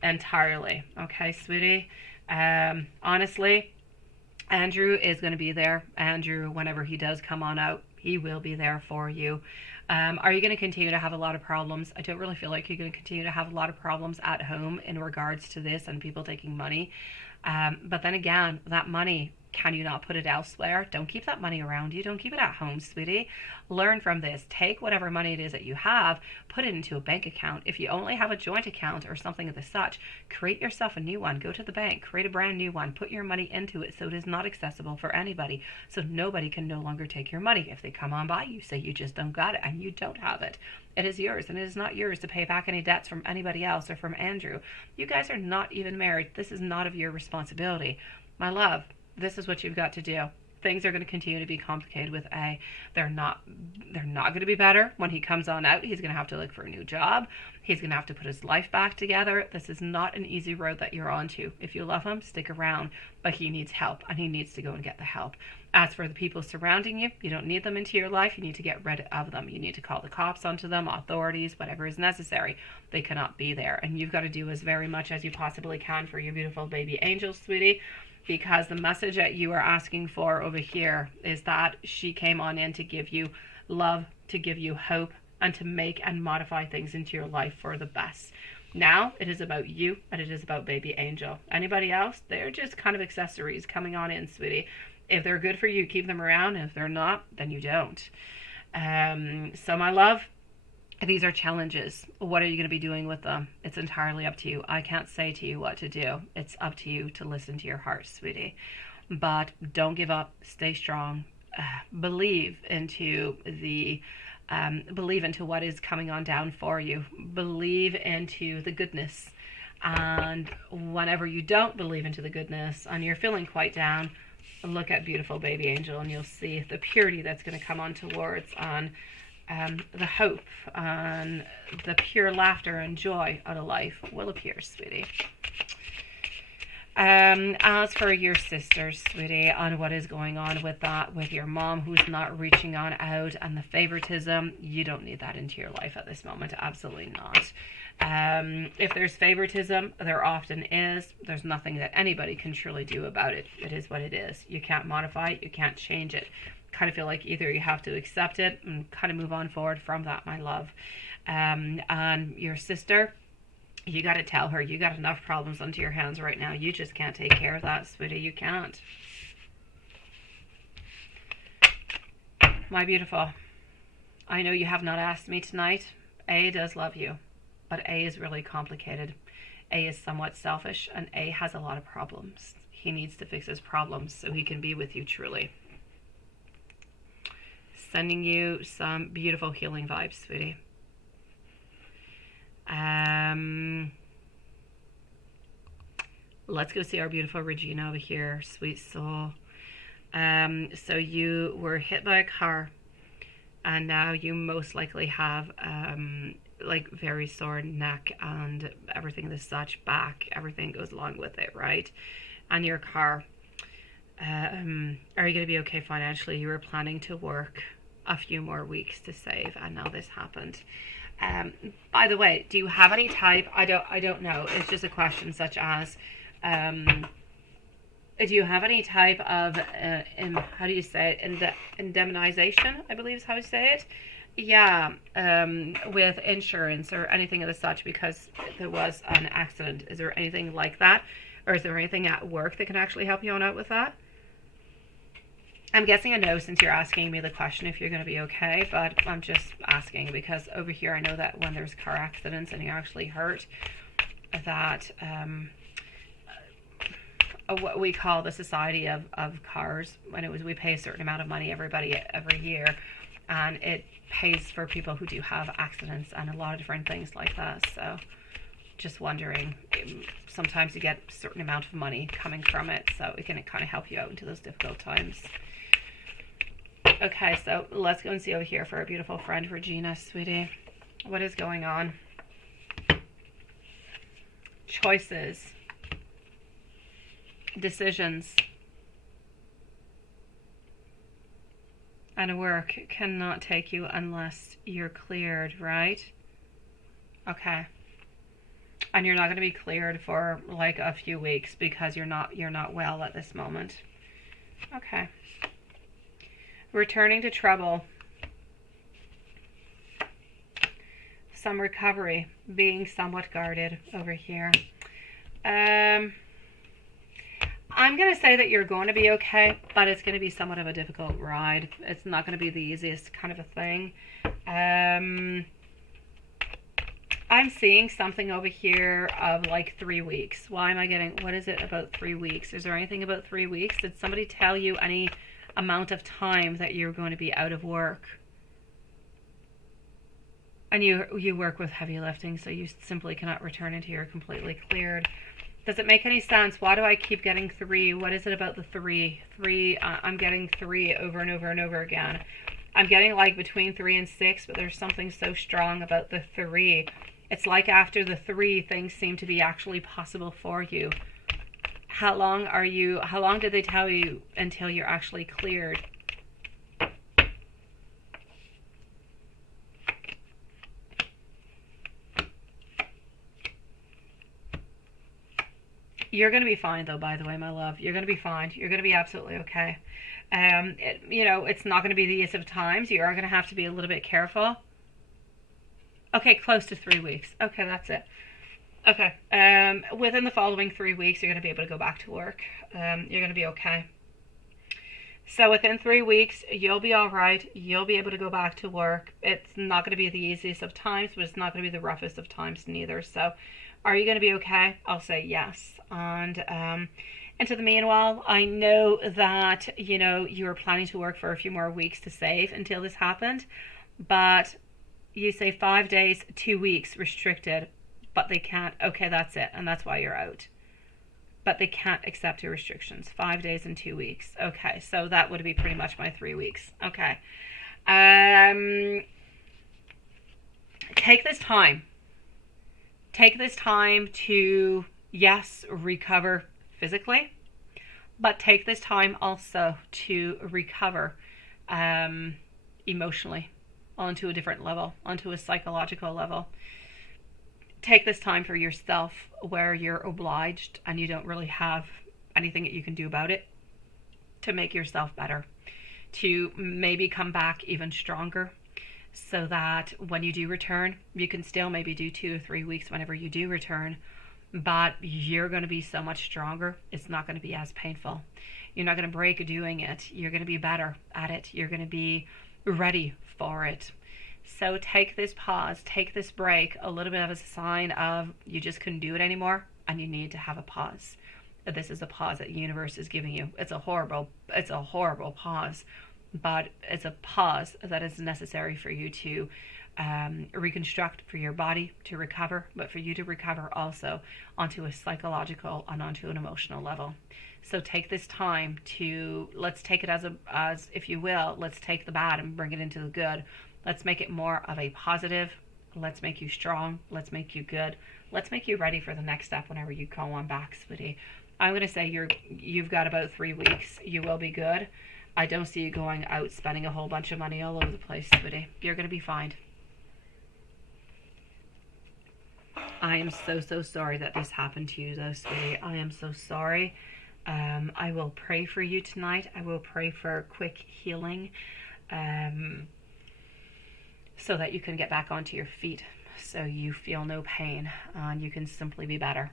Entirely. Okay, sweetie? Honestly, Andrew is going to be there. Andrew, whenever he does come on out, he will be there for you. Are you going to continue to have a lot of problems? I don't really feel like you're going to continue to have a lot of problems at home in regards to this and people taking money. But then again, that money, can you not put it elsewhere? Don't keep that money around you. Don't keep it at home, sweetie. Learn from this. Take whatever money it is that you have, put it into a bank account. If you only have a joint account or something of the such, create yourself a new one. Go to the bank, create a brand new one, put your money into it so it is not accessible for anybody. So nobody can no longer take your money. If they come on by, you say you just don't got it and you don't have it. It is yours, and it is not yours to pay back any debts from anybody else or from Andrew. You guys are not even married. This is not of your responsibility. My love, this is what you've got to do. Things are going to continue to be complicated with A. They're not going to be better when he comes on out. He's going to have to look for a new job. He's going to have to put his life back together. This is not an easy road that you're on to. If you love him, stick around, but he needs help, and he needs to go and get the help. As for the people surrounding you, you don't need them into your life. You need to get rid of them. You need to call the cops onto them, authorities, whatever is necessary. They cannot be there, and you've got to do as very much as you possibly can for your beautiful baby angel, sweetie. Because the message that you are asking for over here is that she came on in to give you love, to give you hope, and to make and modify things into your life for the best. Now it is about you, and it is about baby angel. Anybody else, they're just kind of accessories coming on in, sweetie. If they're good for you, keep them around. And if they're not, then you don't. So my love, these are challenges. What are you going to be doing with them? It's entirely up to you. I can't say to you what to do. It's up to you to listen to your heart, sweetie. But don't give up. Stay strong. Believe into what is coming on down for you. Believe into the goodness. And whenever you don't believe into the goodness and you're feeling quite down, look at beautiful baby angel and you'll see the purity that's going to come on towards on the hope and the pure laughter and joy out of life will appear, sweetie. As for your sisters, sweetie, on what is going on with that, with your mom who's not reaching on out and the favoritism, you don't need that into your life at this moment. Absolutely not. If there's favoritism, there often is. There's nothing that anybody can truly do about it. It is what it is. You can't modify it. You can't change it. Kind of feel like either you have to accept it and kind of move on forward from that, my love. And your sister, you got to tell her you got enough problems onto your hands right now. You just can't take care of that, sweetie. You can't. My beautiful, I know you have not asked me tonight. A does love you, but A is really complicated. A is somewhat selfish, and A has a lot of problems. He needs to fix his problems so he can be with you truly. Sending you some beautiful healing vibes, sweetie. Let's go see our beautiful Regina over here, sweet soul. So you were hit by a car, and now you most likely have like very sore neck and everything as such, back, everything goes along with it, right? And your car. Are you going to be okay financially? You were planning to work a few more weeks to save, and now this happened. By the way, do you have any type? I don't know. It's just a question such as, do you have any type of, how do you say it? Indemnization, I believe is how you say it. Yeah, with insurance or anything of the such because there was an accident. Is there anything like that? Or is there anything at work that can actually help you on out with that? I'm guessing a no since you're asking me the question if you're going to be okay, but I'm just asking because over here I know that when there's car accidents and you're actually hurt, that what we call the Society of Cars, when it was we pay a certain amount of money every year, and it pays for people who do have accidents and a lot of different things like that. So just wondering, sometimes you get a certain amount of money coming from it, so it can kind of help you out into those difficult times. Okay, so let's go and see over here for our beautiful friend Regina, sweetie. What is going on? Choices. Decisions. And work cannot take you unless you're cleared, right? Okay. And you're not going to be cleared for like a few weeks because you're not well at this moment. Okay. Returning to trouble. Some recovery. Being somewhat guarded over here. I'm going to say that you're going to be okay, but it's going to be somewhat of a difficult ride. It's not going to be the easiest kind of a thing. I'm seeing something over here of like 3 weeks. Why am I getting, what is it about 3 weeks? Is there anything about 3 weeks? Did somebody tell you any amount of time that you're going to be out of work? And you work with heavy lifting, so you simply cannot return until you're completely cleared. Does it make any sense? Why do I keep getting 3? What is it about the 3? 3, I'm getting 3 over and over and over again. I'm getting like between 3 and 6, but there's something so strong about the 3. It's like after the 3, things seem to be actually possible for you. How long did they tell you until you're actually cleared? You're going to be fine, though, by the way, my love. You're going to be fine. You're going to be absolutely okay. It's not going to be the ease of times. You are going to have to be a little bit careful. Okay, close to 3 weeks. Okay, that's it. Okay. Within the following 3 weeks, you're going to be able to go back to work. You're going to be okay. So within 3 weeks, you'll be all right. You'll be able to go back to work. It's not going to be the easiest of times, but it's not going to be the roughest of times neither. So are you going to be okay? I'll say yes. And into the meanwhile, I know that, you were planning to work for a few more weeks to save until this happened. But you say 5 days, 2 weeks restricted, but they can't. Okay, that's it. And that's why you're out. But they can't accept your restrictions. 5 days and 2 weeks. Okay, so that would be pretty much my 3 weeks. Okay. Take this time. Take this time to, yes, recover physically, but take this time also to recover emotionally onto a different level, onto a psychological level. Take this time for yourself where you're obliged and you don't really have anything that you can do about it to make yourself better, to maybe come back even stronger so that when you do return, you can still maybe do 2 or 3 weeks whenever you do return, but you're going to be so much stronger. It's not going to be as painful. You're not going to break doing it. You're going to be better at it. You're going to be ready for it. So take this pause, take this break, a little bit of a sign of you just couldn't do it anymore and you need to have a pause. This is a pause that the universe is giving you. It's a horrible pause, but it's a pause that is necessary for you to reconstruct, for your body to recover, but for you to recover also onto a psychological and onto an emotional level. So take this time to, let's take it as if you will, let's take the bad and bring it into the good. Let's make it more of a positive. Let's make you strong. Let's make you good. Let's make you ready for the next step whenever you go on back, sweetie. I'm going to say you've got about 3 weeks. You will be good. I don't see you going out spending a whole bunch of money all over the place, sweetie. You're going to be fine. I am so sorry that this happened to you, though, sweetie. I am so sorry. I will pray for you tonight. I will pray for quick healing. So that you can get back onto your feet, so you feel no pain and you can simply be better.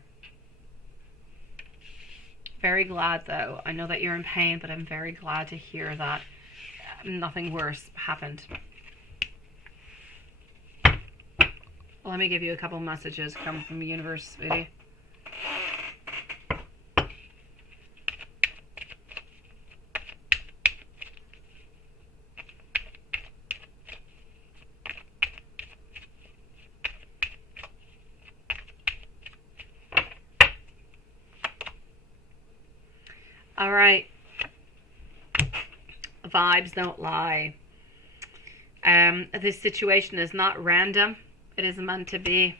Very glad, though. I know that you're in pain, but I'm very glad to hear that nothing worse happened. Let me give you a couple messages coming from the universe, sweetie. All right. Vibes don't lie. This situation is not random. It is meant to be.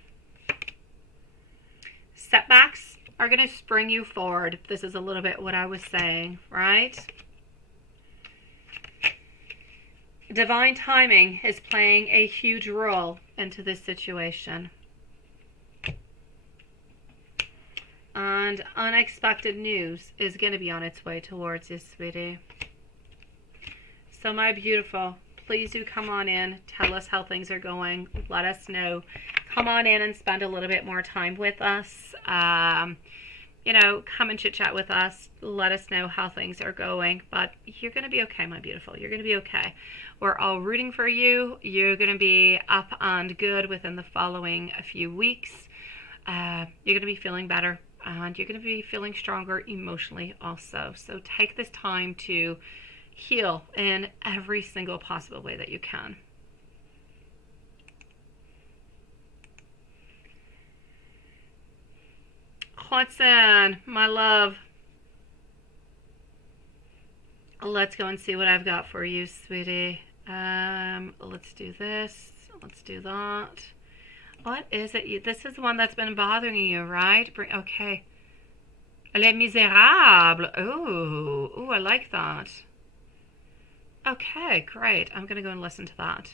Setbacks are going to spring you forward. This is a little bit what I was saying, right? Divine timing is playing a huge role into this situation. And unexpected news is going to be on its way towards you, sweetie. So my beautiful, please do come on in. Tell us how things are going. Let us know. Come on in and spend a little bit more time with us. You know, come and chit chat with us. Let us know how things are going. But you're going to be okay, my beautiful. You're going to be okay. We're all rooting for you. You're going to be up and good within the following few weeks. You're going to be feeling better. And you're going to be feeling stronger emotionally also. So take this time to heal in every single possible way that you can. Hudson, my love. Let's go and see what I've got for you, sweetie. Let's do this. Let's do that. What is it? This is the one that's been bothering you, right? Okay. Les Miserables. Oh, I like that. Okay, great. I'm going to go and listen to that.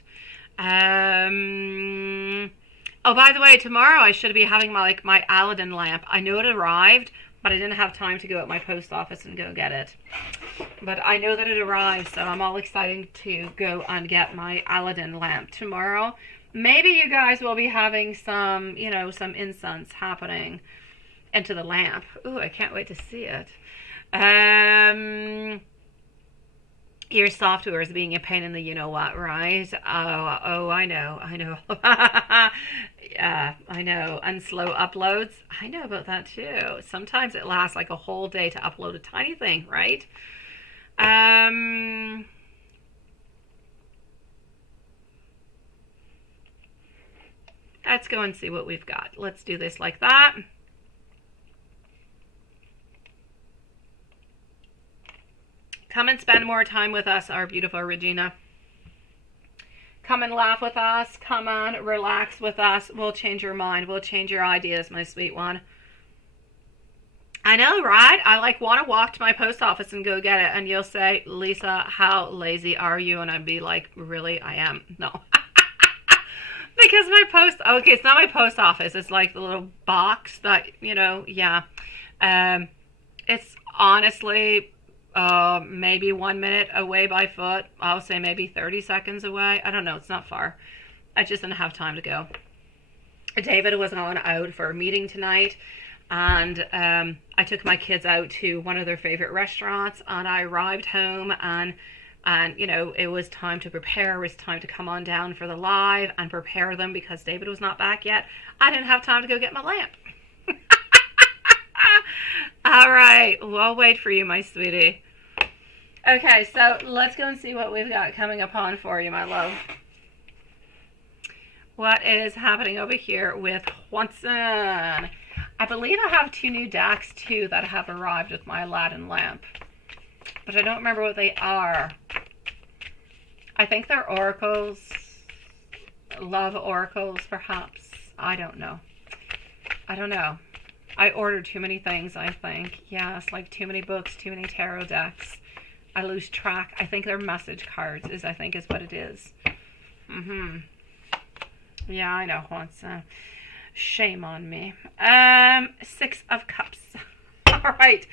Oh, by the way, tomorrow I should be having my Aladdin lamp. I know it arrived, but I didn't have time to go at my post office and go get it. But I know that it arrived, so I'm all excited to go and get my Aladdin lamp tomorrow. Maybe you guys will be having some, you know, some incense happening into the lamp. Ooh, I can't wait to see it. Your software is being a pain in the you-know-what, right? Oh, I know. Yeah, I know. And slow uploads. I know about that too. Sometimes it lasts like a whole day to upload a tiny thing, right? Let's go and see what we've got. Let's do this like that. Come and spend more time with us, our beautiful Regina. Come and laugh with us. Come on, relax with us. We'll change your mind. We'll change your ideas, my sweet one. I know, right? I want to walk to my post office and go get it. And you'll say, Lisa, how lazy are you? And I'd be like, really? I am. No. Because my okay, it's not my post office. It's like the little box that, you know, yeah. It's honestly maybe 1 minute away by foot. I'll say maybe 30 seconds away. I don't know. It's not far. I just didn't have time to go. David was on out for a meeting tonight, and I took my kids out to one of their favorite restaurants, and I arrived home, and you know, it was time to prepare. It was time to come on down for the live and prepare them because David was not back yet. I didn't have time to go get my lamp. All right, we'll wait for you, my sweetie. Okay, so let's go and see what we've got coming upon for you, my love. What is happening over here with Watson? I believe I have 2 new decks, too, that have arrived with my Aladdin lamp. But I don't remember what they are. I think they're oracles. Love oracles, perhaps. I don't know. I ordered too many things, I think. Yeah, it's like too many books, too many tarot decks. I lose track. I think they're message cards, I think is what it is. Yeah, I know. Once, shame on me. 6 of Cups. All right.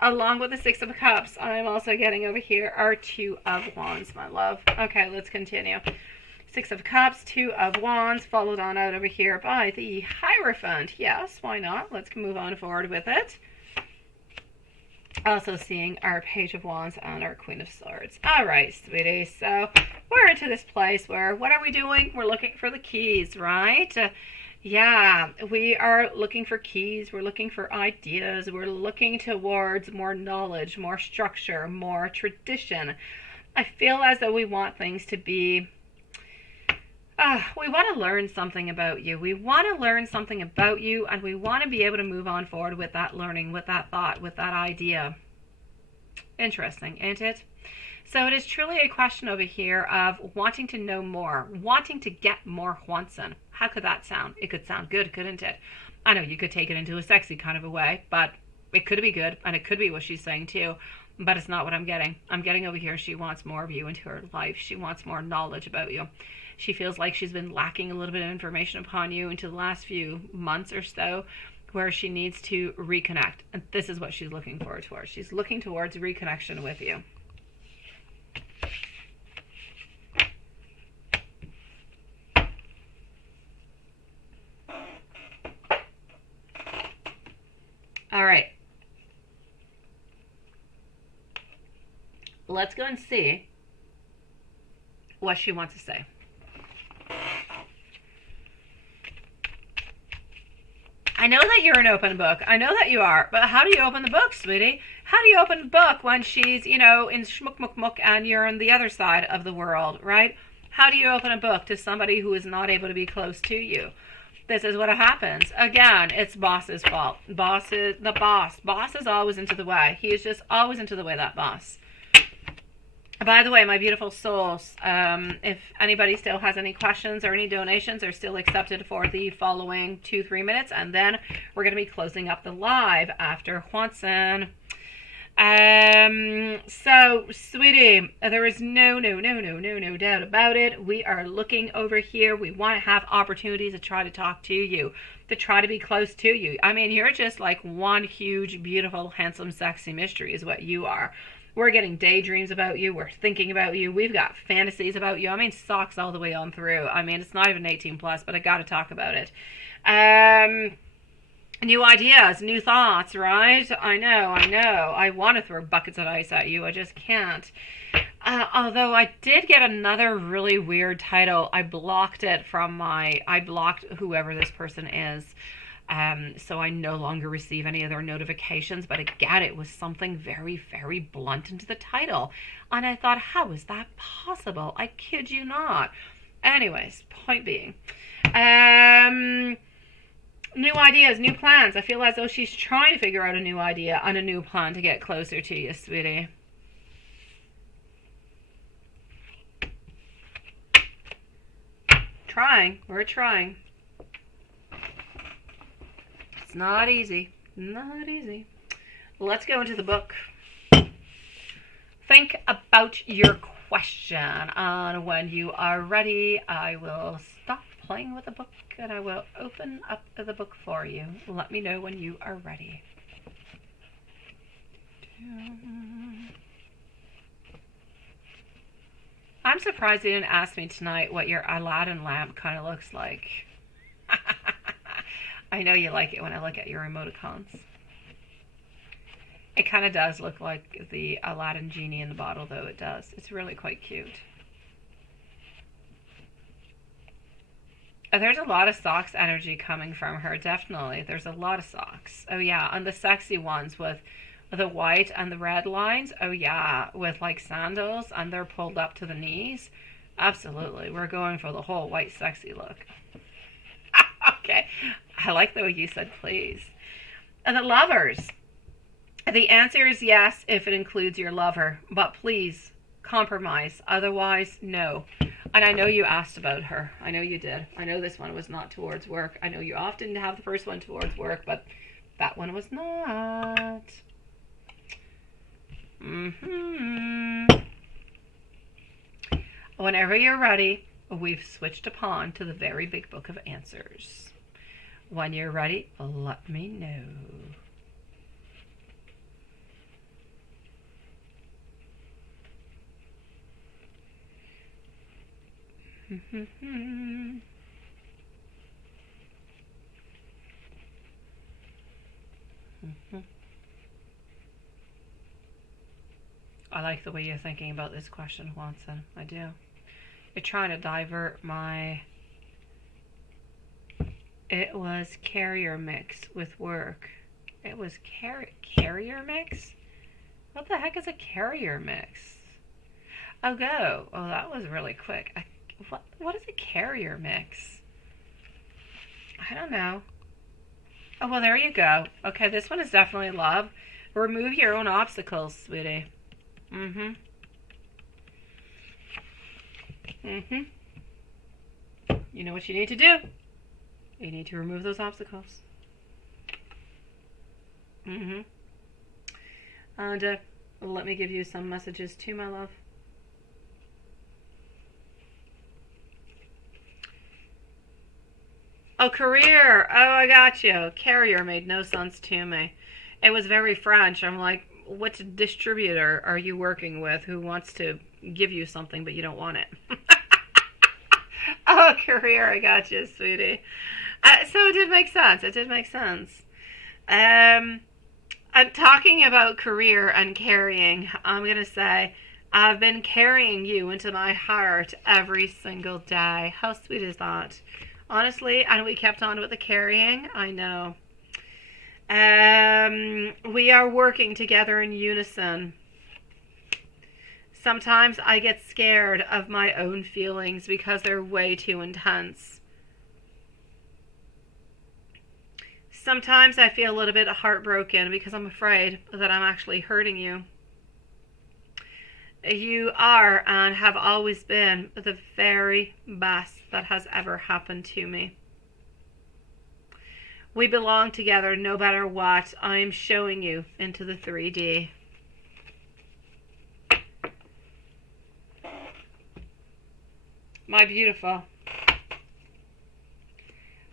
Along with the 6 of Cups, I'm also getting over here are 2 of Wands, my love. Okay, let's continue. 6 of Cups, 2 of Wands, followed on out over here by the Hierophant. Yes, why not? Let's move on forward with it. Also seeing our Page of Wands and our Queen of Swords. All right, sweetie. So we're into this place where, what are we doing? We're looking for the keys, right? Yeah, we are looking for keys. We're looking for ideas. We're looking towards more knowledge, more structure, more tradition. I feel as though we want things to be... we want to learn something about you. We want to learn something about you, and we want to be able to move on forward with that learning, with that thought, with that idea. Interesting, ain't it? So it is truly a question over here of wanting to know more, wanting to get more Juanson. How could that sound? It could sound good, couldn't it? I know you could take it into a sexy kind of a way, but it could be good, and it could be what she's saying too, but it's not what I'm getting. I'm getting over here she wants more of you into her life. She wants more knowledge about you. She feels like she's been lacking a little bit of information upon you into the last few months or so, where she needs to reconnect. And this is what she's looking forward towards. She's looking towards reconnection with you. All right. Let's go and see what she wants to say. I know that you're an open book. I know that you are. But how do you open the book, sweetie? How do you open the book when she's, you know, in schmuck and you're on the other side of the world, right? How do you open a book to somebody who is not able to be close to you? This is what happens. Again, it's boss's fault. Boss is always into the way. He is just always into the way, that boss. By the way, my beautiful souls, if anybody still has any questions or any donations, are still accepted for the following 2-3 minutes, and then we're going to be closing up the live after Juanson. So, sweetie, there is no doubt about it. We are looking over here. We want to have opportunities to try to talk to you, to try to be close to you. I mean, you're just like one huge, beautiful, handsome, sexy mystery is what you are. We're getting daydreams about you. We're thinking about you. We've got fantasies about you. I mean, socks all the way on through. I mean, it's not even 18 plus, but I got to talk about it. New ideas, new thoughts, right? I know. I want to throw buckets of ice at you. I just can't. Although I did get another really weird title. I blocked it from I blocked whoever this person is. So I no longer receive any of their notifications. But again, it was something very, very blunt into the title. And I thought, how is that possible? I kid you not. Anyways, point being. New ideas, new plans. I feel as though she's trying to figure out a new idea and a new plan to get closer to you, sweetie. We're trying. It's not easy. Not easy. Let's go into the book. Think about your question. And when you are ready, I will stop playing with the book and I will open up the book for you. Let me know when you are ready. I'm surprised you didn't ask me tonight what your Aladdin lamp kind of looks like. I know you like it when I look at your emoticons. It kind of does look like the Aladdin genie in the bottle, though. It does. It's really quite cute. There's a lot of socks energy coming from her, definitely. There's a lot of socks. Oh, yeah, and the sexy ones with the white and the red lines. Oh, yeah, with like sandals, and they're pulled up to the knees. Absolutely. We're going for the whole white sexy look. Okay. I like the way you said please. And the lovers. The answer is yes if it includes your lover. But please, compromise. Otherwise, no. And I know you asked about her. I know you did. I know this one was not towards work. I know you often have the first one towards work, but that one was not. Whenever you're ready, we've switched upon to the very big book of answers. When you're ready, let me know. I like the way you're thinking about this question, Juanson. I do. You're trying to divert my... It was carrier mix with work. It was carrier mix? What the heck is a carrier mix? Oh, go. Oh, that was really quick. What is a carrier mix? I don't know. Oh, well, there you go. Okay, this one is definitely love. Remove your own obstacles, sweetie. Mm-hmm. Mm-hmm. You know what you need to do? You need to remove those obstacles. Mm-hmm. And let me give you some messages too, my love. Oh, career. Oh, I got you. Carrier made no sense to me. It was very French. I'm like, what distributor are you working with who wants to give you something but you don't want it? Oh, career. I got you, sweetie. So it did make sense. It did make sense. I'm talking about career and carrying. I'm going to say, I've been carrying you into my heart every single day. How sweet is that? Honestly, and we kept on with the carrying. I know. We are working together in unison. Sometimes I get scared of my own feelings because they're way too intense. Sometimes I feel a little bit heartbroken because I'm afraid that I'm actually hurting you. You are and have always been the very best that has ever happened to me. We belong together no matter what. I am showing you into the 3D. My beautiful,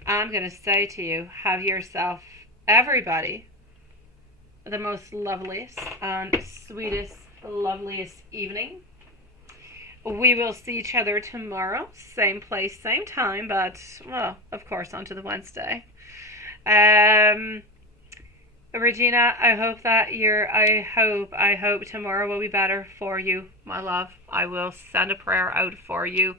I'm going to say to you, have yourself, everybody, the most loveliest and sweetest, loveliest evening. We will see each other tomorrow, same place, same time, but, well, of course, onto the Wednesday. Regina, I hope that I hope tomorrow will be better for you, my love. I will send a prayer out for you.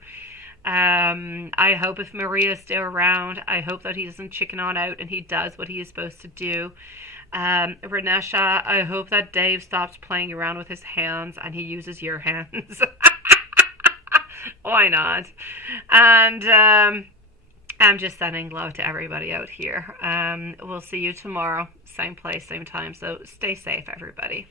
I hope if Maria is still around, I hope that he doesn't chicken on out and he does what he is supposed to do. Renesha, I hope that Dave stops playing around with his hands and he uses your hands. Why not? And I'm just sending love to everybody out here. We'll see you tomorrow, same place, same time. So stay safe, everybody.